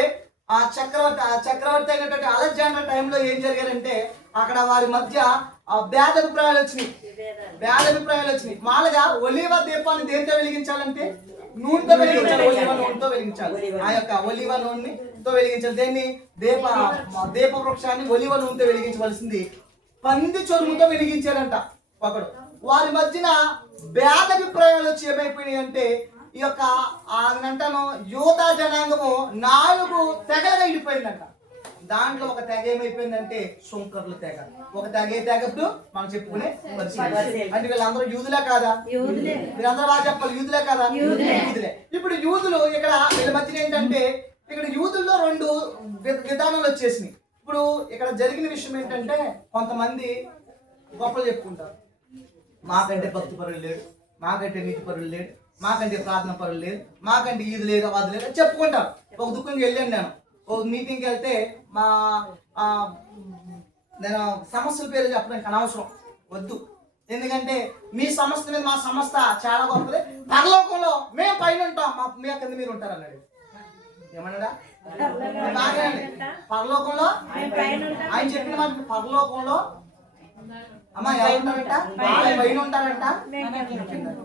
ఆ చక్రవర్తి అయినటువంటి అలెగ్జాండర్ టైంలో ఏం జరిగారంటే, అక్కడ వారి మధ్య భేదాభిప్రాయాలు వచ్చినాయి. మామూలుగా ఒలీవ దీపాన్ని దేంతో వెలిగించాలంటే నూనెతో వెలిగించాలి, ఒలివ నూనెతో వెలిగించాలి. ఆ యొక్క ఒలివ నూనెతో వెలిగించాలి. దేన్ని? దీప వృక్షాన్ని ఒలివ నూనెతో వెలిగించవలసింది. పంది చొరుముతో వెలిగించారంట ఒకడు. వారి మధ్యన భేదాభిప్రాయాలు వచ్చి ఏమైపోయినాయి అంటే ఈ యొక్క అంటాను యూదా జనాంగము 4 తెగలుగా ఇడిపోయిందంట. దాంట్లో ఒక తెగ ఏమైపోయిందంటే సుంకర్లు తెగ. ఒక తెగ ఏ తెగ ఇప్పుడు మనం చెప్పుకునే అంటే వీళ్ళందరూ యూదులే కాదా? వీళ్ళందరూ బాగా చెప్పాలి, యూదులే కాదా? యూదులే. ఇప్పుడు యూదులు ఇక్కడ వీళ్ళ మధ్యన ఏంటంటే ఇక్కడ యూదుల్లో 2 విధానాలు వచ్చేసినాయి. ఇప్పుడు ఇక్కడ జరిగిన విషయం ఏంటంటే కొంతమంది గొప్పలు చెప్పుకుంటారు, మాకంటే భక్తి పరులు లేడు, మాకంటే నీతి పరులు లేడు, మాకంటే ప్రార్థన పరులు లేదు, మాకంటే ఇది లేదు అది లేదు చెప్పుకుంటారు. ఒక దుఃఖంకి వెళ్ళాను నేను, ఒక మీటింగ్కి వెళ్తే నేను సమస్యల పేరు చెప్పడానికి అనవసరం, వద్దు. ఎందుకంటే మీ సంస్థ మీద మా సంస్థ చాలా గొప్పది, పరలోకంలో మేము పైన ఉంటాం, మీ కింద మీరు ఉంటారు అన్నాడు. ఏమన్నాడా? పరలోకంలో ఆయన చెప్పిన మాట, పరలోకంలో అమ్మా ఎవరు ఉంటారంట? పైన ఉంటారంట.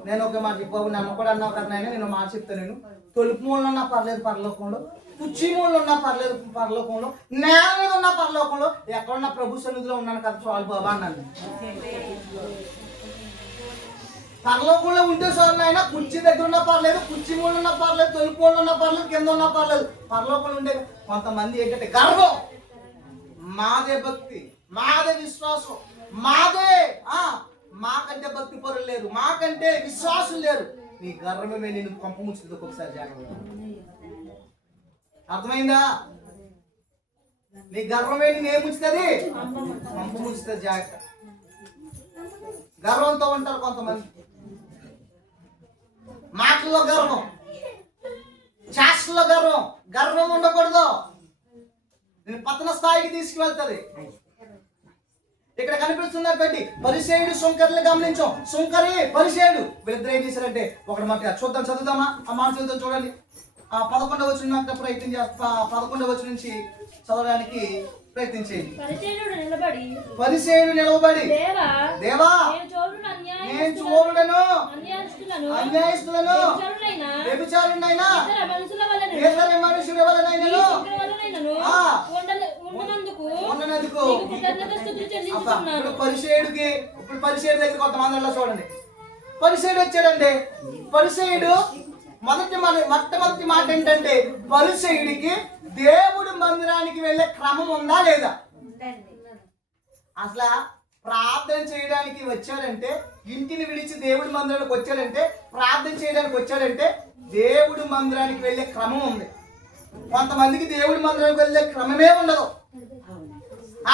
నేను ఒక మాట బాబు నన్ను కూడా అన్నావు కదా నాయన, నేను మాట చెప్తాను. నేను తొలుపు మూలలో ఉన్నా పర్లేదు పరలోకంలో, కుర్చీ మూలలో ఉన్నా పర్లేదు పరలోకంలో, నేల మీద ఉన్న పరలోకంలో, ఎక్కడున్నా ప్రభు సన్నిధిలో ఉన్నాను కదా చాలు బాబా అన్నాను. పరలోకంలో ఉంటే చాలు అయినా కుర్చీ దగ్గర ఉన్నా పర్లేదు, కుర్చీ మూలలో ఉన్నా పర్లేదు, తొలుపు మూలలో ఉన్నా పర్లేదు, కింద ఉన్నా పర్లేదు, పరలోకంలో ఉండే. కొంతమంది ఏంటంటే గర్వం, మాదే భక్తి, మాదే విశ్వాసం, మాదే మాకంటే భక్తి పరులు లేరు, మాకంటే విశ్వాసం లేరు. నీ గర్వమే నేను కొంప ముచ్చుతుంది. ఒక్కొక్కసారి జాగ్రత్త, అర్థమైందా? నీ గర్వమే నేను ఏం ముచ్చుతుంది? కొంప ముచ్చుతుంది. జాగ్రత్త. గర్వంతో ఉంటారు కొంతమంది, మాటల్లో గర్వం, చేష్టల్లో గర్వం. గర్వం ఉండకూడదు, నేను పతన స్థాయికి తీసుకువెళ్తుంది. ఇక్కడ కనిపిస్తున్నటువంటి పరిసేయుడు సుంకర్లు గమనించాం. సుంకరి పరిసేయుడు వీళ్ళిద్దరు ఏం చేశారంటే ఒకటి మాట చూద్దాం, చదువుదామా? ఆ మాట చదువుతాం చూడండి. 11వ వచనం ప్రయత్నం చేస్తా, 11వ వచనం నుంచి చదవడానికి ప్రయత్నం చేయండి. పరిసేయుడు నిలవబడి దేవా నేను చోరులను అన్యాయస్తులను వ్యభిచారులనైనా ఇతర మనుషుల వలనైనను ఉన్నందుకు ఇప్పుడు పరిసేయుడు దగ్గర కొంతమంది చూడండి. పరిసేయుడు వచ్చాడండి. పరిసేయుడు మొట్టమొదటి మాట ఏంటంటే పరిసేయుడికి దేవుడి మందిరానికి వెళ్ళే క్రమం ఉందా లేదా? అసలు ప్రార్థన చేయడానికి వచ్చాడంటే, ఇంటిని విడిచి దేవుడి మందిరానికి వచ్చాడంటే, ప్రార్థన చేయడానికి వచ్చాడంటే దేవుడి మందిరానికి వెళ్ళే క్రమం ఉంది. కొంతమందికి దేవుడి మందిరానికి వెళ్ళే క్రమమే ఉండదు.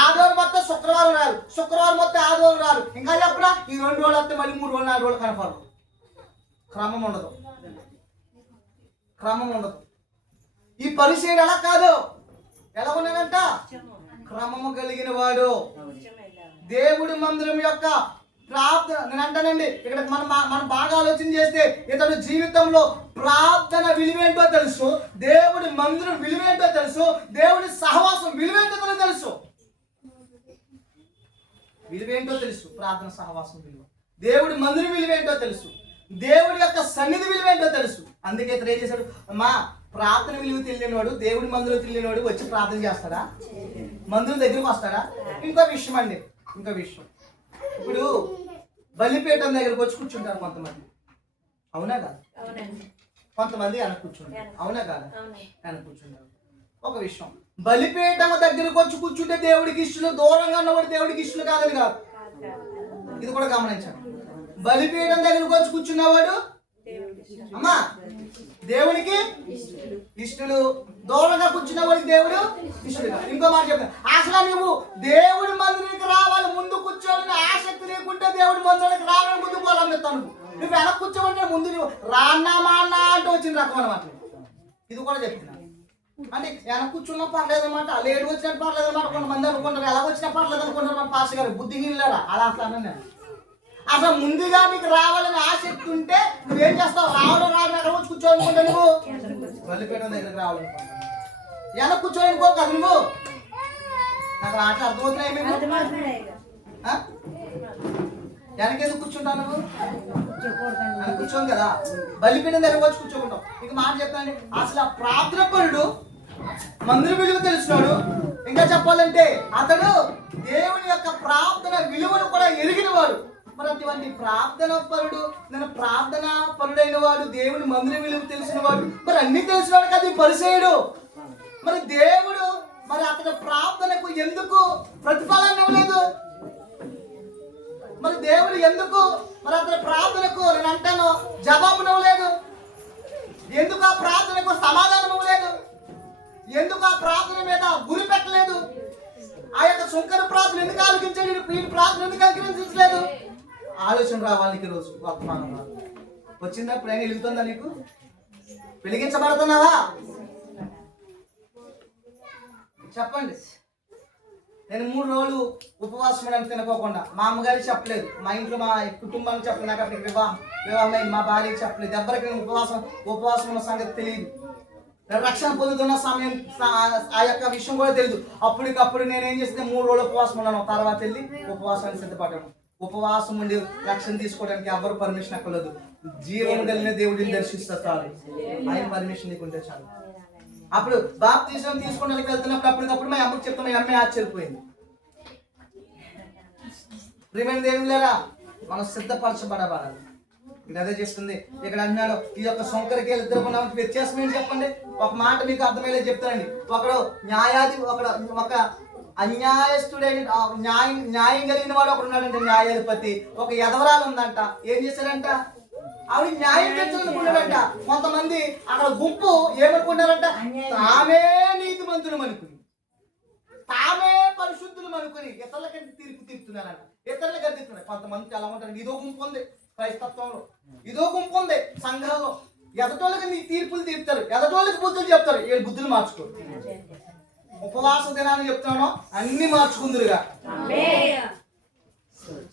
ఆదివారం మొత్తం శుక్రవారం రారు, శుక్రవారం మొత్తం ఆదివారం రారు, ఇంకా చెప్పరా ఈ 2 రోజులు వస్తే మళ్ళీ 3 రోజులు 4 రోజులు కనపడరు. క్రమం ఉండదు, క్రమం ఉండదు. ఈ పరిచయం ఎలా కాదు, ఎలా ఉన్నాడంట? క్రమము కలిగిన వాడు. దేవుడి మందిరం యొక్క ప్రార్థన, నేను అంటానండి ఇక్కడ మనం బాగా ఆలోచన చేస్తే ఇతడు జీవితంలో ప్రార్థన విలువేంటో తెలుసు, దేవుడి మందిరం విలువేంటో తెలుసు, దేవుడి సహవాసం విలువేంటో తెలుసు. విలువేంటో తెలుసు, ప్రార్థన సహవాసం విలువ, దేవుడి మందిరం విలువేంటో తెలుసు, దేవుడి యొక్క సన్నిధి విలువేంటో తెలుసు. అందుకే ఇతడు ఏం చేశాడు? మా ప్రార్థన విలువ తెలియనివాడు, దేవుడి మందిరం తెలియనివాడు వచ్చి ప్రార్థన చేస్తాడా? మందిరం దగ్గరకు వస్తాడా? ఇంకో విషయం అండి, ఇంకో విషయం. ఇప్పుడు బలిపీఠం దగ్గరకు వచ్చి కూర్చుంటారు కొంతమంది, అవునా కాదు? కొంతమంది వెనక కూర్చుంటారు, అవునా కాదు? వెనక కూర్చుంటారు. ఒక విషయం, బలిపీఠం దగ్గరకు వచ్చి కూర్చుంటే దేవుడికి ఇష్టలు, దూరంగా ఉన్నవాడు దేవుడికి ఇష్టలు కాదని కాదు. ఇది కూడా గమనించండి. బలిపీఠం దగ్గరకు వచ్చి కూర్చున్నవాడు అమ్మా దేవుడికి ఇష్టలు, దూరంగా కూర్చున్నవాడికి దేవుడు ఇష్టలు కాదు. ఇంకో మాట చెప్తాను, అసలు నువ్వు దేవుడి మందిరానికి రావాలి, ముందు కూర్చోవాలని ఆసక్తి లేకుంటే దేవుడి మందిరానికి రావాలని ముందు పోరాడుతాను. నువ్వు వెనక్కి కూర్చోమంటే ముందు నువ్వు రాన్నా మాన్నా అంటూ వచ్చిన రకం అనమాట. ఇది కూడా చెప్తున్నా. అంటే వెనక కూర్చున్నా పర్లేదు అనమాట, లేటు వచ్చినట్టు పర్లేదు అనమాట. కొంతమంది అనుకుంటారు ఎలా వచ్చినా పర్లేదు అనుకుంటారు. మన పాస్ గారు బుద్ధిహీనులేరా అలా అసలు అన్నాను నేను. అసలు ముందుగా నీకు రావాలని ఆసక్తి ఉంటే నువ్వేం చేస్తావు? రావడం అక్కడ వచ్చి కూర్చోవాలనుకుంటా, నువ్వు బలిపీఠం దగ్గరికి రావాలనుకుంటా, వెనక కూర్చోవాలనుకో కదా నువ్వు. నాకు ఆట అర్థమవుతున్నాయి మీకు? వెనక ఎందుకు కూర్చుంటావు నువ్వు? అని కూర్చోం కదా, బలిపీఠం దగ్గర వచ్చి కూర్చోకుంటాం. ఇక మాట చెప్తానండి, అసలు ఆ ప్రార్థన పరుడు మందిర విలువ తెలిసినాడు. ఇంకా చెప్పాలంటే అతడు దేవుని యొక్క ప్రార్థన విలువను కూడా ఎరిగిన వాడు. మరి అటువంటి ప్రార్థన పరుడు, నేను ప్రార్థన పరుడైన వాడు, దేవుని మందిర విలువ తెలిసిన వాడు, మరి అన్ని తెలిసినాడు కదా ఈ పరిసయుడు. మరి దేవుడు మరి అతని ప్రార్థనకు ఎందుకు ప్రతిఫలాన్ని ఇవ్వలేదు? మరి దేవుడు ఎందుకు మరి అతని ప్రార్థనకు నేను అంటాను జవాబునివ్వలేదు? ఎందుకు ఆ ప్రార్థనకు సమాధానం ఇవ్వలేదు? ఎందుకు ఆ ప్రార్థన మీద గురి పెట్టలేదు? ఆ యొక్క సుంకర ప్రార్థన ఎందుకు ఆలోచించాడు? ఈ ప్రార్థన ఎందుకు అంగీకరించలేదు? ఆలోచన రావాలి నీకు రోజు వర్తమానం వచ్చిందా? ప్రేమ వెలుగుతుందా? నీకు వెలిగించబడుతున్నావా? చెప్పండి. నేను 3 రోజులు ఉపవాసం అని తినకోకుండా, మా అమ్మగారికి చెప్పలేదు, మా ఇంట్లో మా కుటుంబానికి చెప్పలేదు, నాకు అప్పటికి వివాహం మా భార్యకి చెప్పలేదు, ఎవరికి నేను ఉపవాసం ఉన్న సంగతి తెలియదు. రక్షణ పొందుతున్న సమయం ఆ యొక్క విషయం కూడా తెలియదు. అప్పటికప్పుడు నేనేం చేస్తే 3 రోజులు ఉపవాసం ఉన్నాను. తర్వాత వెళ్ళి ఉపవాసానికి సిద్ధపడ్డాను. ఉపవాసం ఉండి రక్షణ తీసుకోవడానికి ఎవరు పర్మిషన్ అక్కర్లేదు. జీవం కలిగిన దేవుడిని దర్శిస్తారు, ఆయన పర్మిషన్ నీకుంటే చాలు. అప్పుడు బాప్తిజం తీసుకోవడానికి వెళ్తున్నప్పుడు అప్పటికప్పుడు మా అమ్మకి చెప్తాం, మా అమ్మాయి ఆశ్చర్యపోయింది. ప్రియమైన దేవుని లేరా, మనం సిద్ధపరచబడబడాలి. ఇక్కడ అదే చెప్తుంది. ఇక్కడ అన్నాడు ఈ యొక్క సొంకరికి ఇద్దరు కొన్నానికి వ్యత్యాసం ఏంటి చెప్పండి? ఒక మాట మీకు అర్థమయ్యేలా చెప్తానండి. ఒకడు ఒక అన్యాయస్తుడైన న్యాయం కలిగిన వాడు ఒకడు ఉన్నాడంటే న్యాయాధిపతి. ఒక ఎదవరాలు ఉందంట, ఏం చేశారంట? ఆవిడ న్యాయం తెచ్చుకున్నాడంట. కొంతమంది అక్కడ గుంపు ఏమనుకున్నారంట? తామే నీతిమంతులు అనుకుని, తామే పరిశుద్ధులు అనుకుని ఇతరులకంటే తీర్పు తీరుతున్నారంట. ఇతరులకు తీరుతున్నాయి. కొంతమంది ఎలా ఉంటారు? ఇదో గుంపు ఉంది క్రైస్తత్వంలో, ఇదో గుంపు ఉంది సంఘంలో. ఎదటోళ్ళకి నీ తీర్పులు తీరుతారు, ఎదటోళ్ళకి బుద్ధులు చెప్తారు. ఏ బుద్ధులు మార్చుకో. ఉపవాస దినాన్ని చెప్తున్నాను, అన్ని మార్చుకుందురుగా.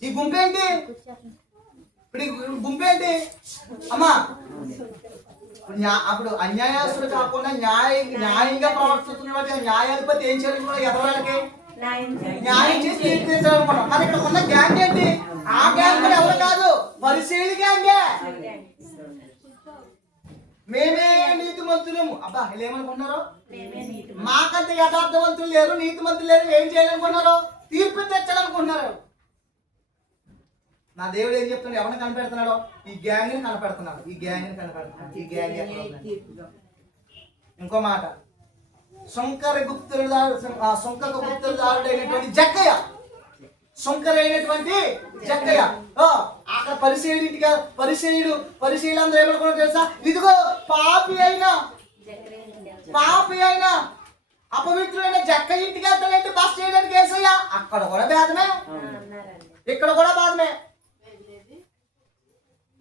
ఈ గుంపేంటి? ఇప్పుడు ఈ గుంపేంటి అమ్మా? అప్పుడు అన్యాయస్తుడు కాకుండా న్యాయంగా ప్రవర్తిస్తున్న న్యాయాధిపతి ఏం చేయాలి? కూడా ఎదవడానికి న్యాయం చేసి తీర్చాలనుకున్నాం. మరి ఇక్కడ ఉన్న గ్యాంగ్ ఏంటి? ఆ గ్యాంగ్ కూడా ఎవరు కాదు, పరిశీలి గ్యాంగే. మేమే నీతిమంతులము. అబ్బా వీళ్ళు ఏమనుకున్నారు? మాకంత యథార్థవంతులు లేరు, నీతిమంతులు లేరు, ఏం చేయాలనుకున్నారు? తీర్పు తెచ్చాలనుకుంటున్నారు. నా దేవుడు ఏం చెప్తున్నాడు? ఎవరిని కనిపెడుతున్నాడో? ఈ గ్యాంగ్ ని కనిపెడుతున్నాడు. ఈ గ్యాంగ్ ని కనిపెడుతున్నాడు. ఈ గ్యాంగ్ ఇంకో మాట, శంకర గుప్తులదారుడైనటువంటి జక్కయ్య, శంకర అయినటువంటి జక్కయ్య అక్కడ పరిశీలందరూ ఏమనుకున్నారు తెలుసా? ఇదిగో పాపి అయినా అపవిత్రుడైన జక్కయ్య ఇంటికి వెళ్తానంటే బస్ చేయడానికి వేసయ్యా. అక్కడ కూడా భేదమే, ఇక్కడ కూడా భేదమే.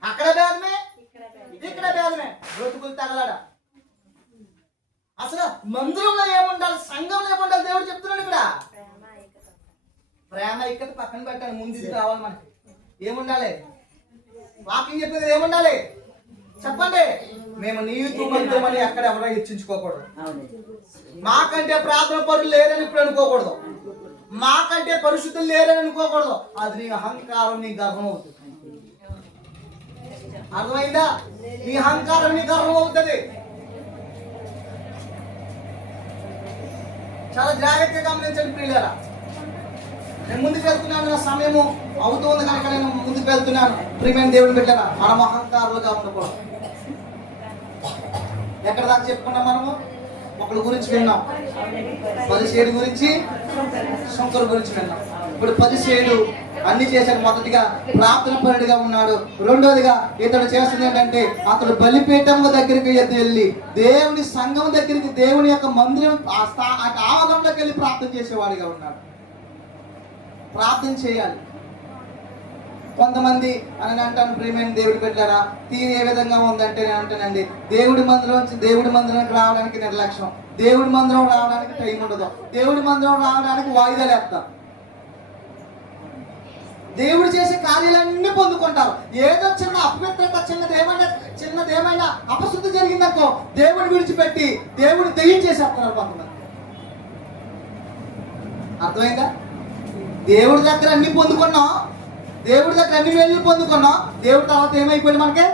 అక్కడ భేదమే, ఇక్కడ భేదమే. బ్రతుకులు తగలడా. అసలు మందిరంలో ఏముండాలి, సంఘంలో ఏముండాలి? దేవుడు చెప్తున్నాడు ఇక్కడ. ప్రేమ ఐక్యత పక్కన పెట్టాలి, ముందు ఇది కావాలి మనకి. ఏముండాలి? వాకింగ్ చెప్పేది ఏముండాలి చెప్పండి? మేము నీతిమంతులమని ఎక్కడ ఎవరో హెచ్చించుకోకూడదు. మాకంటే ప్రార్థన పరులు లేరని ఇప్పుడు అనుకోకూడదు. మాకంటే పరిశుద్ధులు లేరని అనుకోకూడదు. అది నీ అహంకారం, నీ గర్వం అవుతుంది. అర్థమైందా? నీ అహంకారం, నీ గర్వం అవుతుంది. చాలా జాగ్రత్తగా గమనించండి ప్రియులారా. నేను ముందుకు వెళ్తున్నాను, నా సమయము అవుతుంది కనుక నేను ముందుకు వెళ్తున్నాను. ప్రియమైన దేవుని బిడ్డలారా, మనం అహంకారులుగా ఉండకూడదు. ఎక్కడ దాకా చెప్పుకున్నాం మనము? ఒకళ్ళ గురించి విన్నాం, పరిశీడు గురించి, శంకరు గురించి విన్నాం. ఇప్పుడు పరిశీడు అన్ని చేశాడు. మొదటిగా ప్రార్థన పరుడిగా ఉన్నాడు. రెండోదిగా ఇతడు చేస్తుంది ఏంటంటే అతడు బలిపీఠం దగ్గరికి వెళ్ళి దేవుని సంఘం దగ్గరికి, దేవుని యొక్క మందిరం ఆవరణలోకి వెళ్ళి ప్రార్థన చేసేవాడిగా ఉన్నాడు. ప్రార్థన చేయాలి. కొంతమంది అని అంటాను, ప్రియమైన దేవుడి బిడ్డలారా, తీరు ఏ విధంగా ఉందంటే నేను అంటానండి, దేవుడి మందిరానికి రావడానికి నిర్లక్ష్యం, దేవుడి మందిరం రావడానికి టైం ఉండదు, దేవుడి మందిరం రావడానికి వాయిదాలు వేస్తాం. దేవుడు చేసే కార్యాలన్నీ పొందుకుంటారు. ఏదో చిన్న అపవిత్రత, చిన్నదేమైనా అపశుద్ధి జరిగిందనుకో దేవుడు విడిచిపెట్టి దేవుడు దెయ్యించేసేస్తున్నారు కొంతమంది. అర్థమైందా? దేవుడి దగ్గర అన్ని పొందుకున్నాం, దేవుడి దగ్గర అన్ని మేలు పొందుకున్నాం, దేవుడి తర్వాత ఏమైపోయింది మనకే?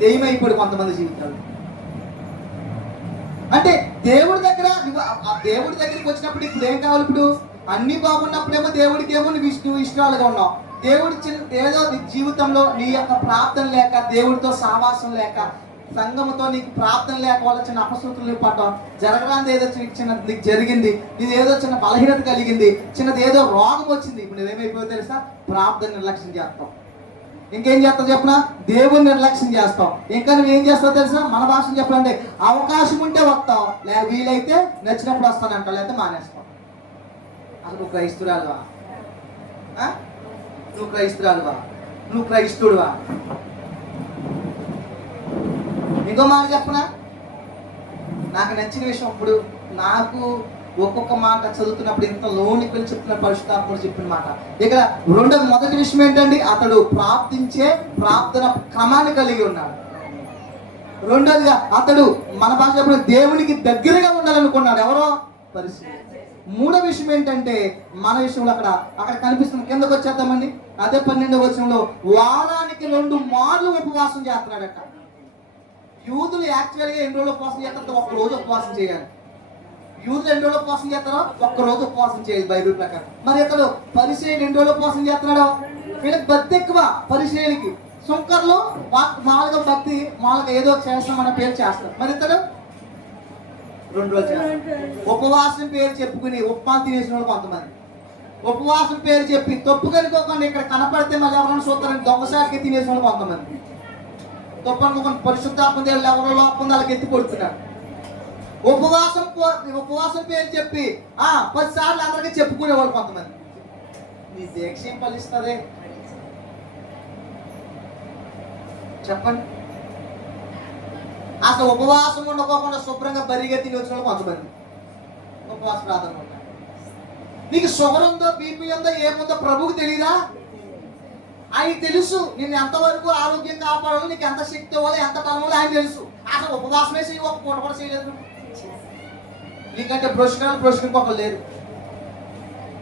దెయ్యమైపోయింది కొంతమంది జీవితాలు. అంటే దేవుడి దగ్గర దేవుడి దగ్గరికి వచ్చినప్పుడు ఇప్పుడు ఏం కావాలి? ఇప్పుడు అన్ని బాగున్నప్పుడేమో దేవుడికి ఏమో నువ్వు ఇష్టాలుగా ఉన్నావు. దేవుడి ఏదో నీ జీవితంలో నీ యొక్క ప్రార్థన లేక, దేవుడితో సావాసం లేక, సంఘముతో నీకు ప్రార్థన లేక వల్ల చిన్న అపశృతులు పడ్డాం, జరగరాంది ఏదో చిన్న నీకు జరిగింది, నీది ఏదో చిన్న బలహీనత కలిగింది, చిన్నది ఏదో రోగం వచ్చింది. ఇప్పుడు నువ్వేమైపోయావు తెలుసా? ప్రార్థన నిర్లక్ష్యం చేస్తాం. ఇంకేం చేస్తావు చెప్పనా? దేవుని నిర్లక్ష్యం చేస్తాం. ఇంకా నువ్వేం చేస్తావు తెలుసా? మన భాషను చెప్పాలంటే అవకాశం ఉంటే వస్తావు, వీలైతే నచ్చినప్పుడు వస్తానంటావు, లేకపోతే మానేస్తావు. అసలు నువ్వు క్రైస్తురాలువా? నువ్వు క్రైస్తురాలువా? నువ్వు క్రైస్తుడువా? ఇంకో మాట చెప్పనా? నాకు నచ్చిన విషయం, ఇప్పుడు నాకు ఒక్కొక్క మాట చదువుతున్నప్పుడు ఇంత లోనికి వెళ్ళి చెప్తున్న పరిశుద్ధాత్ముడు చెప్పిన మాట. ఇక్కడ మొదటి విషయం ఏంటండి? అతడు ప్రార్థించే ప్రార్థన క్రమాన్ని కలిగి ఉన్నాడు. రెండోదిగా అతడు మన భాష దేవునికి దగ్గరగా ఉండాలనుకున్నాడు. ఎవరో? పరిశుద్ధుడు. మూడో విషయం ఏంటంటే మన విషయంలో అక్కడ కనిపిస్తుంది. కిందకు వచ్చేద్దామండి. అదే 12వ వచనంలో వారానికి 2 మార్లు ఉపవాసం చేస్తున్నాడట. యూదులు యాక్చువల్గా ఎన్ని రోజులు ఉపవాసం చేస్తారో ఒక్క రోజు ఉపవాసం చేయాలి. యూదులు ఎన్ని రోజులు ఉపవాసం చేస్తారో ఒక్క రోజు ఉపవాసం చేయాలి బైబిల్ ప్రకారం. మరి ఇతడు పరిచయం ఎన్ని రోజులు ఉపవాసం చేస్తున్నాడో? వీళ్ళకి భక్తి ఎక్కువ. పరిచయానికి సుంకర్లు మామూలుగా భక్తి మామూలుగా ఏదో చేస్తామన్న పేరు చేస్తారు. మరి ఇతడు 2 రోజులు చేస్తారు. ఉపవాసం పేరు చెప్పుకుని ఉప్మా తినేసిన వాళ్ళు కొంతమంది, ఉపవాసం పేరు చెప్పి తప్పు కనుకోకుండా ఇక్కడ కనపడితే మళ్ళీ ఎవరైనా చూస్తారని దొంగసారికి తినేసిన వాళ్ళు కొంతమంది, తప్పు అనుకోకుండా పరిశుద్ధాత్మ దేవుళ్ళు ఎవరో లోపం వాళ్ళకి ఎత్తి కొడుతున్నారు. ఉపవాసం పేరు చెప్పి 10 సార్లు అందరికీ చెప్పుకునేవాళ్ళు కొంతమంది. నీ దీక్ష ఏం ఫలిస్తుంది చెప్పండి? అసలు ఉపవాసం ఉండకోకుండా శుభ్రంగా బరిగా తిని వచ్చిన వాళ్ళు కొంతమంది ఉపవాస ప్రార్థన ఉంటారు. నీకు షుగర్ ఉందో, బీపీ ఉందో, ఏముందో ప్రభువుకి తెలీదా? ఆయన తెలుసు నిన్ను ఎంతవరకు ఆరోగ్యం కాపాడాలో, నీకు ఎంత శక్తి ఇవ్వాలి, ఎంత బలం ఆయన తెలుసు. అసలు ఉపవాసమే చేయ ఒక పూట కూడా చేయలేదు. నీకంటే బ్రష్కర్ ఒకరు లేరు.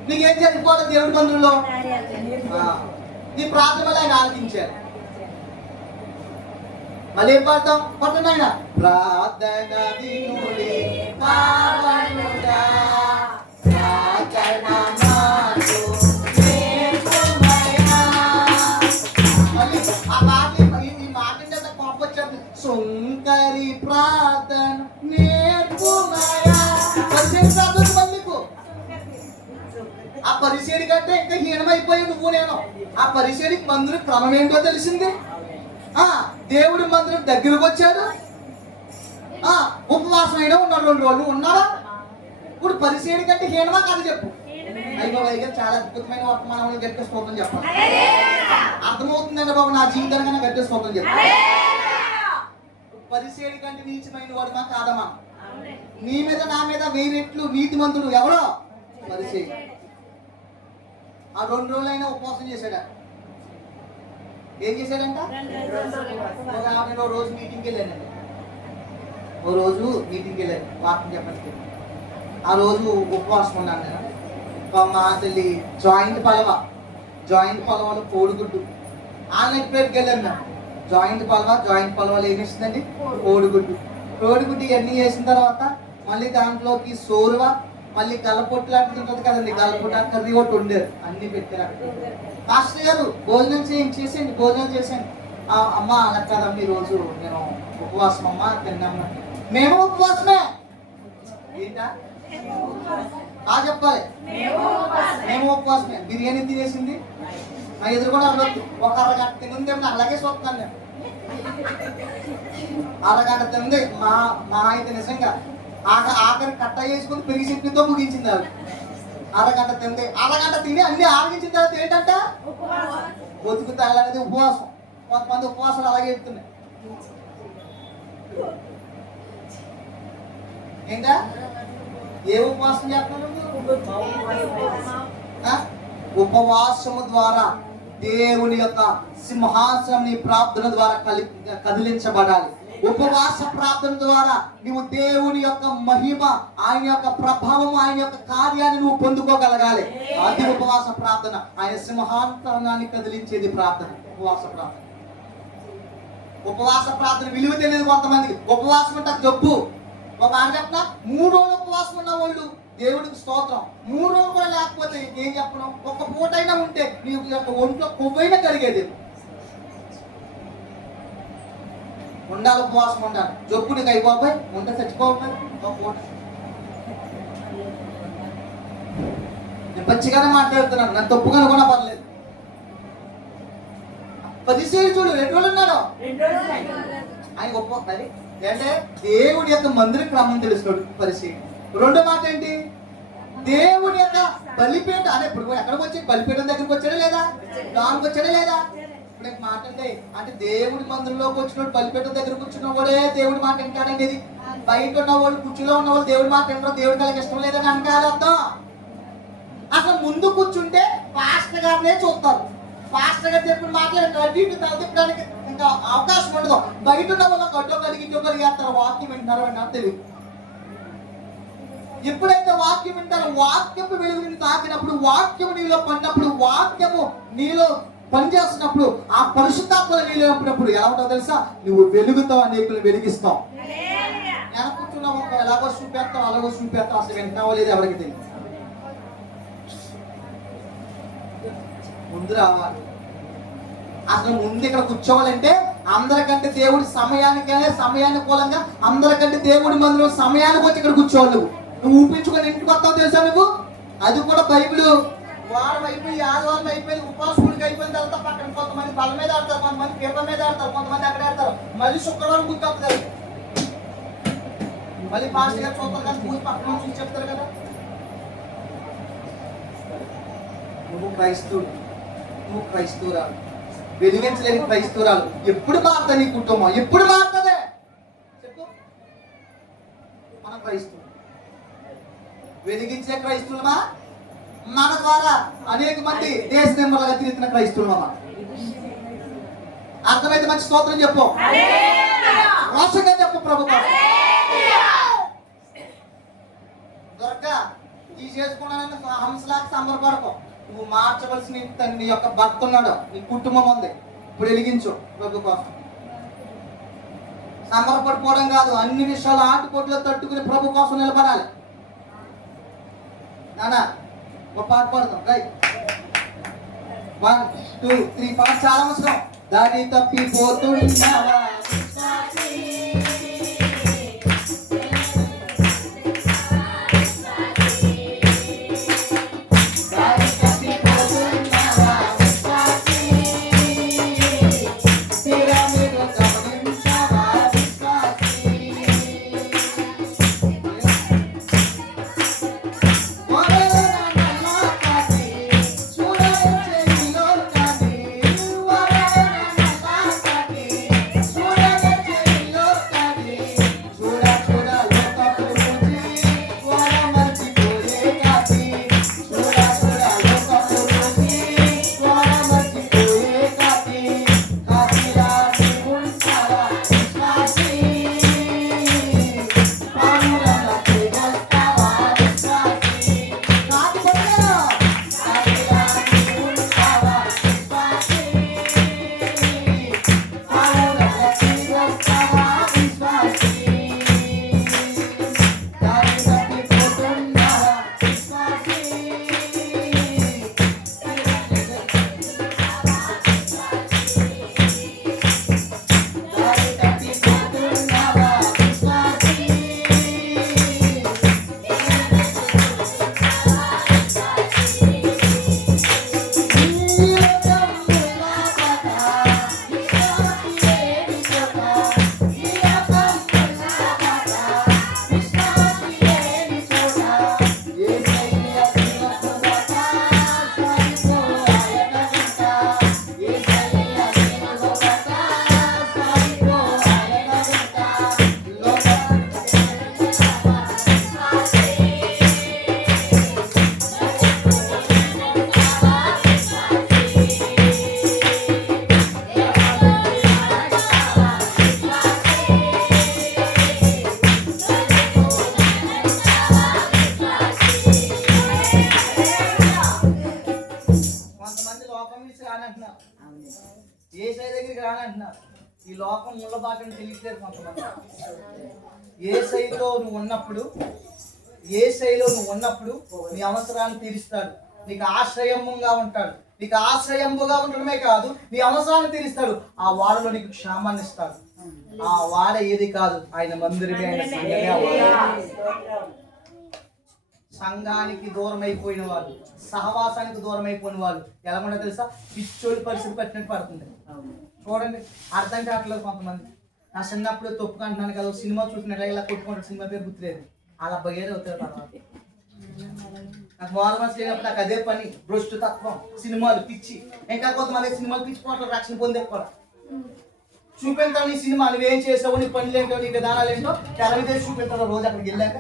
నీకేం జరిగిపోతుంది దేవుడి బంధువుల్లో? నీ ప్రార్థన వల్ల ఆయన ఆలోచించారు. మళ్ళీ ఏం పాడతాం? పట్టణ ఆయన ప్రార్థన వినుడి పావనుడా, ప్రార్థన మాకు నేర్పుమయ్యా. మళ్ళీ ఆ మాట ఈ మాట అంటే కోపం వచ్చేది. సుంకరి ప్రార్థన నేర్పుమయ్యా. పరిచయం ప్రార్థన నీకు ఆ పరిచయం కంటే ఇంకా హీనమైపోయి నువ్వు నేను. ఆ పరిచయకి మందులు క్రమం ఏంటో తెలిసింది. దేవుడి మందిరం దగ్గరకు వచ్చాడు. ఉపవాసం అయినా ఉన్నాడు, 2 రోజులు ఉన్నారా? ఇప్పుడు పరిచయం కంటే హీనమా కాదు చెప్పు. అయిపోయి చాలా అద్భుతమైన వర్తమానం గట్టిగా స్తోత్రం చెప్పాలి. అర్థమవుతుందండి బాబు, నా జీవితానికి గట్టిగా స్తోత్రం చెప్పాలి. పరిచయం కంటే నీచమైన వాడు మా కాదమ్మా. నీ మీద నా మీద 1000 రెట్లు నీతిమంతుడు ఎవరో? పరిచయం. ఆ 2 రోజులైనా ఉపవాసం చేశాడా? ఏం చేశాడంట? ఒక రోజు మీటింగ్కి వెళ్ళానండి. ఓ రోజు మీటింగ్కి వెళ్ళాను వాకింగ్ చెప్పడానికి. ఆ రోజు ఉపవాసం ఉన్నాను నేను. మా తల్లి జాయింట్ పలవలు కోడిగుడ్డు ఆన్లైన్ పేరుకి వెళ్ళాను నేను. జాయింట్ పలవలు ఏమి ఇస్తుందండి? కోడిగుడ్డు ఇవన్నీ చేసిన తర్వాత మళ్ళీ దాంట్లోకి సోరువ, మళ్ళీ గలపొట్టు లాంటిది ఉంటుంది కదండి, గలపొట్టు కర్రీ ఒకటి ఉండేది. అన్ని పెట్టారు. పాస్టర్ గారు భోజనం చేసేయండి, భోజనం చేసేయండి. అమ్మ అలా కదమ్మ ఈరోజు నేను ఉపవాసం అమ్మ తిన్నాము. మేము ఉపవాసమే ఏంటా చెప్పాలి. మేము ఉపవాసమే. బిర్యానీ తినేసింది నా ఎదురుకుండా ఒక అరగంట తింది. అలాగే చూస్తున్నాను నేను. అరగంట తింది మా అయితే నిజంగా ఆఖరి కట్ట చేసుకుని పెరిగి చెట్టుతో ముగించింది. ఆవిడ అరగంట తిని అన్ని ఆరగించిన తర్వాత ఏంటంట? బతుకుతాళ్ళనేది ఉపవాసం. కొంతమంది ఉపవాసాలు అలాగే చెప్తున్నాయి. ఏంటా ఏ ఉపవాసం చేస్తున్నావు? ఉపవాసము ద్వారా దేవుని యొక్క సింహాసనం నీ ప్రార్థన ద్వారా కదిలించబడాలి. ఉపవాస ప్రార్థన ద్వారా నువ్వు దేవుని యొక్క మహిమ, ఆయన యొక్క ప్రభావం, ఆయన యొక్క కార్యాన్ని నువ్వు పొందుకోగలగాలి. అది ఉపవాస ప్రార్థన. ఆయన సింహాసనాన్ని కదిలించేది ప్రార్థన, ఉపవాస ప్రార్థన. ఉపవాస ప్రార్థన విలువ తెలియదు కొంతమందికి. ఉపవాసం అంటే జబ్బు. ఒక మాట చెప్పిన 3 రోజులు ఉపవాసం ఉన్న వాళ్ళు దేవుడికి స్తోత్రం. 3 రోజులు కూడా లేకపోతే ఏం చెప్పను, ఒక పూట అయినా ఉంటే నీ యొక్క ఒంట్లో కొవ్వైనా కరిగేది. ఉండాలి, ఉపవాసం ఉండాలి. జబ్బు నీకు అయిపోయి ఉంటే చచ్చిపోవాలి. ఒక పూట నేను పచ్చిగానే మాట్లాడుతున్నాను, నాకు తప్పుగా కూడా పర్లేదు. 10 సేలు చూడు, 2 రోజులు ఉన్నాడు ఆయన గొప్ప. మరి అంటే దేవుడి యొక్క మందిర క్రమం తెలుస్తాడు పరిశీలి. రెండో మాట ఏంటి, దేవుడి యొక్క బలిపీఠ అనే. ఇప్పుడు ఎక్కడికి వచ్చి బలిపీఠం దగ్గరికి వచ్చాడా లేదా, దానికి వచ్చాడా లేదా? ఇప్పుడు మాట అంటే దేవుడి మందిరంలోకి వచ్చినోడు బలిపీఠం దగ్గర కూర్చున్న వాడే దేవుడి మాట వింటాడండి. ఇది బయట ఉన్న వాళ్ళు, కుర్చీలో ఉన్న వాళ్ళు దేవుడి మాట వింటారు, దేవుడి వాళ్ళకి ఇష్టం లేదని అనకాలి అర్థం. అసలు ముందు కూర్చుంటే పాస్టర్ గారినే చూస్తారు. పాస్టర్ గారు చెప్పిన మాటలు అటు ఇటు తలదిప్పడానికి ఇంకా అవకాశం ఉండదు. బయట ఉన్న వాళ్ళకి అడ్డో కలిగి కలిగేస్తారు, వాక్యం వింటారు అని తెలియదు. ఎప్పుడైతే వాక్యం వింటారో, వాక్యపు వెలుగుని తాకినప్పుడు, వాక్యము నీలో పడినప్పుడు, వాక్యము నీలో పనిచేస్తున్నప్పుడు, ఆ పరిశుద్ధాత్మ నీలో ఉన్నప్పుడు ఎలా ఉంటావు తెలుసా? నువ్వు వెలుగుతావు, అనేకులు వెలిగిస్తావు. ఎలా కూర్చున్నావు, ఎలాగో చూపేస్తావు, అలాగో చూపేస్తావు, అసలు వింటావో లేదు ఎవరికి తెలియదు. ముందు రావాలి. అసలు ముందు ఇక్కడ కూర్చోవాలంటే అందరికంటే దేవుడి సమయానుకూలంగా అందరికంటే దేవుడి మందిరం సమయానికి వచ్చి ఇక్కడ కూర్చోవాలి. నువ్వు ఊపించుకొని ఇంటికి వస్తావు తెలుసా నువ్వు? అది కూడా బైబిల్ వారం అయిపోయి, ఆదివారం అయిపోయింది, ఉపవాసకుడికి అయిపోయిన తర్వాత పక్కన కొంతమంది బల మీద ఆడతారు, కొంతమంది పీప మీద ఆడతారు, కొంతమంది అక్కడ ఆడతారు. మళ్ళీ శుక్రవారం గుర్తు వస్తుంది. మళ్ళీ పాస్టర్ గారు చూస్తారు కానీ పూజ పక్కన చూసి చెప్తారు కదా. నువ్వు క్రైస్తవుడు, నువ్వు క్రైస్తవురాలు, వెలిగించలేని క్రైస్తవురాలు. ఎప్పుడు మారుతా నీ కుటుంబం? ఎప్పుడు మారుతుందే చెప్పు? మన క్రైస్తవులు వెలిగించే క్రైస్తవులమా? మన ద్వారా అనేక మంది దేశ నెంబర్లుగా తిరుగుతున్న క్రైస్తవులమా? అర్థమైతే మంచి స్తోత్రం చెప్పు, రోషంగా చెప్పు. ప్రభుత్వం దొరక ఈ చేసుకున్నానని హంసలాగా సంబరపడకు. నువ్వు మార్చవలసిన నీ యొక్క భర్త ఉన్నాడు, నీ కుటుంబం ఉంది. ఇప్పుడు వెలిగించు ప్రభు కోసం. సంబరపడిపోవడం కాదు, అన్ని విషయాలు ఆటుపోట్లో తట్టుకుని ప్రభు కోసం నిలబడాలి. నానా ఒక పాట పాడదాం. రైట్, 1 2 3 పాట చాలా అవసరం. దారి తప్పిపోతున్నావా అంటున్నారు, ఏసై దగ్గరికి రానంటున్నారు. ఈ లోకం ముళ్ళ బాటని తెలియట్లేదు కొంతమంది. ఏసైతో నువ్వు ఉన్నప్పుడు, ఏసైలో నువ్వు ఉన్నప్పుడు నీ అవసరాన్ని తీరుస్తాడు, నీకు ఆశ్రయముగా ఉంటాడు. నీకు ఆశ్రయముగా ఉండడమే కాదు, నీ అవసరాన్ని తీరుస్తాడు. ఆ వాడలో నీకు క్షేమాన్ని ఇస్తాడు. ఆ వాడ ఏది కాదు, ఆయన మందిరమే, ఆయన సంఘమే ఆ వాడ. సంఘానికి దూరం అయిపోయిన వాళ్ళు, సహవాసానికి దూరం అయిపోయిన వాళ్ళు ఎలా ఉండో తెలుసా? పిచ్చోడి పరిస్థితి పట్టినట్టు పడుతుంది. చూడండి, అర్థం కావట్లేదు కొంతమంది. నా చిన్నప్పుడు తొప్పుకుంటున్నాను కదా, సినిమా చూసినట్టు ఇలా కొట్టుకుంటారు, సినిమా పేరు గుర్తులేదు, అలా బయ్యేది అవుతారు. తర్వాత నాకు మారు మనసు లేనప్పుడు నాకు అదే పని, భ్రష్టు తత్వం, సినిమాలు పిచ్చి. ఇంకా కొంతమంది సినిమాలు పిచ్చి పోవట్లేదు, రక్షణ పొందే కూడా. చూపెడతావు నీ సినిమా, నువ్వేం చేసావు, నీ పనులు ఏంటో, నీ విధానాలు ఏంటో తెర మీద చూపెడతావు. రోజు అక్కడికి వెళ్ళాక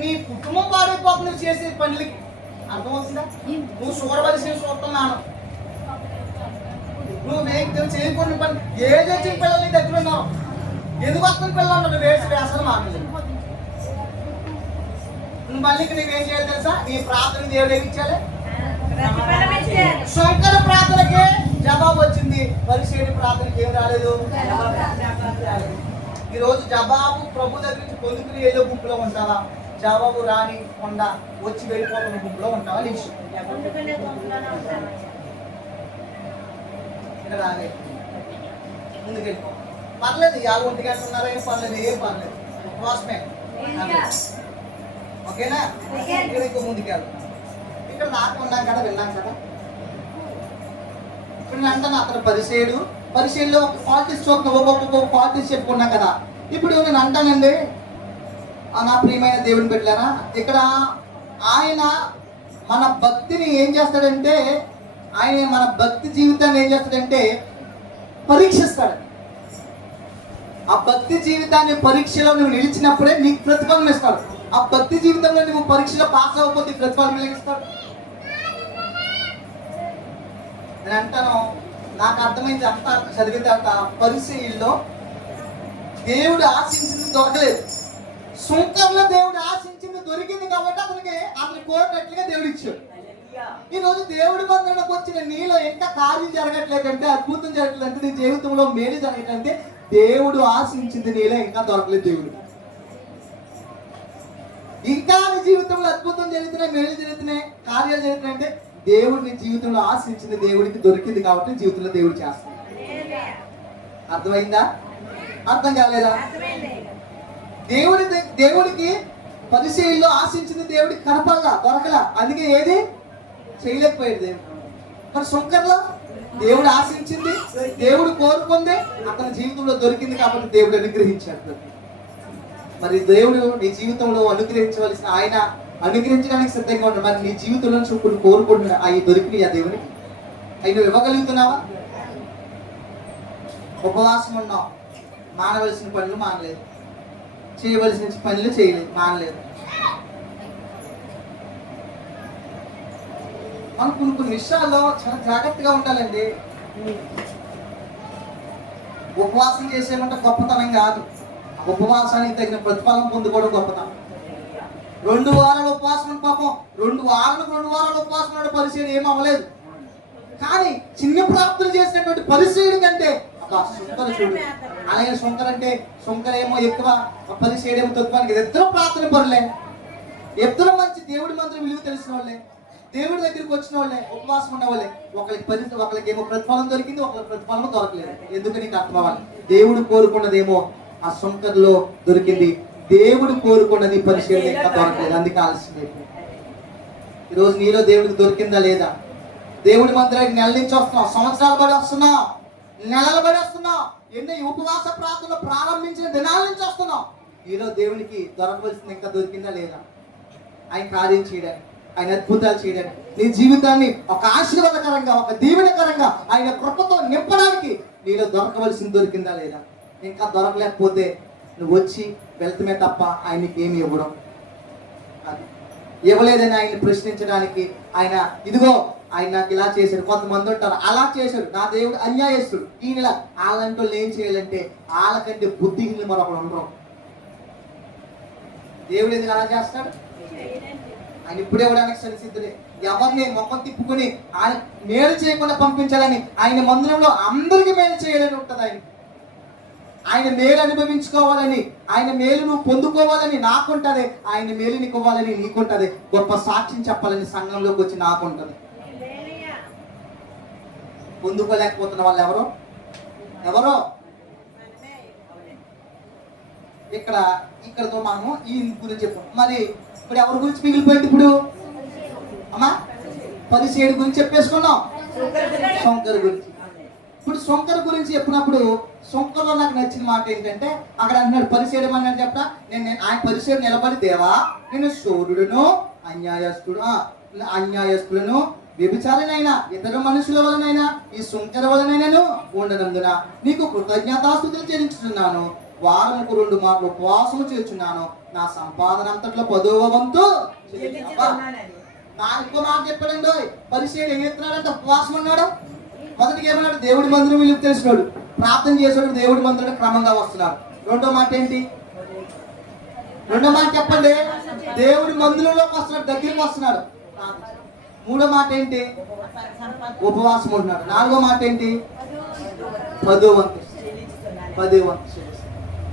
నీ కుటుంబం పాడైపోతుంది నువ్వు చేసే పనులకి. అర్థమవుతుందా? నువ్వు చూడవలసిన చూస్తున్నాను, నువ్వు చేయకుండా పని. ఏది వచ్చిన పిల్లలు నీ దగ్గర ఉన్నావు, ఎందుకు వస్తున్న పిల్లలు ఉన్నావు, నువ్వు వేసి వేసలు మాట్లాడలేదు. నువ్వు మళ్ళీ నువ్వేం చేయాలి తెలుసా? నీ ప్రార్థన దేవుడు ఏమి ఇచ్చాలి? శంకర ప్రార్థనకే జవాబు వచ్చింది, పరిశీలి ప్రార్థనకి ఏం రాలేదు. ఈరోజు జవాబు ప్రభు దగ్గర నుంచి పొందుకుని ఏదో గుంపులో ఉంటావా? జవాబు రాని కొండ వచ్చి వెళ్ళిపోతున్న గుంపులో ఉంటావా? నీ ఇక్కడ రాలే, ముందుకు వెళ్ళిపో. పర్లేదు, 1 గంట ఉన్నారా, ఏం పర్లేదు, ఏం పర్లేదు. ఉపవాసమే, ఓకేనా? ఇక్కడ ఇంకో ముందుకు వెళ్తాం. ఇక్కడ దాకా ఉన్నాం కదా, వెళ్ళాం కదా. ఇప్పుడు అంటాను అతను పరిశీలిలో ఒక క్వాలిటీస్ ఒక్కొక్క క్వాలిటీస్ చెప్పుకున్నాం కదా. ఇప్పుడు నేను అంటానండి, నా ప్రియమైన దేవుని పెట్టారా, ఇక్కడ ఆయన మన భక్తిని ఏం చేస్తాడంటే, ఆయన మన భక్తి జీవితాన్ని ఏం చేస్తాడంటే పరీక్షిస్తాడు. ఆ భక్తి జీవితాన్ని పరీక్షలో నువ్వు నిలిచినప్పుడే నీకు ప్రతిఫలం ఇస్తాడు. ఆ భక్తి జీవితంలో నువ్వు పరీక్షలో పాస్ అవ్వకపోతే ప్రతిఫలం ఇస్తాడు. నేను అంటాను, నాకు అర్థమైంది అంతా చదివితే అంత పరిశీలిలో దేవుడు ఆశించింది దొరకలేదు, సుంకర్లో దేవుడు ఆశించింది దొరికింది కాబట్టి అతనికి కోరినట్లుగా దేవుడు ఇచ్చాడు. ఈ రోజు దేవుడి మందిరానికి వచ్చిన నీలో ఇంకా కార్యం జరగట్లేదంటే, అద్భుతం జరగట్లేదంటే, నీ జీవితంలో మేలు జరగట్లంటే దేవుడు ఆశించింది నీలో ఇంకా దొరకలేదు. దేవుడు ఇంకా నీ జీవితంలో అద్భుతం జరుగుతున్నాయి, మేలు జరుగుతున్నాయి, కార్యాలు జరుగుతున్నాయి అంటే దేవుడు నీ జీవితంలో ఆశించింది దేవుడికి దొరికింది కాబట్టి జీవితంలో దేవుడు చేస్తాడు. అర్థమైందా? అర్థం కాలేదా? దేవుడికి పరిశీలిలో ఆశించింది దేవుడికి కనపడలా, దొరకలా, అందుకే ఏది చేయలేకపోయాడు దేవుడు. మరి శంకర్లో దేవుడు ఆశించింది, దేవుడు కోరుకుంది, అతని జీవితంలో దొరికింది కాబట్టి దేవుడు అనుగ్రహించాడు. మరి దేవుడు నీ జీవితంలో అనుగ్రహించవలసిన ఆయన అనుగ్రహించడానికి సిద్ధంగా ఉన్నాడు. మరి నీ జీవితంలో చూపుడు కోరుకుంటున్నా అవి దొరికినాయి ఆ దేవునికి, అవి నువ్వు ఇవ్వగలుగుతున్నావా? ఉపవాసం ఉన్నావు, మానవలసిన పనులు మానలేదు, చేయవలసిన పనులు చేయలేదు, మానలేదు. మనం కొన్ని విషయాల్లో చాలా జాగ్రత్తగా ఉండాలండి. ఉపవాసం చేసేమంటే గొప్పతనం కాదు, ఉపవాసానికి తగిన ప్రతిఫలం పొందుకోవడం గొప్పతనం. 2 వారాలు ఉపవాసం పాపం, 2 వారాలు ఉపవాసం పరిశీలన ఏం అవ్వలేదు. కానీ చిన్న ప్రాప్తులు చేసినటువంటి పరిశీలన కంటే శుంకర చూడు, అలాగే శుంకర ఏమో ఎక్కువ, పరిశీలన ఏమో తత్వానికి. ఇద్దరు ప్రార్థన పరులే, ఇద్దరు మంచి దేవుడి మంత్రం విలువ తెలిసిన వాళ్ళే, దేవుడి దగ్గరికి వచ్చిన వాళ్ళే, ఉపవాసం ఉన్న వాళ్ళే. ఒకరికి ఏమో ప్రతిఫలం దొరికింది, ఒకరికి ప్రతిఫలం దొరకలేదు. ఎందుకు నీకు అర్థం అవ్వాలి? దేవుడు కోరుకున్నదేమో ఆ శుంకర్లో దొరికింది, దేవుడు కోరుకున్నది పరిశీలన ఇంకా దొరకలేదు, అందుకే ఆలస్యం అయిపోయింది. ఈరోజు నీలో దేవుడికి దొరికిందా లేదా? దేవుడి మందిరానికి నెల నుంచి వస్తున్నావు, సంవత్సరాలు బడి వస్తున్నావు, నెలలు బడి వస్తున్నావు, ఎన్ని ఉపవాస ప్రార్థనలు ప్రారంభించిన దినాల నుంచి వస్తున్నావు. నీలో దేవునికి దొరకవలసింది ఇంకా దొరికిందా లేదా? ఆయన కార్యం చేయడానికి, ఆయన అద్భుతాలు చేయడానికి, నీ జీవితాన్ని ఒక ఆశీర్వాదకరంగా, ఒక దీవెనకరంగా ఆయన కృపతో నింపడానికి నీలో దొరకవలసింది దొరికిందా లేదా? ఇంకా దొరకలేకపోతే నువ్వు వచ్చి వెళ్తమే తప్ప ఆయనకి ఏమి ఇవ్వడం, అది ఇవ్వలేదని ఆయన్ని ప్రశ్నించడానికి, ఆయన ఇదిగో ఆయన నాకు ఇలా చేశాడు. కొంతమంది ఉంటారు అలా చేశాడు, నా దేవుడు అన్యాయస్తుడు, ఈయన వాళ్ళంటూ ఏం చేయాలంటే వాళ్ళకంటే బుద్ధిని మరొకరు ఉండరు. దేవుడు ఎందుకు అలా చేస్తాడు? ఆయన ఇప్పుడు ఇవ్వడానికి సరిసిద్ధులే. ఎవరిని ముఖం తిప్పుకొని ఆయన మేలు చేయకుండా పంపించాలని, ఆయన మందిరంలో అందరికీ మేలు చేయాలని ఉంటుంది. ఆయన మేలు అనుభవించుకోవాలని, ఆయన మేలు నువ్వు పొందుకోవాలని నాకుంటది, ఆయన మేలు నీకు ఇవ్వాలని నీకుంటది, గొప్ప సాక్ష్యం చెప్పాలని సంఘంలోకి వచ్చి నాకుంటది. పొందుకోలేకపోతున్న వాళ్ళు ఎవరో ఇక్కడతో మనము ఈ గురించి చెప్పాం. మరి ఇప్పుడు ఎవరి గురించి మిగిలిపోయింది? ఇప్పుడు అమ్మా పరిసేయుడి గురించి చెప్పేసుకున్నాం, శంకర్ గురించి. ఇప్పుడు శంకర్ గురించి చెప్పినప్పుడు శంకర్లో నాకు నచ్చిన మాట ఏంటంటే, అక్కడ అంటున్నాడు పరిసేయుడు అన్నాడు చెప్పరా, నేను ఆయన పరిసేయుడు నిలబడి, దేవా నేను శూరుడును అన్యాయస్తులను వ్యభిచారినైనా ఇతర మనుషుల వలనైనా ఈ శంకర వలనైనాను ఉండనందున నీకు కృతజ్ఞతాస్తుతులు చెల్లించుతున్నాను. వారముకు 2 మార్లు ఉపవాసము చేస్తున్నాను. నా సంపాదన అంతట్లో 10వ వంతు ఇంకో మాట చెప్పాడండి. పరిసేయుడు ఏం చెప్తున్నాడంటే ఉపవాసం అన్నాడు. మొదటికి ఏమన్నాడు? దేవుడి మందిరం విలువ తెలిసినాడు, ప్రార్థన చేసాడు, దేవుడి మందిరం క్రమంగా వస్తున్నాడు. రెండో మాట ఏంటి? రెండో మాట చెప్పండి. దేవుడి మందిరంలోకి వస్తున్నాడు, దగ్గరికి వస్తున్నాడు. మూడో మాట ఏంటి? ఉపవాసం ఉంటున్నాడు. నాలుగో మాట ఏంటి? 10వ వంతు.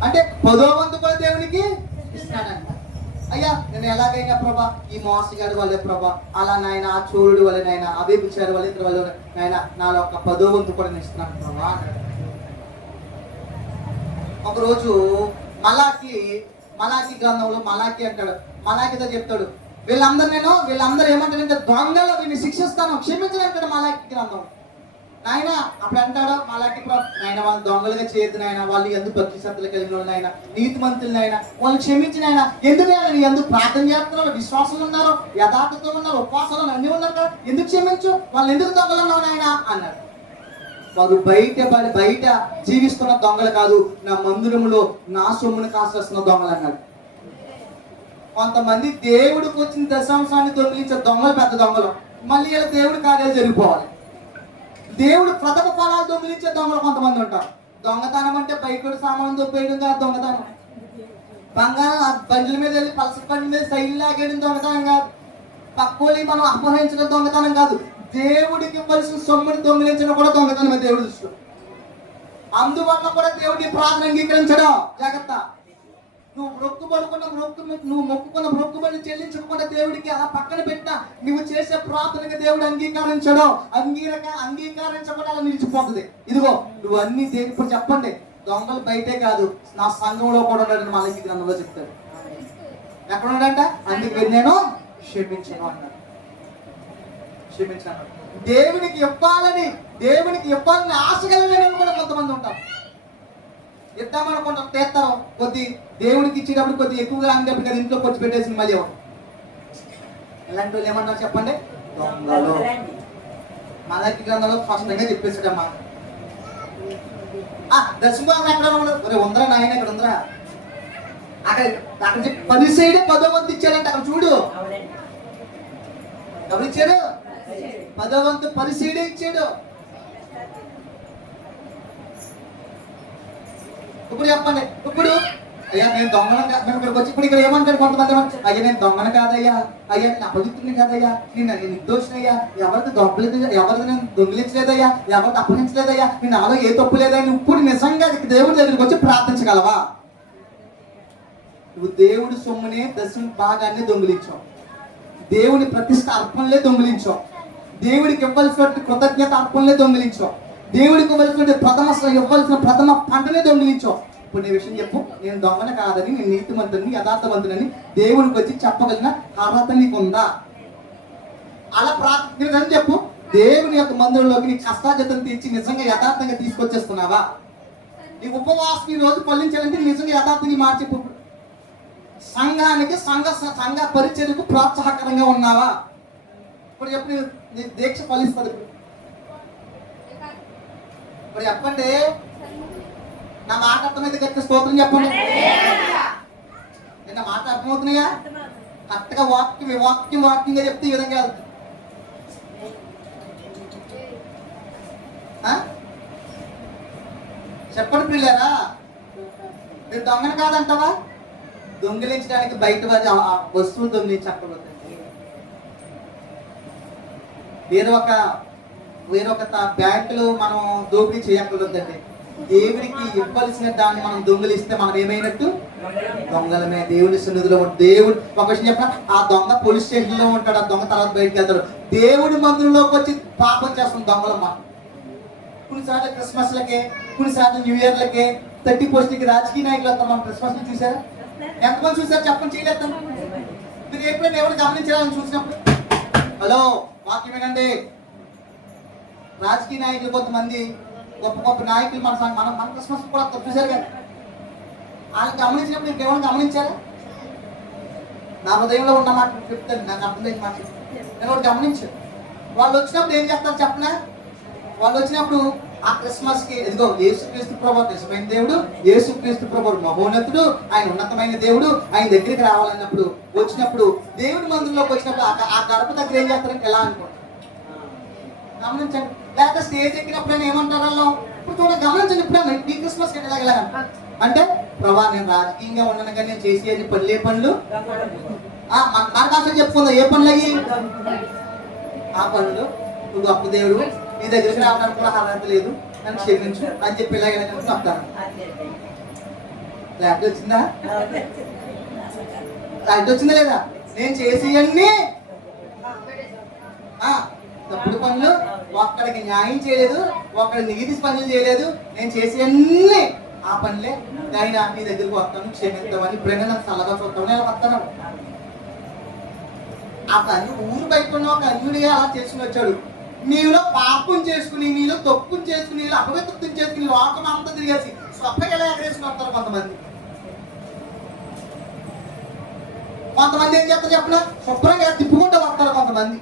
అంటే 10వ వంతు కూడా దేవునికి ఇస్తున్నాడంట. అయ్యా నేను ఎలాగైనా ప్రభా ఈ మోసగాడి వల్లే ప్రభా, అలా నాయన ఆ చోరుడి వల్ల నాయన, అవే పిచ్చారు వాళ్ళ ఇతర వాళ్ళు నాయన, నాలో ఒక 10వ వంతు కూడా నేను ఇస్తున్నాను ప్రభా అన్నాడు. ఒకరోజు మలాకి గ్రంథంలో మలాకి అంటాడు, మలాకితో చెప్తాడు, వీళ్ళందరూ ఏమంటారంటే దొంగలు, వీళ్ళని శిక్షిస్తాను క్షమించలేంటాడు మలాకి గ్రంథం. నాయన అప్పుడు అంటాడు మలాకి, నాయన వాళ్ళు దొంగలుగా చేయొద్దు నాయన, వాళ్ళు ఎందుకు భక్తి శ్రద్ధలు కలిగిన వాళ్ళు నాయన, నీతి మంతులు నాయన, వాళ్ళు క్షమించిన ఆయన, ఎందుకు ఎందుకు ప్రార్థన చేస్తున్నారు, విశ్వాసం ఉన్నారు, యథార్థతో ఉన్నారు, ఉపవాసాలు అన్నీ ఉన్నారు కదా, ఎందుకు క్షమించు, వాళ్ళు ఎందుకు దొంగలు ఉన్నావు నాయన అన్నాడు. వారు బయట జీవిస్తున్న దొంగలు కాదు, నా మందిరంలో నా సొమ్మును కాసేస్తున్న దొంగలు అన్నాడు. కొంతమంది దేవుడికి వచ్చిన దశాంశాన్ని దొంగిలించే దొంగలు పెద్ద దొంగలు, మళ్ళీ ఇలా దేవుడి కార్యాలు జరిగిపోవాలి. దేవుడు ప్రథమ ఫలాలు దొంగిలించే దొంగలు కొంతమంది ఉంటారు. దొంగతనం అంటే బయట సామాను దొబ్బేయడం కాదు దొంగతనం. బంగారం బండ్ల మీద వెళ్ళి పలస బండి మీద సైలు లాగేయడం దొంగతనం కాదు. పక్కోలి మనం అపహరించడం దొంగతనం కాదు. దేవుడికి ఇవ్వాల్సిన సొమ్ముని దొంగిలించడం కూడా దొంగతనమే దేవుడి దృష్టిలో. అందువల్ల కూడా దేవుడిని ప్రార్థన అంగీకరించడం జాగ్రత్త. నువ్వు మొక్కుకున్న మొక్కుబడి చెల్లించకుండా దేవుడికి అలా పక్కన పెట్టినా నువ్వు చేసే ప్రార్థనకి దేవుడు అంగీకరించడం, అంగీకరించకుండా అలా నిలిచిపోతుంది. ఇదిగో నువ్వు అన్ని ఇప్పుడు చెప్పండి, దొంగలు బయటే కాదు నా సంఘంలో కూడా ఉన్నాడని మలాకి గ్రంథంలో చెప్తాడు. ఎక్కడ ఉన్నాడంట? అందుకే నేను క్షమించను అన్నాడు. దేవునికి ఇవ్వాలని ఆశ కలిగిన కూడా కొంతమంది ఉంటారు. ఇద్దామనుకుంటారు, తెస్తారు, కొద్ది దేవుడికి ఇచ్చేటప్పుడు కొద్ది ఎక్కువగా అంగేప్పుడు కదా ఇంట్లో వచ్చి పెట్టేసి మళ్ళీ ఎలాంటి వాళ్ళు ఏమన్నారు చెప్పండి? దొంగలు. మలాకి గ్రంథంలో స్పష్టంగా చెప్పేసాడమ్మా. దశంభాగం ఎక్కడ ఉన్నాడు? ఉందరా నాయన, ఇక్కడ ఉందరా, అక్కడ చెప్పి పరిసేయుడే 10వ వంతు ఇచ్చాడంట. అక్కడ చూడు, ఎవరు ఇచ్చాడు? 10వ వంతు పరిసేయుడే ఇచ్చాడు. ఇప్పుడు చెప్పండి, ఇప్పుడు అయ్యా నేను దొంగను మేము ఇక్కడికి వచ్చి ఇప్పుడు ఇక్కడ ఏమంటారు కొంతమంది, అయ్యా నేను దొంగను కాదయ్యా, అయ్యా నేను అపవిత్రుని కాదయ్యా, నేను నిర్దోషినయ్యా, ఎవరిది నేను దొంగిలించలేదయ్యా, ఎవరిది అప్పగించలేదయ్యా, నేను నాలో ఏ తప్పు లేదయ్యా. ఇప్పుడు నిజంగా దేవుడి దగ్గరికి వచ్చి ప్రార్థించగలవా? నువ్వు దేవుడి సొమ్మునే దశమ భాగాన్ని దొంగిలించావు, దేవుని ప్రతిష్ట అర్పణలే దొంగిలించావు, దేవుడికి ఇవ్వాల్సినటువంటి కృతజ్ఞత అర్పణలే దొంగిలించావు, దేవుడికి ఇవ్వాల్సిన ప్రథమ పంటనే దొంగిలించావు. ఇప్పుడు నీ విషయం చెప్పు, నేను దొంగన కాదని, నేను నీతిమంతుని యథార్థవంతుని దేవుడికి వచ్చి చెప్పగలిగిన అర్హత నీకు ఉందా? అలా ప్రార్థన చెప్పు. దేవుని యొక్క మందిరంలోకి నీ కష్టాజతం తీర్చి నిజంగా యథార్థంగా తీసుకొచ్చేస్తున్నావా? నీ ఉపవాసం ఈ రోజు ఫలించాలంటే నిజంగా యథార్థంగా మాట చెప్పు. సంఘానికి సంఘ పరిచర్యకు ప్రోత్సాహకరంగా ఉన్నావా? ఇప్పుడు చెప్పు, నీ దీక్ష ఫలిస్తుంది. ఇప్పుడు చెప్పండి, నా మాట అర్థమైతే గట్టి స్తోత్రం చెప్పండి. నిన్న మాట అర్థమవుతున్నాయా? కరెక్ట్గా వాక్యంగా చెప్తే ఈ విధంగా చెప్పండి పిల్లరా. మీరు దొంగను కాదంటావా? దొంగిలించడానికి బయట వస్తువులు దొంగిలించకపోతే వేరొక బ్యాంకులో మనం దోపిడీ చేయకూడదండి. దేవుడికి ఇవ్వాల్సిన దాన్ని మనం దొంగలిస్తే మనం ఏమైనట్టు దొంగలమే. దేవుని సన్నిధిలో దేవుడు ఒక విషయం చెప్పిన, ఆ దొంగ పోలీస్ స్టేషన్ లో ఉంటాడు, ఆ దొంగ తర్వాత బయటకు వెళ్తాడు. దేవుడి మందిరంలోకి వచ్చి పాపం చేస్తాం దొంగలమ్మ. కొన్నిసార్లు క్రిస్మస్లకే, కొన్నిసార్లు న్యూ ఇయర్లకే 30 రాజకీయ నాయకులు వస్తాం. మనం క్రిస్మస్ చూసారా? ఎంతమంది చూసారు చెప్పండి, చేయలేదు. మీరు ఎప్పుడైనా ఎవరు గమనించాలని చూసినప్పుడు హలో వాక్యం వినండి. రాజకీయ నాయకులు కొంతమంది గొప్ప గొప్ప నాయకులు మన క్రిస్మస్ కూడా చూశారు కదా, వాళ్ళు గమనించినప్పుడు ఇంకేమైనా గమనించారా? నా హృదయంలో ఉన్న మాట చెప్తాను, నాకు అర్థం మాట నేను కూడా గమనించాను. వాళ్ళు వచ్చినప్పుడు ఏం చేస్తారు చెప్పనా? వాళ్ళు వచ్చినప్పుడు ఆ క్రిస్మస్ కి ఇదిగో యేసుక్రీస్తు ప్రభు నిజమైన దేవుడు, యేసుక్రీస్తు ప్రభు మహోన్నతుడు, ఆయన ఉన్నతమైన దేవుడు, ఆయన దగ్గరికి రావాలన్నప్పుడు వచ్చినప్పుడు దేవుడి మందిరంలోకి వచ్చినప్పుడు ఆ గడప దగ్గర ఏం చేస్తారంటే ఎలా అనుకుంటారు గమనించండి. లేకపోతే స్టేజ్ ఎక్కినప్పుడు నేను ఏమంటారు వాళ్ళు ఇప్పుడు చూడండి, గమనించండి. ఇప్పుడు ఈ క్రిస్మస్ ఎలాగ అంటే ప్రభా నేను రాజకీయంగా ఉన్నాను కానీ నేను చేసేది పనులు ఏ పనులు మన భాష చెప్పుకుందా ఏ పనులు అయ్యి ఆ పనులు నువ్వు గొప్ప దేవుడు, నీ దగ్గరికి రావడానికి కూడా అర్హత లేదు, నన్ను క్షమించు అని చెప్పి ఇలాగ చెప్తాను. క్లారిటీ వచ్చిందా? క్లారిటీ వచ్చిందా లేదా? నేను చేసేయన్నీ తప్పుడు పనులు, ఒక్కడికి న్యాయం చేయలేదు, ఒక్కడి నీతి పనులు చేయలేదు, నేను చేసేయన్నీ ఆ పనులే. ఆయన నీ దగ్గరికి వస్తాను క్షమిస్తామని ఇప్పుడైనా నాకు చల్లగా చూస్తామని ఇలా వస్తాను. ఆ పని ఊరు బయట ఉన్న ఒక అన్యుడిగా అలా చేసుకుని వచ్చాడు. నీలో పాపం చేసుకుని, నీలో తప్పు చేసుకుని, నీలో అపవిత్రం చేసుకుని లోకం అంతా తిరిగేసి స్వప్పగా ఎలా ఎగరేసుకుని వస్తారు కొంతమంది. కొంతమంది ఏం చేస్తారు చెప్పిన శుభ్రంగా తిప్పుకుంటూ వస్తారు కొంతమంది.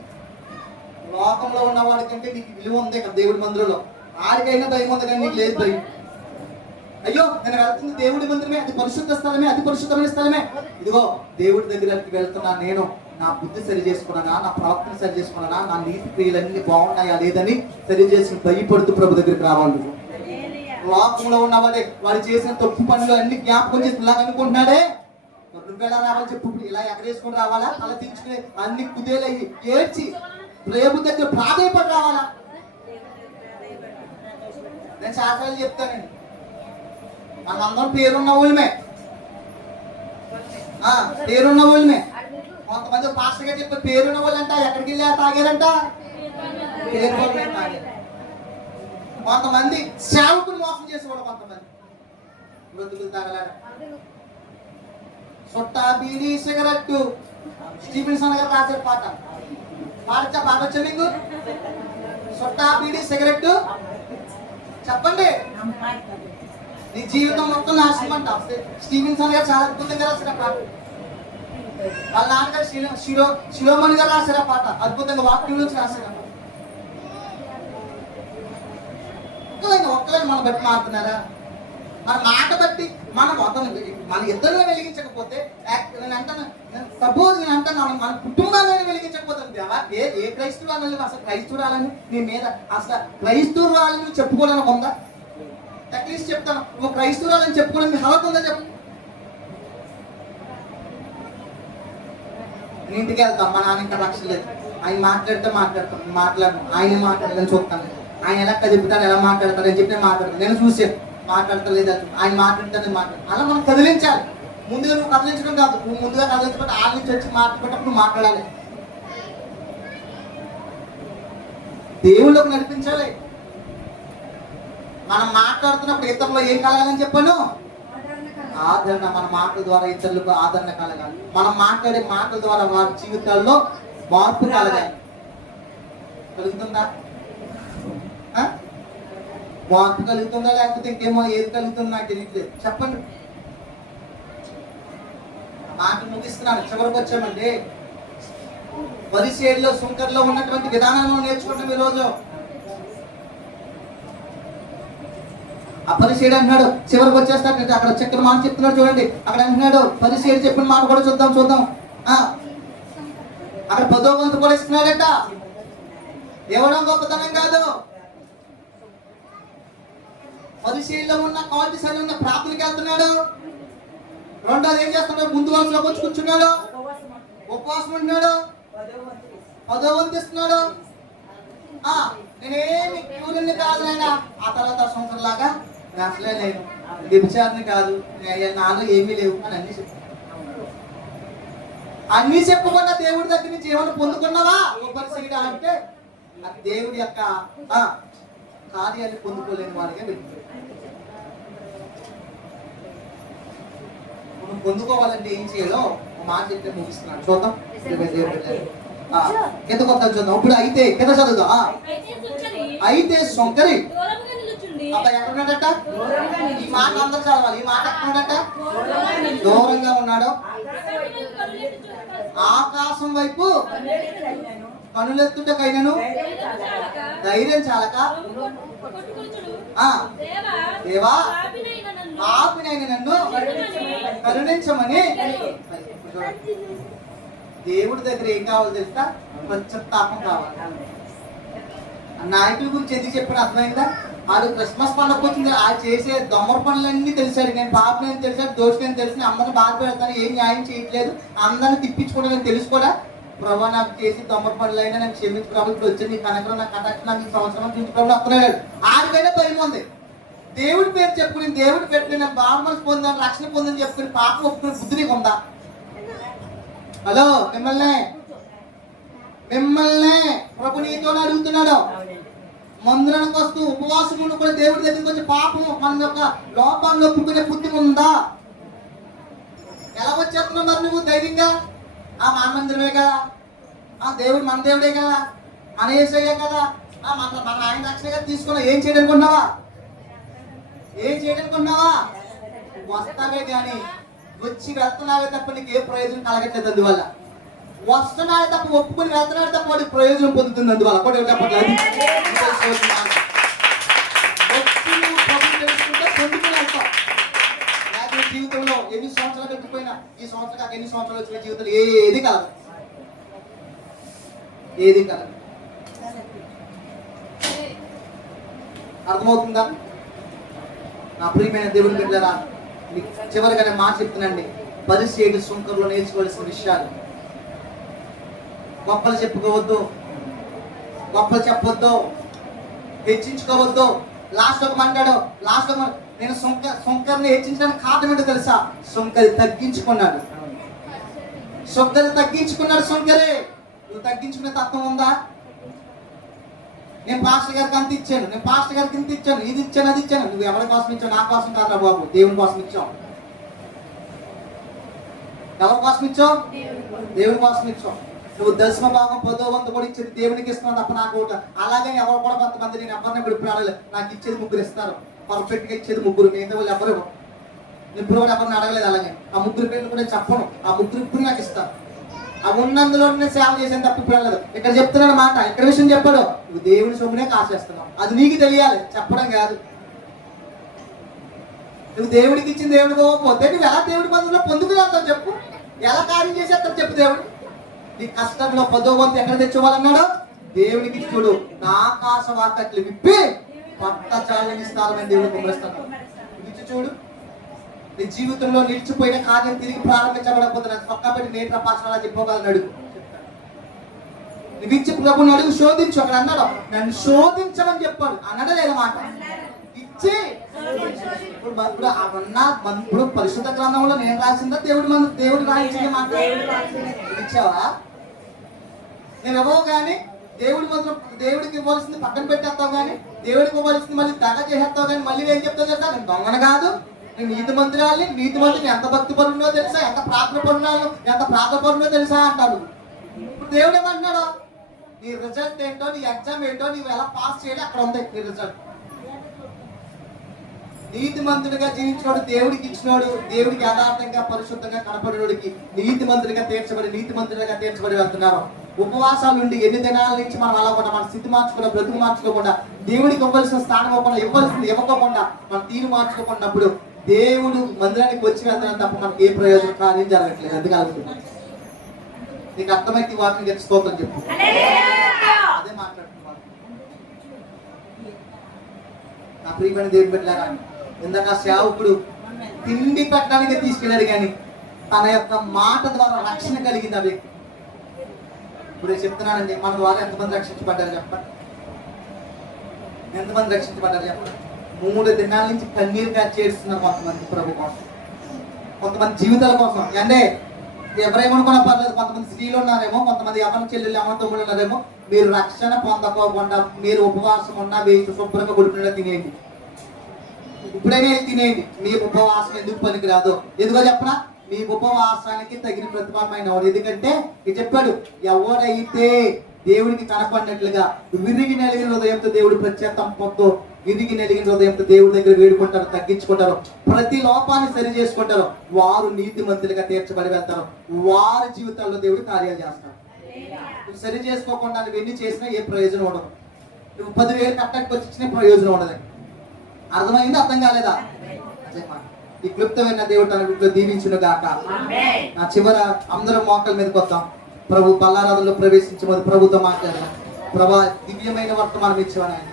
లోకంలో ఉన్న వాడికంటే నీకు విలువ ఉంది కదా దేవుడి మందిరంలో, ఆడికైనా భయం ఉంది కానీ నీకు లేదు భయం. అయ్యో నేను వెళ్తుంది దేవుడి మందిరమే, అది పరిశుద్ధ స్థలమే, అది పరిశుద్ధమైన స్థలమే. ఇదిగో దేవుడి దగ్గరికి వెళ్తున్నా, నేను నా బుద్ధి సరి చేసుకున్నానా, నా ప్రవర్తన సరి చేసుకున్నానా, నా నీతి క్రియలన్నీ బాగున్నాయా లేదని సరి చేసుకుని భయపడుతూ ప్రభు దగ్గరికి రావాలి. లోకంలో ఉన్నవాడే వాడు చేసిన తప్పు పనులు అన్ని జ్ఞాపకం చేసి ఇలా అనుకుంటున్నాడే, నువ్వెలా రావాలి చెప్పు? ఇలా ఎగరేసుకుని రావాలా? అలా తెచ్చుకుని అన్ని కుదేలయ్యి ఏడ్చి ప్రభు దగ్గర ప్రాధాయపడి రావాలా? నేను శాస్త్రాలు చెప్తానండి, మనందరం పేరున్న ఊళ్ళమే, పేరున్న ఊళ్ళమే. కొంతమంది పాస్టర్ గారు చెప్పారు పేరున్న వాళ్ళంట ఎక్కడికి వెళ్ళా తాగారంట, పేరు తాగారు. కొంతమంది సేవకుని మోసం చేసేవాడు, కొంతమంది బ్రతుకులు తాగలారు. సొట్టా బీడీ సిగరెట్ స్టీఫెన్సన్ గారు రాశారు పాట, పాడచ్చా పాడొచ్చా మీకు? సొట్టా బీడీ సిగరెట్ చెప్పండి, నీ జీవితం మొత్తం నాశనం అంట. స్టీఫెన్సన్ గారు చాలా అద్భుతంగా రాసిన పాట, వాళ్ళ నాన్నగారు శిరోమణి గారు రాశారు పాట, అద్భుతంగా వాక్యం నుంచి రాశారు. ఒక్కలని మనం బట్టి మారుతున్నారా? మన మాట బట్టి మన ఇద్దరిలో వెలిగించకపోతే నేను అంటాను, సపోజ్ నేను అంటాను మన కుటుంబాలను వెలిగించకపోతే ఏ క్రైస్తవురాలని అసలు క్రైస్తవురాలని నీ మీద అసలు క్రైస్తవురాలని చెప్పుకోవడానికి ఉందా? అట్లీస్ట్ చెప్తాను, నువ్వు క్రైస్తవురాలని చెప్పుకోవడానికి హవత ఉందా చెప్పు. ఇంటికి వెళ్తాం, మా నాన్న ఇంకా రక్షణ లేదు, ఆయన మాట్లాడతాను ఆయన మాట్లాడదని చూస్తాను, ఆయన ఎలా కదుపుతాడు ఎలా మాట్లాడతాడు అని చెప్పి నేను మాట్లాడతాను. నేను చూసాను మాట్లాడతలేదు, ఆయన మాట్లాడతాను అలా మనం కదిలించాలి. ముందుగా నువ్వు కదిలించడం కాదు, నువ్వు ముందుగా కదిలించబట్టి వాళ్ళ నుంచి వచ్చి మాట్లాడేటప్పుడు మాట్లాడాలి, దేవుళ్ళకు నడిపించాలి. మనం మాట్లాడుతున్నప్పుడు ఇతరులు ఏం కలగాలని చెప్పాను? ఆదరణ. మన మాటల ద్వారా ఇతరులకు ఆదరణ కలగాలి, మనం మాట్లాడే మాటల ద్వారా వారి జీవితాల్లో మార్పు కలగాలి. కలుగుతుందా? మార్పు కలుగుతుందా లేకపోతే ఇంకేమో ఏది కలుగుతుందో నాకు తెలియట్లేదు, చెప్పండి. మాట ముగిస్తున్నాను, చివరికి వచ్చామండి. పరిసేడులో సుంకర్లో ఉన్నటువంటి విధానాలను నేర్చుకుంటాం ఈరోజు. ఆ పరిసేడు అంటున్నాడు, చివరికి వచ్చేస్తాడు అక్కడ చక్కని మాట చెప్తున్నాడు చూడండి. అక్కడ అంటున్నాడు పరిసేడు చెప్పిన మాట కూడా చూద్దాం. అక్కడ 10వ వంతు కూడా ఇస్తున్నాడట. ఇవ్వడం గొప్పతనం కాదు, పరిసేడులో ఉన్న క్వాలిటీస్ అని ఉన్న ప్రార్థనకి వెళ్తున్నాడు. రెండోది ఏం చేస్తున్నాడు? ముందు వరుసలోకి వచ్చి కూర్చున్నాడు, ఉపవాసం ఉంటున్నాడు, 10వ వంతు ఇస్తున్నాడు. నేనేమి క్యూరిని కాదు నాయన. ఆ తర్వాత సంవత్సరం లాగా నేను అసలే లేను, వ్యభిచారిని కాదు, నాలో ఏమీ లేవు అని అన్ని చెప్పు. అన్ని చెప్పకుండా దేవుడి దగ్గర నుంచి ఏమైనా పొందుకున్నావా ఉపరిశీలన అంటే అది దేవుడి యొక్క కార్యాన్ని పొందుకోలేని వారిగా వెళ్తుంది. మనం పొందుకోవాలంటే ఏం చేయాలో ఒక మాట చెప్తే ముగిస్తున్నాడు. చూద్దాం ఎందుకు చూద్దాం. ఇప్పుడు అయితే కింద చదువుదా. అయితే సొంకరి అబ్బాయి ఎక్కడున్నాడట? ఈ మాట అందరూ చదవాలి. ఈ మాట ఎక్కడున్నాడట? దూరంగా ఉన్నాడు. ఆకాశం వైపు కనులెత్తుటకైనను ధైర్యం చాలక దేవా పాపినైన నన్ను కరుణించమని. దేవుడి దగ్గర ఏం కావాలో తెలుసా? పశ్చాత్తాపం కావాలి. నాయకుల గురించి ఎందుకు చెప్పిన అర్థమైందా? ఆడు క్రిస్మస్ పండుగ వచ్చింది, ఆ చేసే దొమ్మర పనులన్నీ తెలిసాడు. నేను పాపని తెలిసాడు, దోషులని తెలిసి అందరిని బాధ పెడతాను, ఏం న్యాయం చేయట్లేదు, అందరిని తిప్పించుకోవడం నేను తెలుసు కూడా. ప్రభా నాకు చేసి దొమ్మర పనులు అయినా నాకు క్షమించి ప్రభు ఇప్పుడు వచ్చి నీ కనకరం నాకు కటాక్ష నాకు ఈ సంవత్సరం నుంచి ప్రభు వస్తున్నాడు. ఆడికైనా భయం ఉంది. దేవుడి పేరు చెప్పుకుని దేవుడి పెట్టి నేను బామల్స్ పొందాను, రక్షణ పొందని చెప్పుకుని పాపం ఒప్పుకుని బుద్ధి నీకు ఉందా? హలో, మిమ్మల్ని ప్రభు నీతో అడుగుతున్నాడు. మందిరానికి వస్తూ ఉపవాసం కూడా దేవుడి దగ్గరికి వచ్చి పాపం మన యొక్క లోపాలను ఒప్పుకునే బుద్ధి ఉందా? ఎలా వచ్చేస్తున్నావు మరి నువ్వు ధైర్యంగా? మన మందిరమే కదా, దేవుడు మన దేవుడే కదా, మన యేసయ్యే కదా, మన ఆయన రక్షణగా తీసుకున్నా. ఏం చేయడానుకున్నావా? ఏం చేయడానుకున్నావా? వస్తావే కానీ వచ్చి వెళ్తున్నావే తప్ప నీకు ఏ ప్రయోజనం కలగట్లేదు. అందువల్ల వస్తున్నాడే తప్ప ఒప్పుకుని వెళ్తున్నాడు తప్ప వాడికి ప్రయోజనం పొందుతుంది. అందువల్ల కూడా చెప్పట్లేదు. పొందుకుని వెళ్తాం. లేకపోతే జీవితంలో ఎన్ని సంవత్సరాలు పెట్టిపోయినా ఈ సంవత్సరం కాక ఎన్ని సంవత్సరాలు వచ్చిన జీవితంలో ఏది కలదు, ఏది కలదు. అర్థమవుతుందా? నా ప్రియమైన దేవుని బిడ్డలారా, చివరిగా నేను మాట చెప్తున్నాండి. పరిసయ్యులు సుంకర్లో నేర్చుకోవాల్సిన విషయాలు. గొప్పలు చెప్పుకోవద్దు, గొప్పలు చెప్పొద్దు, హెచ్చించుకోవద్దు. లాస్ట్ ఒక అంటాడు, లాస్ట్ ఒక నేను సుంకర్ని హెచ్చించడానికి కారణం ఏంటో తెలుసా? సుంకరి తగ్గించుకున్నాడు. సుంకరి తగ్గించుకున్నాడు. సుంకరి నువ్వు తగ్గించుకునే తత్వం ఉందా? నేను పాస్టర్ గారికి అంత ఇచ్చాను, నేను పాస్టర్ గారికి ఇంత ఇచ్చాను, ఇది ఇచ్చాను, అది ఇచ్చాను. నువ్వు ఎవరి కోసం ఇచ్చావు? నా కోసం కాదురా బాబు, దేవుని కోసం ఇచ్చావు. ఎవరి కోసం ఇచ్చావు? దేవుని కోసం ఇచ్చావు. నువ్వు దశమ భాగం 10వ కూడా ఇచ్చేది దేవునికి ఇస్తున్నావు తప్ప నాకు ఒకటి. అలాగే ఎవరు కూడా కొంతమంది నేను ఎవరిని ఇప్పుడు అడగలేదు. నాకు ఇచ్చేది 3 ఇస్తారు, పర్ఫెక్ట్ గా ఇచ్చేది 3, మిగతా వాళ్ళు ఎవరు ఇప్పుడు కూడా ఎవరిని అడగలేదు. అలాగే ఆ 3 పేర్లు కూడా చెప్పను. ఆ 3 ఇప్పుడు నాకు ఇస్తాను. ఆ ఉన్నందులోనే సేవ చేసాను తప్ప ఇప్పుడు వెళ్ళదు. ఇక్కడ చెప్తున్నాను మాట, ఇక్కడ విషయం చెప్పాడు. నువ్వు దేవుని సొమ్మునే కాసేస్తున్నావు. అది నీకు తెలియాలి, చెప్పడం కాదు. నువ్వు దేవుడికి ఇచ్చిన దేవుడికి పోతే నువ్వు ఎలా దేవుడి బంధువులో పొందుకుని వెళ్తావు చెప్పు? ఎలా కార్యం చేసేస్తావు చెప్పు? దేవుడు నీ కష్టంలో 10వ వంతు ఎక్కడ తెచ్చుకోవాలన్నాడు? దేవుడికి చూడు. నా ఆకాశ వాకట్లు విప్పి కొత్త చాలని ఇస్తారని దేవుడు కుమరిస్తాను. ఇచ్చి చూడు. నీ జీవితంలో నిలిచిపోయిన కార్యం తిరిగి ప్రారంభించబడకపోతే నాకు పక్క పెట్టి నేట్ర పాసలా చెప్పుకోగలను. నువ్వు ఇచ్చి ప్రభుని అడుగు, శోధించు. అక్కడ అన్నాడు నన్ను శోధించమని చెప్పాడు. అన్నాడా లేదా మాట? ఇచ్చి ఇప్పుడు పరిశుద్ధ గ్రంథంలో నేను రాసిందా దేవుడు రాయించింది మాట? ఇచ్చావా? నేను ఇవ్వవు కానీ దేవుడికి ఇవ్వాల్సింది పక్కన పెట్టేస్తావు కానీ దేవుడికి ఇవ్వాల్సింది మళ్ళీ దగ చేసేస్తావు కానీ మళ్ళీ ఏం చెప్తావు తెలుసా? నేను దొంగను కాదు, నేను నీతి మంత్రాలని. నీతి మంత్రులు ఎంత భక్తి పరులో తెలుసా, ఎంత ప్రార్థన పరులో తెలుసా అంటాడు. ఇప్పుడు దేవుడు ఏమంటున్నాడు? నీ రిజల్ట్ ఏంటో, నీ ఎగ్జామ్ ఏంటో, నీవు ఎలా పాస్ చేయాలి అక్కడ ఉంది నీ రిజల్ట్. నీతి మంత్రుడిగా జీవించినోడు, దేవుడికి ఇచ్చినోడు, దేవుడికి యథార్థంగా పరిశుద్ధంగా కనపడినోడికి నీతి మంత్రుడిగా తీర్చబడి వెళ్తున్నారు. ఉపవాసాల నుండి ఎన్ని దినాల నుంచి మనం అలా కూడా మన స్థితి మార్చుకున్న, బ్రతుకు మార్చుకోకుండా, దేవుడికి ఇవ్వాల్సిన స్థానం ఇవ్వకుండా మన తీరు మార్చుకోకున్నప్పుడు దేవుడు మందిరానికి వచ్చి వెళ్తున్నాను తప్ప మనకి ఏ ప్రయోజనం కార్యం జరగట్లేదు. ఎందుకు అనుకుంటున్నాను? నీకు అర్థమైతే వాటిని తెలుసుకోవద్దని చెప్పు. అదే మాట్లాడుతున్నాను. నా ప్రియమైన దేవుని బిడ్డలారా, ఇందాక సేవకుడు తిండి పెట్టడానికి తీసుకెళ్ళాడు కానీ తన యొక్క మాట ద్వారా రక్షణ కలిగింది ఆ వ్యక్తి. ఇప్పుడు చెప్తున్నానండి, మన ద్వారా ఎంతమంది రక్షించబడ్డారు చెప్పండి? ఎంతమంది రక్షించబడ్డారు చెప్పండి? 3 దినాల నుంచి కన్నీరు కాచి చేస్తున్నారు కొంతమంది ప్రభు కోసం, కొంతమంది జీవితాల కోసం. అంటే ఎవరేమనుకున్నా పర్లేదు, కొంతమంది స్త్రీలు ఉన్నారేమో, కొంతమంది యవన చెల్లెలు యవన తమ్ముళ్ళు ఉన్నారేమో. మీరు రక్షణ పొందకోకుండా మీరు ఉపవాసం ఉన్నా వేసి శుభ్రంగా గుడిపిన తినేయండి, ఇప్పుడైనా తినేయండి. మీ ఉపవాసం ఎందుకు పనికిరాదు? ఎందుకో చెప్పనా? మీ ఉపవాసానికి తగిన ప్రతిఫలమైన వాడు. ఎందుకంటే ఇది చెప్పాడు, ఎవడైతే దేవుడికి కనపడినట్లుగా విరిగి నలిగిన హృదయంతో దేవుడు ప్రత్యేకంతో, విరిగి నలిగిన హృదయంతో దేవుడి దగ్గర వేడుకుంటారు, తగ్గించుకుంటారు, ప్రతి లోపాన్ని సరి చేసుకుంటారు, వారు నీతిమంతులుగా తీర్చబడి వెళ్తారు. వారి జీవితాల్లో దేవుడు కార్యాలు చేస్తారు. నువ్వు సరి చేసుకోకుండా నువ్వు ఎన్ని చేసినా ఏ ప్రయోజనం ఉండదు. నువ్వు 10,000 కట్టకపోతే ఇచ్చిన ప్రయోజనం ఉండదు. అర్థమైంది? అర్థం కాలేదా? ఈ క్లుప్తమైన దేవుడు తన వీటిలో దీవించును గాక. నా చివర అందరం మోకాల మీదకి వద్దాం. ప్రభు బల్లారాధనలో ప్రవేశించే ముందు ప్రభుతో మాట్లాడదాం. ప్రభా, దివ్యమైన వర్తమానం ఇచ్చేవాడు ఆయన.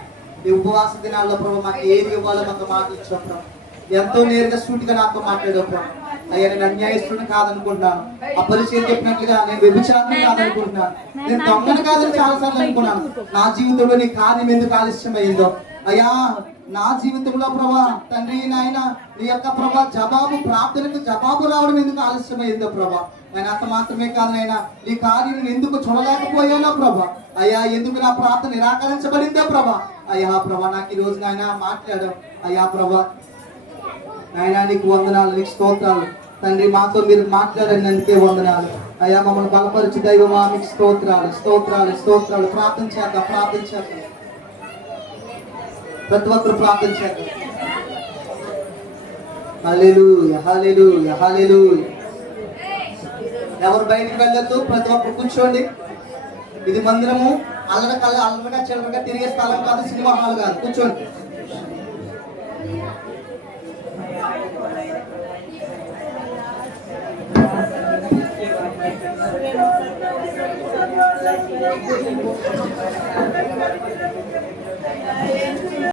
ఈ ఉపవాస దినాల్లో ప్రభు మాకు ఏది ఇవ్వాలో మాకు మాట ఇచ్చాం ప్రభు. ఎంతో నేరుగా సూటిగా నాతో మాట్లాడావు ప్రభు. అయ్యా, నేను అన్యాయస్తుడిని కాదనుకుంటున్నాను, అపరిచయం చెప్పినట్లుగా నేను వ్యభిచారిని కాదనుకుంటున్నాను, నేను దొంగను కాదని చాలాసార్లు అనుకున్నాను. నా జీవితంలో నీ కార్యం ఎందుకు ఆలస్యం అయిందో అయ్యా, నా జీవితంలో ప్రభా తండ్రి నాయన నీ యొక్క ప్రభా జవాబు, ప్రార్థనకు జవాబు రావడం ఎందుకు ఆలస్యమైందో ప్రభా. నేను అంత మాత్రమే కాదు నాయన, నీ కార్యం ఎందుకు చూడలేకపోయానో ప్రభా. అయ్యా, ఎందుకు నా ప్రార్థన నిరాకరించబడిందో ప్రభా. అయ్యా ప్రభా, నాకు ఈ రోజు నాయన మాట్లాడావు. అయ్యా ప్రభా నాయన, నీకు వందనాలు, నీకు స్తోత్రాలు తండ్రి. మాతో మీరు మాట్లాడినందుకే వందనాలు అయ్యా. మమ్మల్ని బలపరిచి దైవమా, మీకు స్తోత్రాలు స్తోత్రాలు స్తోత్రాలు. ప్రార్థన చేద్దాం, ప్రార్థన చేద్దాం. ప్రతి ఒక్కరు ప్రార్థన చేద్దాం. హల్లెలూయా, హల్లెలూయా, హల్లెలూయా. ఎవరు బయటికి వెళ్ళొద్దు, ప్రతి ఒక్కరు కూర్చోండి. ఇది మందిరము అల్లరగా చిల్లరగా తిరిగే స్థలం కాదు, సినిమా హాల్ కాదు. కూర్చోండి.